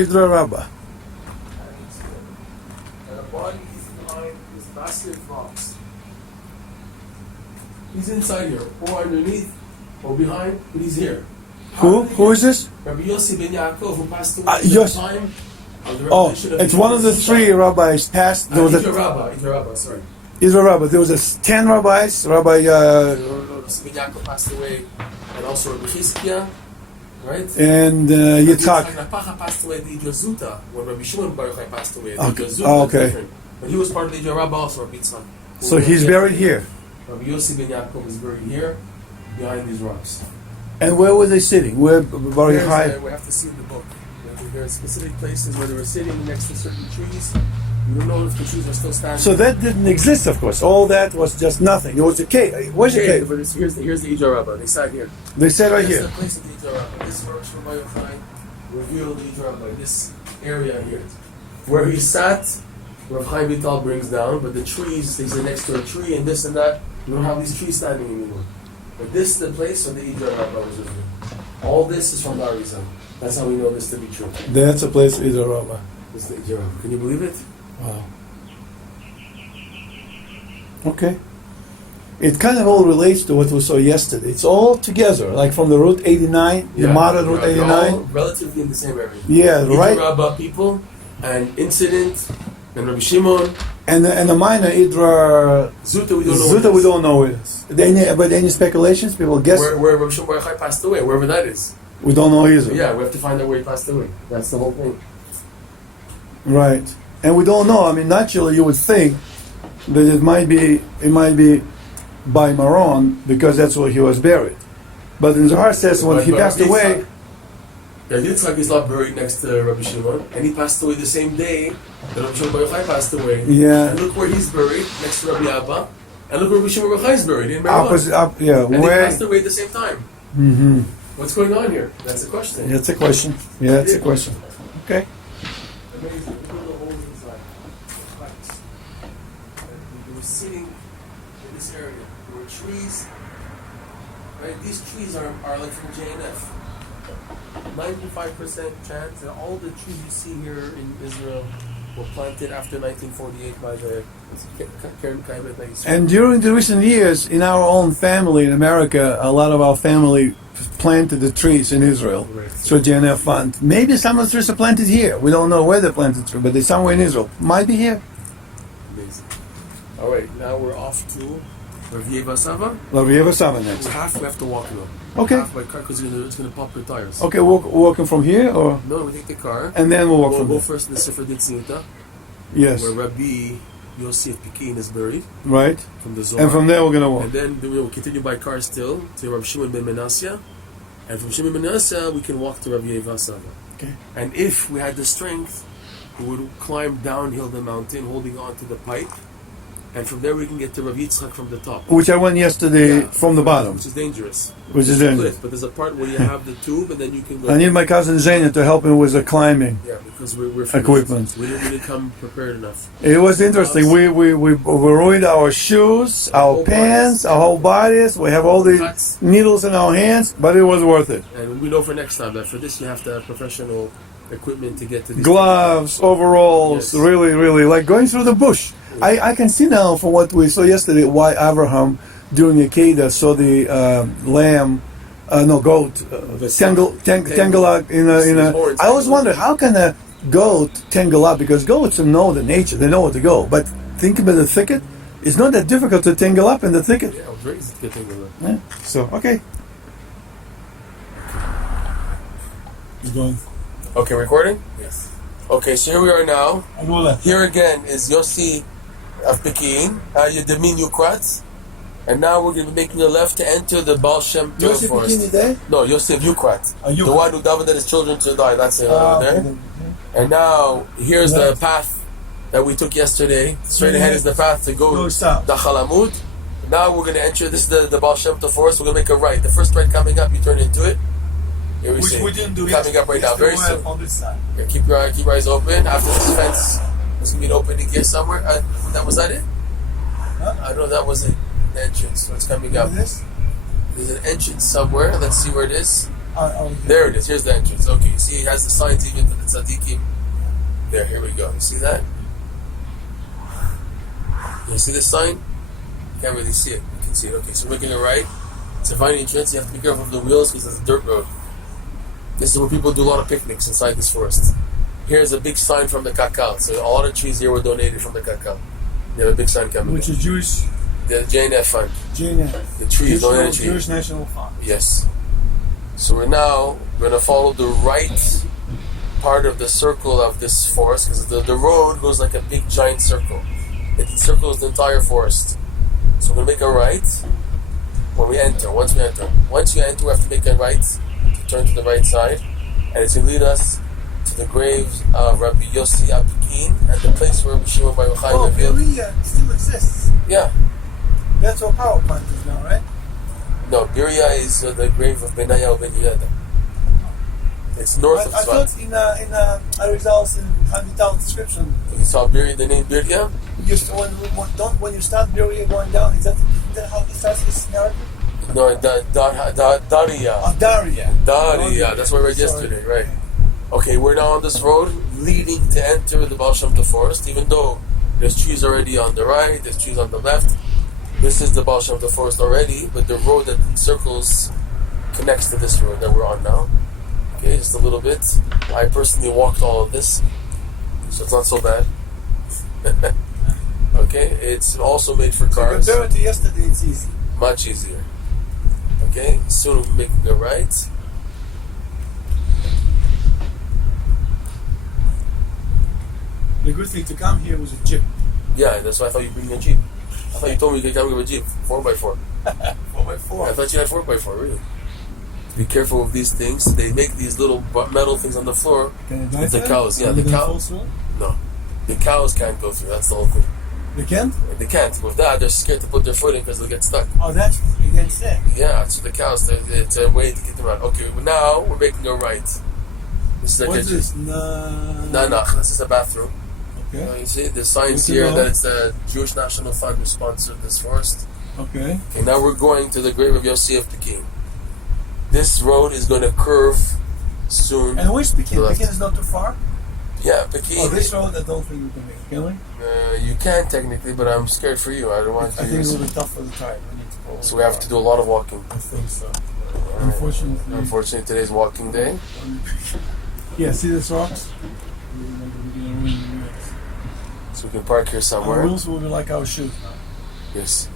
Zohar Rabbis. And the body is behind this basket of rocks. He's inside here, or underneath, or behind, but he's here. Who is this? Rabbi Yossi ben Yaakov, who passed away at yes. the time of the Oh, revelation of it's one of the three rabbis passed. There was Zohar Rabbah, sorry. Zohar Rabbis. There was 10 rabbis. Rabbi Yossi ben Yaakov passed away, and also Rabbi Chizkiah, right? and Yitzhak. Rabbi passed away at the Idra Zuta, when Rabbi Shimon Bar Yochai passed away. The Okay. Idra Zuta Oh, is okay. different. But he was part of the Zohar Rabbah also, Rabbi Yitzhak. So he's buried here. Rabbi Yossi ben Yaakov is buried here, behind these rocks. And where were they sitting? Where Bar Yochai? We have to see in the book. There are specific places where they were sitting next to certain trees. We don't know if the trees are still standing. So that didn't exist, of course. All that was just nothing. It was a cave. Where's the cave? But here's the Zohar Rabbah. They sat here. They said right This here. is the place of the Zohar Rabbah. This verse from Rabbi Yochai revealed the Zohar Rabbah. This area here, where he sat, Rav Chaim Vital brings down. But the trees, they sit next to a tree and this and that. We don't have these trees standing anymore. But this is the place of the Zohar Rabbah was revealed. All this is from the Arizal. That's how we know this to be true. That's a place of Zohar Rabbis. This is the Zohar Rabbah. Can you believe it? Wow. Okay. It kind of all relates to what we saw yesterday. It's all together, like from the Route 89, the modern Route they're all 89. relatively in the same area. Yeah, right. Zohar Rabbah people, and incident, and Rabbi Shimon. And the minor Idra Zuta, we don't know. Zuta, we don't know it. But any speculations? People guess. Where Rabbi Shimon Bar Yochai passed away, wherever that is. We don't know either. Yeah, we have to find out where he passed away. That's the whole thing. Right. And we don't know. I mean, naturally, you would think that it might be by Maron because that's where he was buried. But in Zohar says when he passed away. Yeah, Yitzhak is not buried next to Rabbi Shimon, and he passed away the same day that Rabbi Shimon Bar Yochai passed away. Yeah. And look where he's buried, next to Rabbi Abba, and look where Rabbi Shimon Bar Yochai is buried in Meribah. Opposite, yeah. And they Where? passed away at the same time. Mm-hmm. What's going on here? That's the question. Yeah, it's a question. Yeah, it's a question. Okay. Amazing. Look at the holes inside. Right. We were sitting in this area. There were trees. Right? These trees are like from JNF. 95% chance that all the trees you see here in Israel were planted after 1948 by the Karen Kayemet. And during the recent years, in our own family in America, a lot of our family planted the trees in Israel. Right. So JNF fund. Maybe some of the trees are planted here. We don't know where they planted trees, but they're somewhere in Israel. Might be here. Amazing. All right, now we're off to Rav Yeva Lavieva Saba next. we have to walk now. Okay. Half by car because it's going to pop your tires. Okay, walking from here, or No, we take the car. and then we'll walk We'll from go there. first in the Sefer Ditzniuta, Yes, where Rabbi Yosef Pekin is buried right. from the Zohar. And from there we're gonna walk. And then we will continue by car still to Rav Shimon ben Menasya. And from Shimon ben Menasya, we can walk to Rav Yeva Saba. Okay. And if we had the strength, we would climb downhill the mountain, holding on to the pipe. And from there we can get to Rav Yitzchak from the top. Which I went yesterday Yeah, from the bottom, Which is dangerous. which is dangerous. But there's a part where you have the tube, and then you can go. I need my cousin Zena to help me with the climbing. Yeah, because we're finished. Equipment. We didn't come prepared enough. It was interesting. We ruined our shoes, our whole pants, our whole bodies. We have all these Cuts. needles in our hands, but it was worth it. And we know for next time that for this you have to have professional equipment to get to these. Gloves, overalls, Yes. really like going through the bush. I can see now from what we saw yesterday why Abraham during the Akedah saw the goat, tangle up in a. I always wonder how can a goat tangle up, because goats know the nature, they know where to go. But think about the thicket, it's not that difficult to tangle up in the thicket. Yeah, it was very easy to get things over. Yeah. So okay. You're going. Okay, recording? Yes. Okay, so here we are now. Here again is Yossi of Pekin, Yedemin Yukrat. And now we're going to be making a left to enter the Baal Shem Tov forest. No, Yosef Yukrat. The one who davened his children to die. That's over there. Okay. And now, here's the path that we took yesterday. Straight ahead is the path to go south. the Chalamud. Now we're going to enter, this is the Baal Shem Tov forest. We're going to make a right. The first right coming up, you turn into it. Here we see. Coming up right now, very soon. Yeah, keep your eyes open. After this fence, there's going to be an opening here somewhere. Was that it? I know that was it. The entrance. So it's coming up. There's an entrance somewhere. Let's see where it is. There it is. Here's the entrance. Okay, you see it has the signs even to the tzaddikim. There, here we go. You see that? You see this sign? You can't really see it. You can see it. Okay, so we're making a right. It's a fine entrance. You have to be careful of the wheels because it's a dirt road. This is where people do a lot of picnics inside this forest. Here's a big sign from the Kakal. So a lot of trees here were donated from the Kakal. They have a big sign coming. Which is Jewish. The JNF fund. JNF. The trees, donated trees. Jewish National Fund. Yes. So we're going to follow the right part of the circle of this forest, because the road goes like a big giant circle. It encircles the entire forest. So we're going to make a right when we enter. Once you enter, we have to make a right to turn to the right side, and it's going to lead us to the graves of Rabbi Yossi Apikin and the place where Shimon Bar Yochai revealed. Berea still exists. Yeah. That's what power plant is now, right? No, Berea is the grave of Benaya Ben Yehuda. It's north of I Tzfat. thought in Arizal's in Hanvital description, You saw the name Berea? when you start Berea going down, is that how it starts this narrative? No, Daria. Daria. Daria, that's where we read yesterday, right? Okay, we're now on this road leading to enter the Baal Shem Tov forest, even though there's trees already on the right, there's trees on the left. This is the Baal Shem Tov forest already, but the road that encircles connects to this road that we're on now. Okay, just a little bit. I personally walked all of this, so it's not so bad. Okay, it's also made for cars. Compared to yesterday, it's easy. Much easier. Okay, soon we'll be making a right. The good thing to come here was a jeep. Yeah, that's why I thought you'd bring a Jeep. I thought you told me you could come with a Jeep, 4x4. 4x4. I thought you had 4x4, really. Be careful with these things. They make these little metal things on the floor. Can I drive The that? cows, yeah, Can I the go cows. full slow? No, the cows can't go through. That's the whole thing. They can't? They can't. With that, they're scared to put their foot in because they'll get stuck. Oh, that's against it. Yeah, so the cows, it's a way to get them out. Okay, well now we're making a right. This is like What's a this? Nanach. This is a bathroom. Okay. You see, there's signs Good to here know. that it's the Jewish National Fund who sponsored this forest. Okay. Okay, now we're going to the grave of Yossi of Peking. This road is going to curve soon. And where's Pekin? to the left. Pekin is not too far? Yeah, Peking. Oh, this road I don't think we can make, can we? You can technically, but I'm scared for you. I don't want I to. think it's a little bit tough for the tire. We need to go So we have to do a lot of walking. I think so. Unfortunately. Unfortunately, today's walking day. Yeah, see this rocks? So we can park here Our somewhere. rules will be like our shoes now. Yes.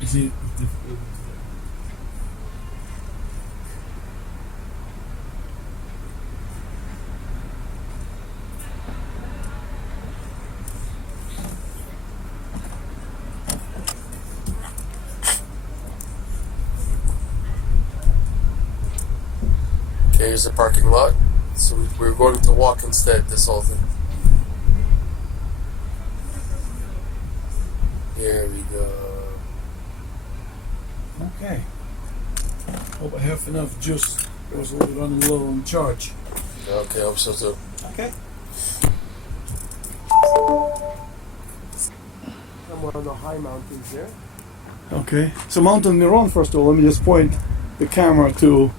Is it? Okay, here's the parking lot. So we're going to walk instead, this whole thing. Here we go. Okay. Hope I have enough juice. I was a little running low on charge. Okay, hope so too. Okay. Somewhere on the high mountains here. Okay, so Mountain Meron, first of all, let me just point the camera to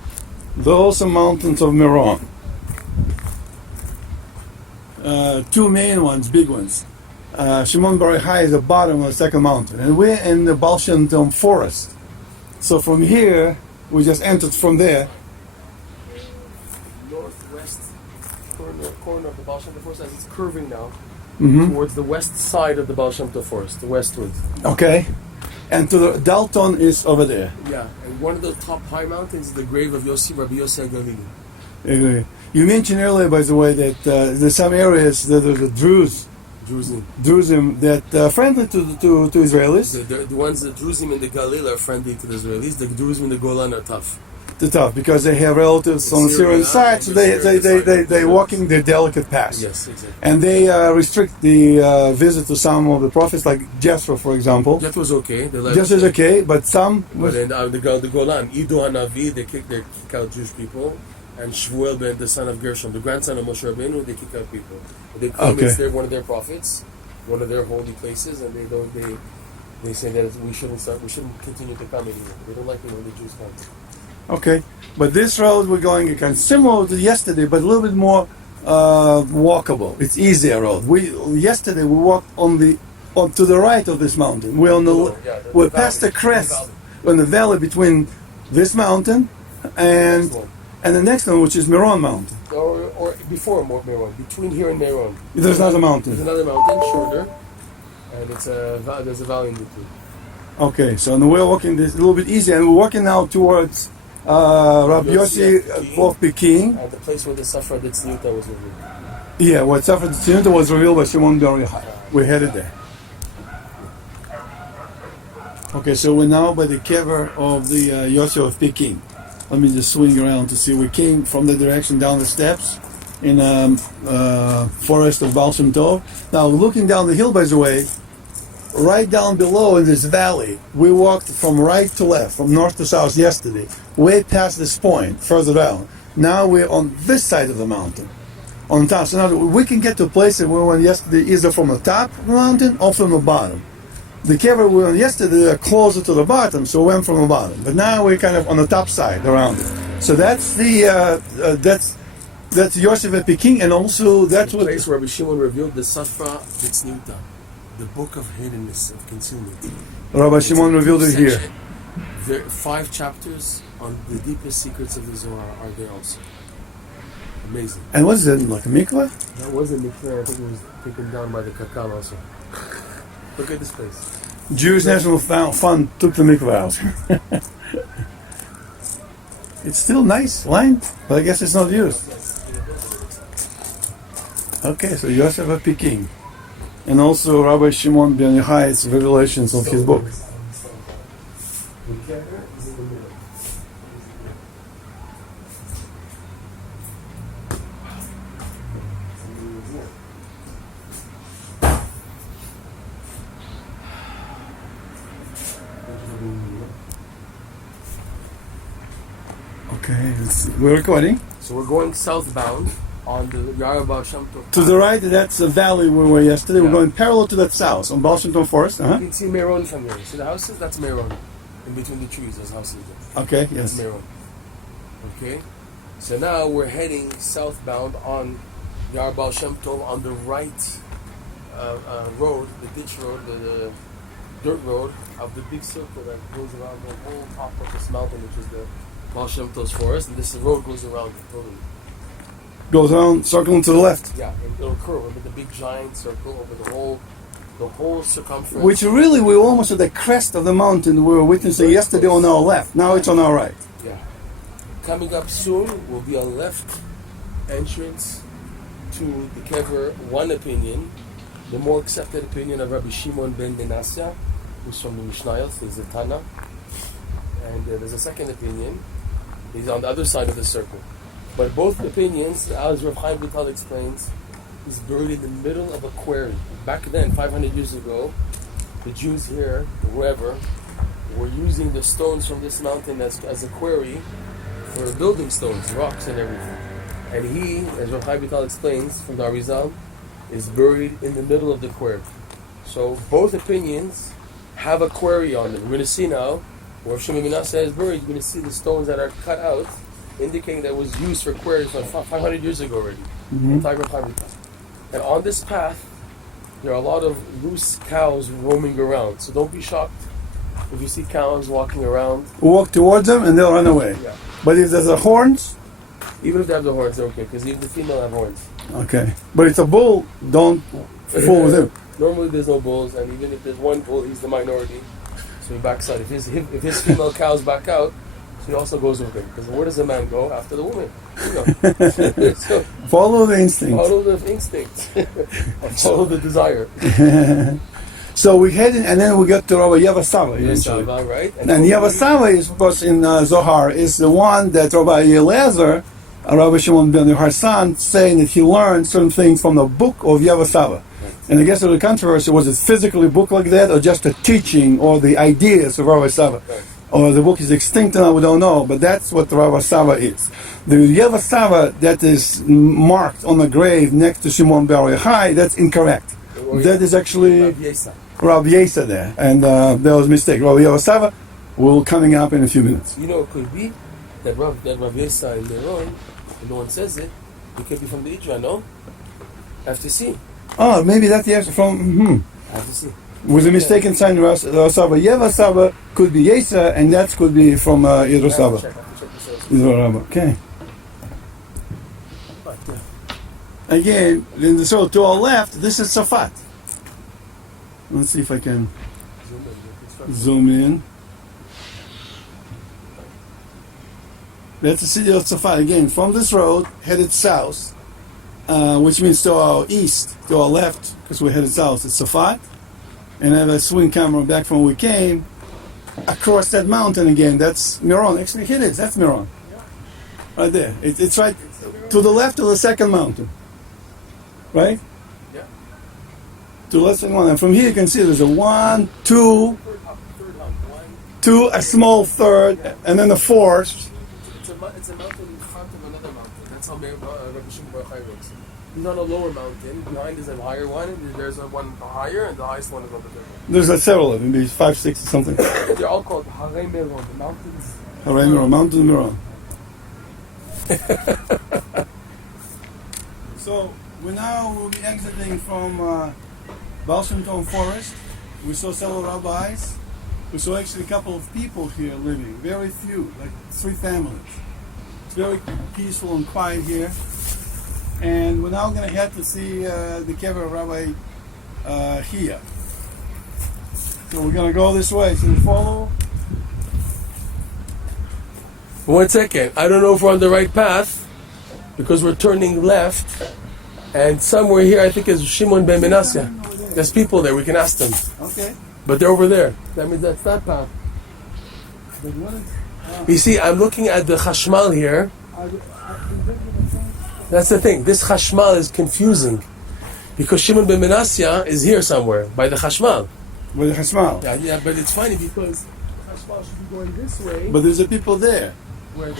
those are mountains of Meron. Two main ones, big ones. Shimon Bar Yochai is the bottom of the second mountain, and we're in the Baal Shem Tov forest. So from here, we just entered from there. Northwest corner of the Baal Shem Tov forest, as it's curving now Mhm. towards the west side of the Baal Shem Tov forest, the westward. Okay, and to the Dalton is over there. Yeah, and one of the top high mountains is the grave of Rabbi Yossi Galili. You mentioned earlier, by the way, that there's some areas that are the Druzim that are friendly to Israelis. The ones, the Druzim in the Galil are friendly to the Israelis. The Druzim in the Golan are tough. They're tough because they have relatives on the Syrian side, so they're walking their delicate paths. Yes, exactly. And they restrict the visit to some of the prophets, like Jethro, for example. That was okay. Jethro is okay, but some. But then the Golan, Ido Hanavi, they kick out Jewish people, and Shmuel ben the son of Gershom, the grandson of Moshe Rabbeinu, they kick out people. They claim it's one of their prophets, one of their holy places, and they say that we shouldn't continue to come anymore. They don't like when the Jews come. Okay, but this road we're going kind of similar to yesterday, but a little bit more walkable. It's easier road. Yesterday we walked to the right of this mountain. We're past the crest in the valley between this mountain and the next one, which is Meron Mountain. Or before Meron, between here and Meron. There's another mountain. There's another mountain, shorter, and there's a valley in between. Okay, so now we're walking this a little bit easier, and we're walking now towards Rabbi Yossi of Peking. The place where the Safra Tzniuta was revealed. Yeah, what Safra Tzniuta was revealed by Shimon Bar Yochai. We're headed there. Okay, so we're now by the kever of the Yossi of Peking. Let me just swing around to see. We came from the direction down the steps in forest of Baal Shem Tov. Now, looking down the hill, by the way, right down below in this valley, we walked from right to left, from north to south yesterday, way past this point, further down. Now we're on this side of the mountain, on top. So now we can get to a place that we went yesterday either from the top of the mountain or from the bottom. The kever we went yesterday are closer to the bottom, so we went from the bottom. But now we're kind of on the top side around it. So that's that's Yosef at Peking, and also that's the place where Rabbi Shimon revealed the Safra Tzniuta, the book of hiddenness, of concealment. Rabbi Shimon revealed it here. There are 5 chapters on the deepest secrets of the Zohar are there also. Amazing. And what is that, like a mikveh? That wasn't mikveh. I think it was taken down by the Kakal also. Look at this place. Jewish National Fund took the mikveh out. It's still nice, lined, but I guess it's not used. Okay, so Yosef at Peking. And also Rabbi Shimon ben Yochai's revelations of his book. The kever is in the middle. Okay, we're recording. So we're going southbound on the Yaraba Shamto. To the right, that's the valley where we were yesterday. We're going parallel to that south on Washington Forest. You can see Meron from here. See the houses? That's Meron. In between the trees, those houses there. Okay, That's yes. Meron. Okay? So now we're heading southbound on Yarba Shamto on the right road, the ditch road, the dirt road of the big circle that goes around the whole top of this mountain, which is the Baal Shem Tov's forest, and this road goes around it totally. Goes around, circling to the left. Yeah, and it'll curve over the big giant circle over the whole circumference. Which really, we're almost at the crest of the mountain we were witnessing yesterday on our left. Now it's on our right. Yeah. Coming up soon will be a left entrance to the kever. One opinion, the more accepted opinion of Rabbi Shimon ben Benasya, who's from the Mishnayot, he's a Tana. And there's a second opinion. He's on the other side of the circle. But both opinions, as Rav Chaim Vital explains, is buried in the middle of a quarry. Back then, 500 years ago, the Jews here, wherever, were using the stones from this mountain as a quarry for building stones, rocks and everything. And he, as Rav Chaim Vital explains from the Arizal, is buried in the middle of the quarry. So both opinions have a quarry on them. We're going to see now where Shimon ben Menashe is buried. You're going to see the stones that are cut out, indicating that it was used for quarries from 500 years ago already. And on this path, there are a lot of loose cows roaming around. So don't be shocked if you see cows walking around. Walk towards them and they'll run away. Yeah. But if there's a horns, even if they have the horns, they're okay, because even the female have horns. okay. But if it's a bull, don't fool with him. Normally there's no bulls, and even if there's one bull, he's the minority. So he backs out. If his female cows back out, so he also goes with him. Because where does the man go? After the woman. You know. So, follow the instinct. follow the instinct. Follow the desire. So we head in, and then we get to Rabbi Yavasava eventually. Right? And Yavasava is, of course, in Zohar, is the one that Rabbi Eliezer, Rabbi Shimon ben Yochai's son, saying that he learned certain things from the book of Yavasava. And I guess the controversy was it physically a book like that, or just a teaching, or the ideas of Rabbi Sava, or the book is extinct and we don't know. But that's what Rabbi Sava is. The Yavasava that is marked on the grave next to Shimon ben Yochai, that's incorrect. That is actually Rabbi Yesa there, and there was a mistake. Rabbi Yavasava will coming up in a few minutes. You know, it could be that Rabbi Yesa in Meron, and no one says it. It could be from the Idra, no? Have to see. Oh, maybe that's the answer from. I have to see. With a mistaken sign, Rasava Yevasava could be Yesa, and that could be from Yerusava. Okay. Again, so to our left, this is Safat. Let's see if I can zoom in. That's the city of Safat. Again, from this road, headed south, which means to our east, to our left, because we're headed south, it's Safat. And I have a swing camera back from where we came, across that mountain again. That's Meron. Actually, here it is. That's Meron. Right there. It's right to the left of the second mountain. Right? Yeah. To the left of the one. And from here you can see there's a 1, 2, a small third, and then the fourth. It's a mountain in front of another mountain. That's how Rabbi Shimon Bar Yochai works. He's on a lower mountain. Behind is a higher one. And there's one higher, and the highest one is over there. There's several of them, maybe 5, 6 or something. They're all called Harei Meron, the mountains. Harei Meron, Mountain Meron. So we now will be exiting from Baal Shem Tov Forest. We saw several rabbis. We saw actually a couple of people here living. Very few, like 3 families. It's very peaceful and quiet here. And we're now going to head to see the kever of Rabbi Chia. So we're going to go this way. So we follow. 1 second. I don't know if we're on the right path because we're turning left. And somewhere here, I think is Shimon ben Menashe. There's people there. We can ask them. Okay. But they're over there. That means that's that path. You see, I'm looking at the chashmal here. That's the thing. This chashmal is confusing because Shimon ben Menasya is here somewhere by the chashmal. By the chashmal. Yeah, but it's funny because the chashmal should be going this way. But there's a people there. Where?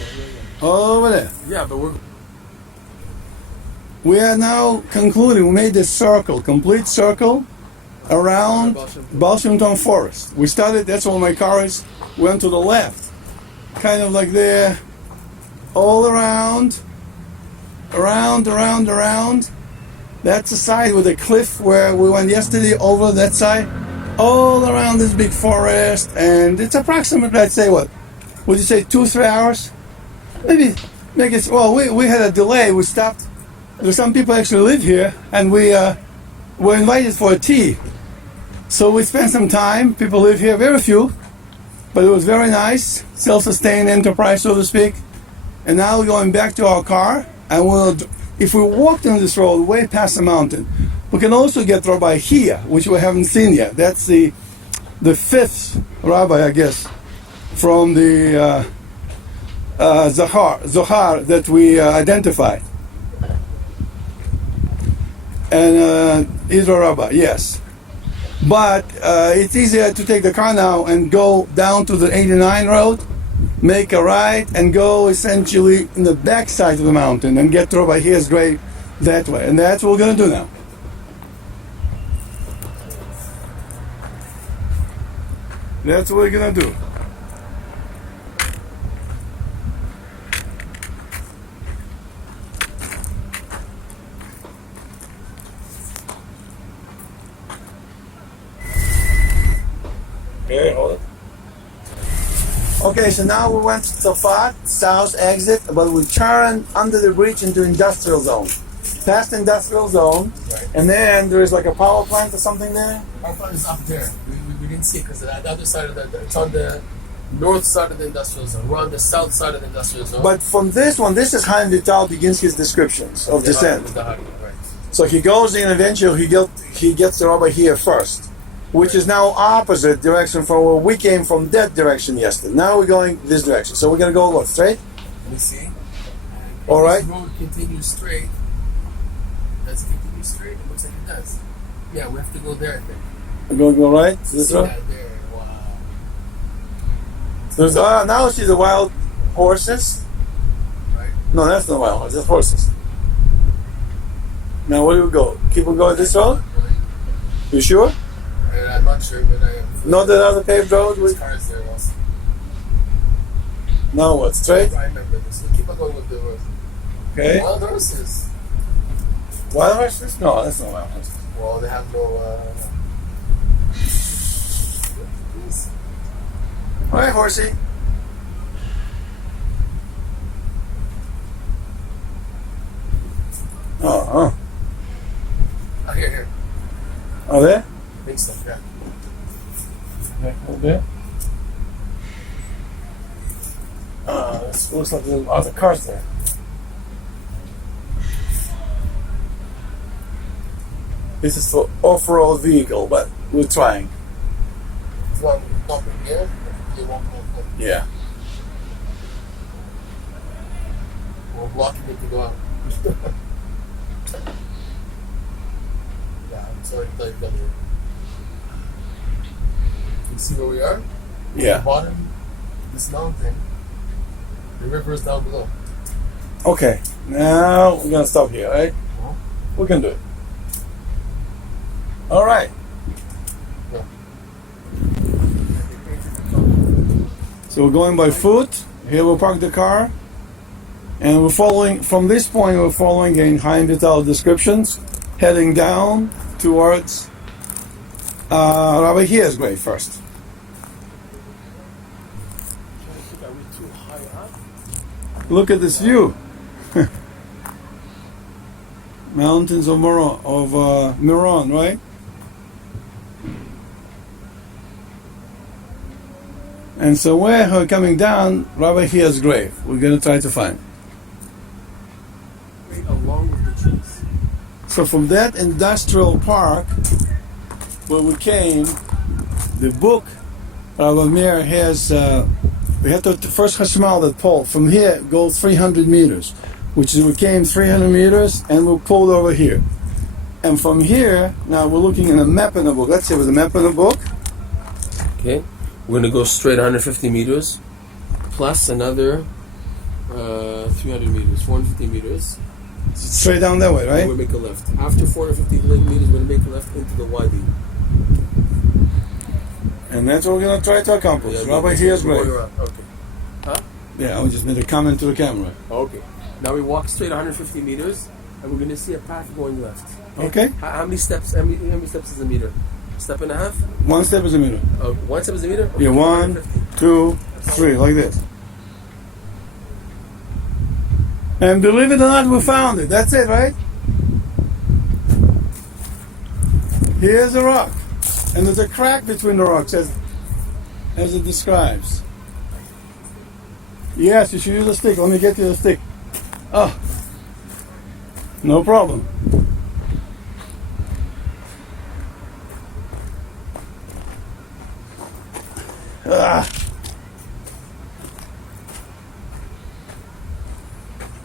Over there. Yeah, but We are now concluding. We made this circle, complete circle, around Baal Shem Tov Forest. We started, that's where my car is, went to the left. Kind of like there, all around. That's the side with the cliff where we went yesterday, over that side. All around this big forest, and it's approximately, I'd say, what? Would you say 2-3 hours? Maybe, make it, well, we had a delay, we stopped. There's some people actually live here, and we were invited for a tea. So we spent some time. People live here, very few, but it was very nice, self-sustained enterprise, so to speak. And now we're going back to our car, and if we walked on this road way past the mountain, we can also get Rabbi here, which we haven't seen yet. That's the fifth rabbi, I guess, from the Zohar that we identified. And Israel Rabbi, yes. But it's easier to take the car now and go down to the 89 road, make a right, and go essentially in the back side of the mountain and get to Rabbi Here's grave that way. And that's what we're going to do now. That's what we're going to do. Okay, hold it. Okay, so now we went to Tzafat, south exit, but we turned under the bridge into industrial zone. Past industrial zone, right. And then there is like a power plant or something there? Power plant is up there. We didn't see it because the other side of it's on the north side of the industrial zone. We're on the south side of the industrial zone. But from this one, this is how Vital begins his descriptions of descent. Right. So he goes in, eventually he gets the Rabbi here first, which is now opposite direction from where we came from that direction yesterday. Now we're going this direction. So we're going to go what, straight? Let me see. All right. This road continues straight. Does it continue straight? It looks like it does. Yeah, we have to go there, I think. We're going to go right? This road? There. Wow. There's, now I see the wild horses. Right. No, that's not wild horses. That's horses. Now where do we go? Keep on going this road? You sure? I'm not sure, but I am. Not that other paved road? There's cars there also. No, what? Straight? I remember this. We'll keep on going with the road. Okay. Wild horses. Wild horses? No, that's not wild horses. Well, they have no. All right, horsey. Oh, Here. Oh, there? I think so, yeah. Yeah, a little bit. This looks like there's other cars there. This is for off-road vehicle, but we're trying. It's not in here. You won't go. Yeah. We're blocking it to go out. Yeah, I'm sorry to tell you that. You see where we are? Yeah. At the bottom of this mountain. The river is down below. Okay. Now we're gonna stop here, right? Uh-huh. We can do it. All right. Yeah. So we're going by foot. Here we'll park the car. And we're following, from this point, we're following in Chaim Vital descriptions, heading down towards Rabbi Here's grave first. Look at this view. Mountains of Meron, right? And so we're coming down Rabbi Here's grave. We're going to try to find. Along with the trees. So from that industrial park where we came, the book Rabbi Meir has We had to first chashmal that pole. From here, go 300 meters, which is we came 300 meters and we pulled over here. And from here, now we're looking in a map in the book. Let's say with a map in the book. Okay, we're gonna go straight 150 meters, plus another 300 meters, 450 meters. Straight down that way, right? And we'll make a left. After 450 meters, we're gonna make a left into the wadi. And that's what we're going to try to accomplish. Rabbi, here's right. Okay. Huh? Yeah, I just made a comment to the camera. Okay. Now we walk straight 150 meters, and we're going to see a path going left. Okay. How many steps? How many steps is a meter? Step and a half? 1 step is a meter. Oh, 1 step is a meter? Okay. Yeah, 1, 2, 3, like this. And believe it or not, we found it. That's it, right? Here's a rock. And there's a crack between the rocks, as it describes. Yes, you should use a stick. Let me get you a stick. Oh, no problem.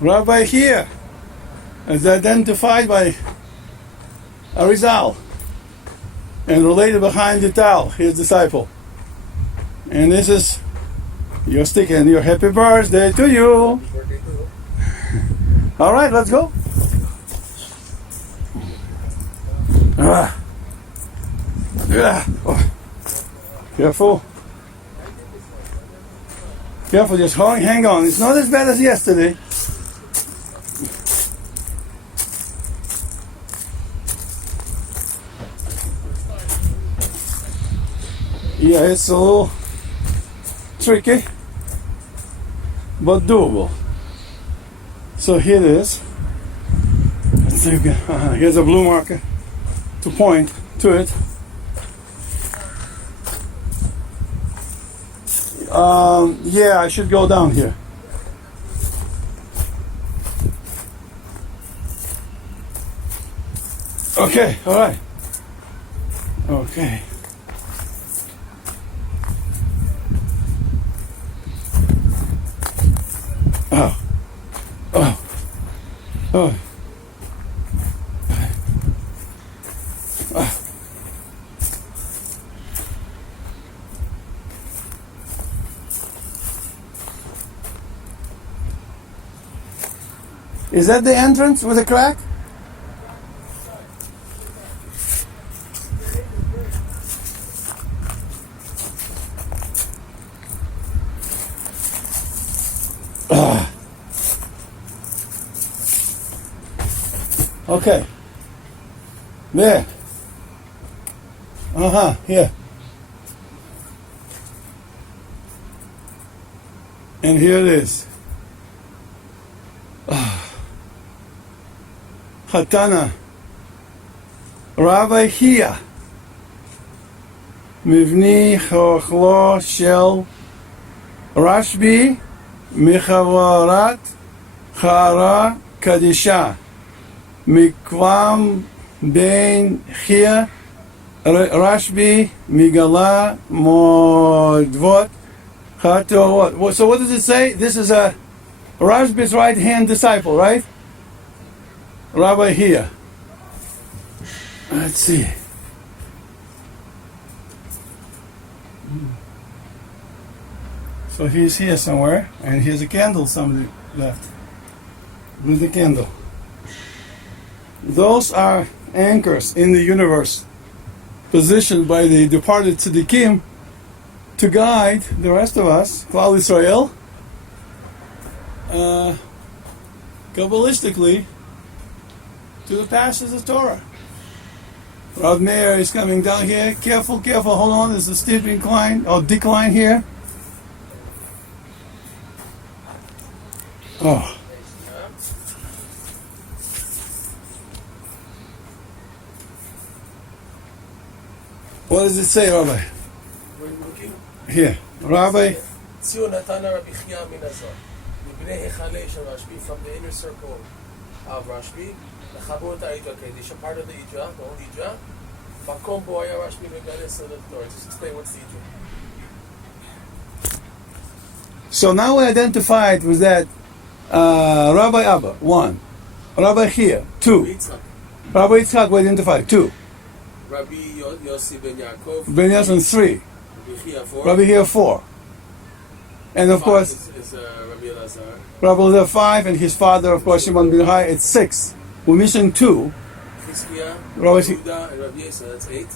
Rabbi here is identified by Arizal and related behind the Tal, his disciple. And this is your stick and your happy birthday to you. All right, let's go. Oh. Careful. Careful, just hang on. It's not as bad as yesterday. Yeah, it's a little tricky, but doable. So here it is. Let's see again. Here's a blue marker to point to it. Yeah, I should go down here. Okay, all right. Okay. Oh. Oh. Oh. Is that the entrance with a crack? Okay. There. Here. And here it is. Hatana. Rabbi Hia. Mivni Chochlo Shel Rashbi Michavarat Chara Kadisha. Mikvam Ben Chia Rashbi Migala Modvot Chatorot. So what does it say? This is a Rashbi's right hand disciple, right? Rabbi here. Let's see. So he's here somewhere, and here's a candle somebody left. With the candle. Those are anchors in the universe, positioned by the departed tzaddikim to guide the rest of us, Klal Yisrael, Kabbalistically, to the passages of Torah. Rav Meir is coming down here. Careful, careful, hold on, there's a steep incline, or decline here. Oh. What does it say, Rabbi? Here. Rabbi. From the inner circle of Rashbi, the Chabot Ha'idra, part of the Idra, the whole Idra. Makom Boya Rashbi Megalis of the Torah. Just explain what's the Idra. So now we identified with that Rabbi Abba, 1. Rabbi here, 2. Rabbi Yitzchak, we identified, 2. Rabbi Yossi ben Yaakov. Ben Yossi, 3. Rabbi Chia, 4. Rabbi here, 4. And of course, is Rabbi Elazar. Rabbi Elazar, 5, and his father, of course, Shimon ben Yochai, it's 6. We're missing 2. Chizkiah, Rabbi Yehuda, and Rabbi Yesa, that's 8.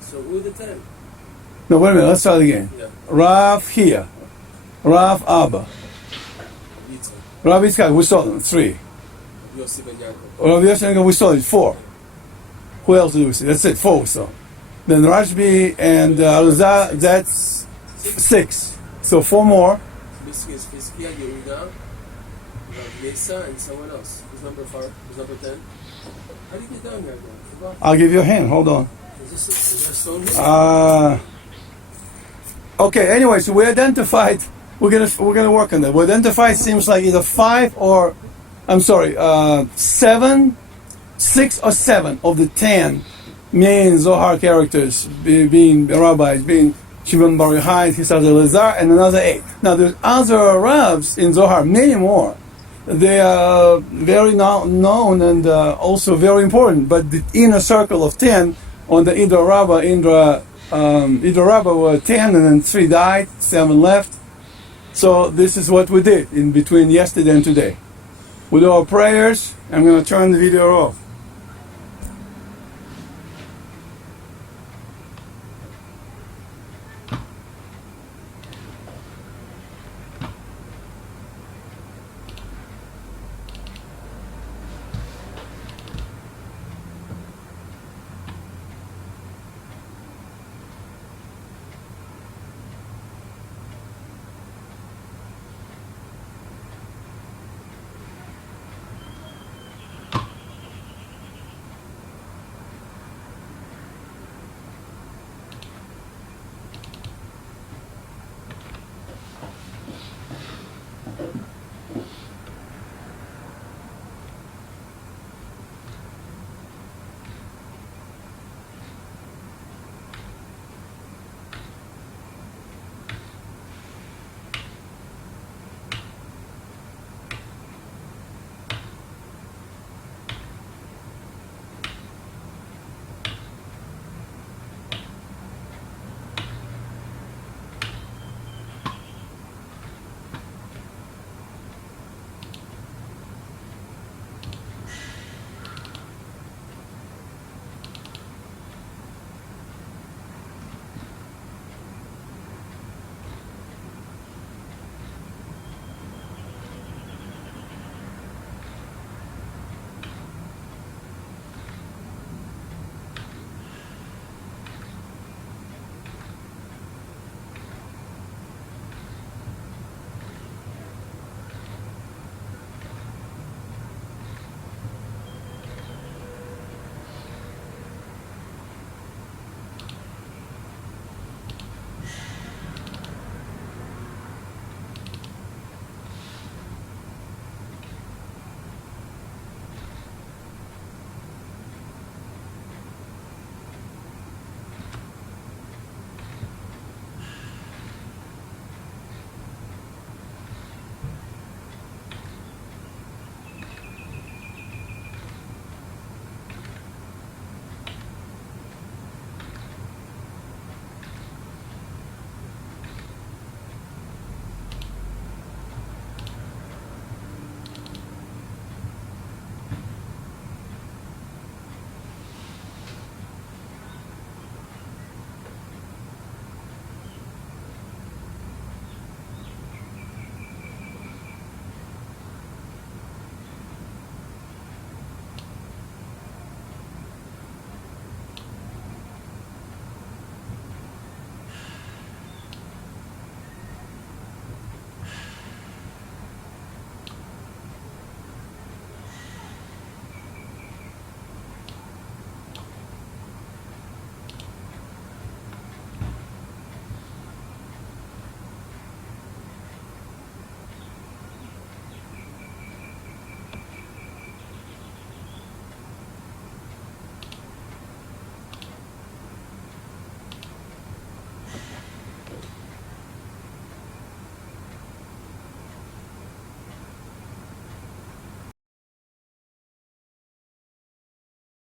So who are the 10? No, wait a minute, let's start again. Yeah. Rav here, Rav Abba, Yitzchak, Rabbi Yitzchak, we saw them, 3. Rabbi Yossi ben Yaakov. Rabbi Yossi, we saw it, 4. Who else did we see? That's it, 4 we saw. Then Rashbi and Elazar, that's 6. So 4 more. Basically, it's Chizkiah, Yehuda, Rabbi Yesa, and someone else. Who's number 4? Who's number 10? How do you get down here, bro? I'll give you a hint, hold on. Is there a stone here? Okay, anyway, so we identified, we're gonna work on that. We identified seems like either 5 or, 7, 6 or 7 of the 10 main Zohar characters, being rabbis, being Shimon bar Yochai, his other Elazar, and another 8. Now there's other Ravs in Zohar, many more. They are very known and also very important, but the inner circle of 10 on the Idra Rabbah were 10, and then 3 died, 7 left. So this is what we did in between yesterday and today. We do our prayers. I'm going to turn the video off.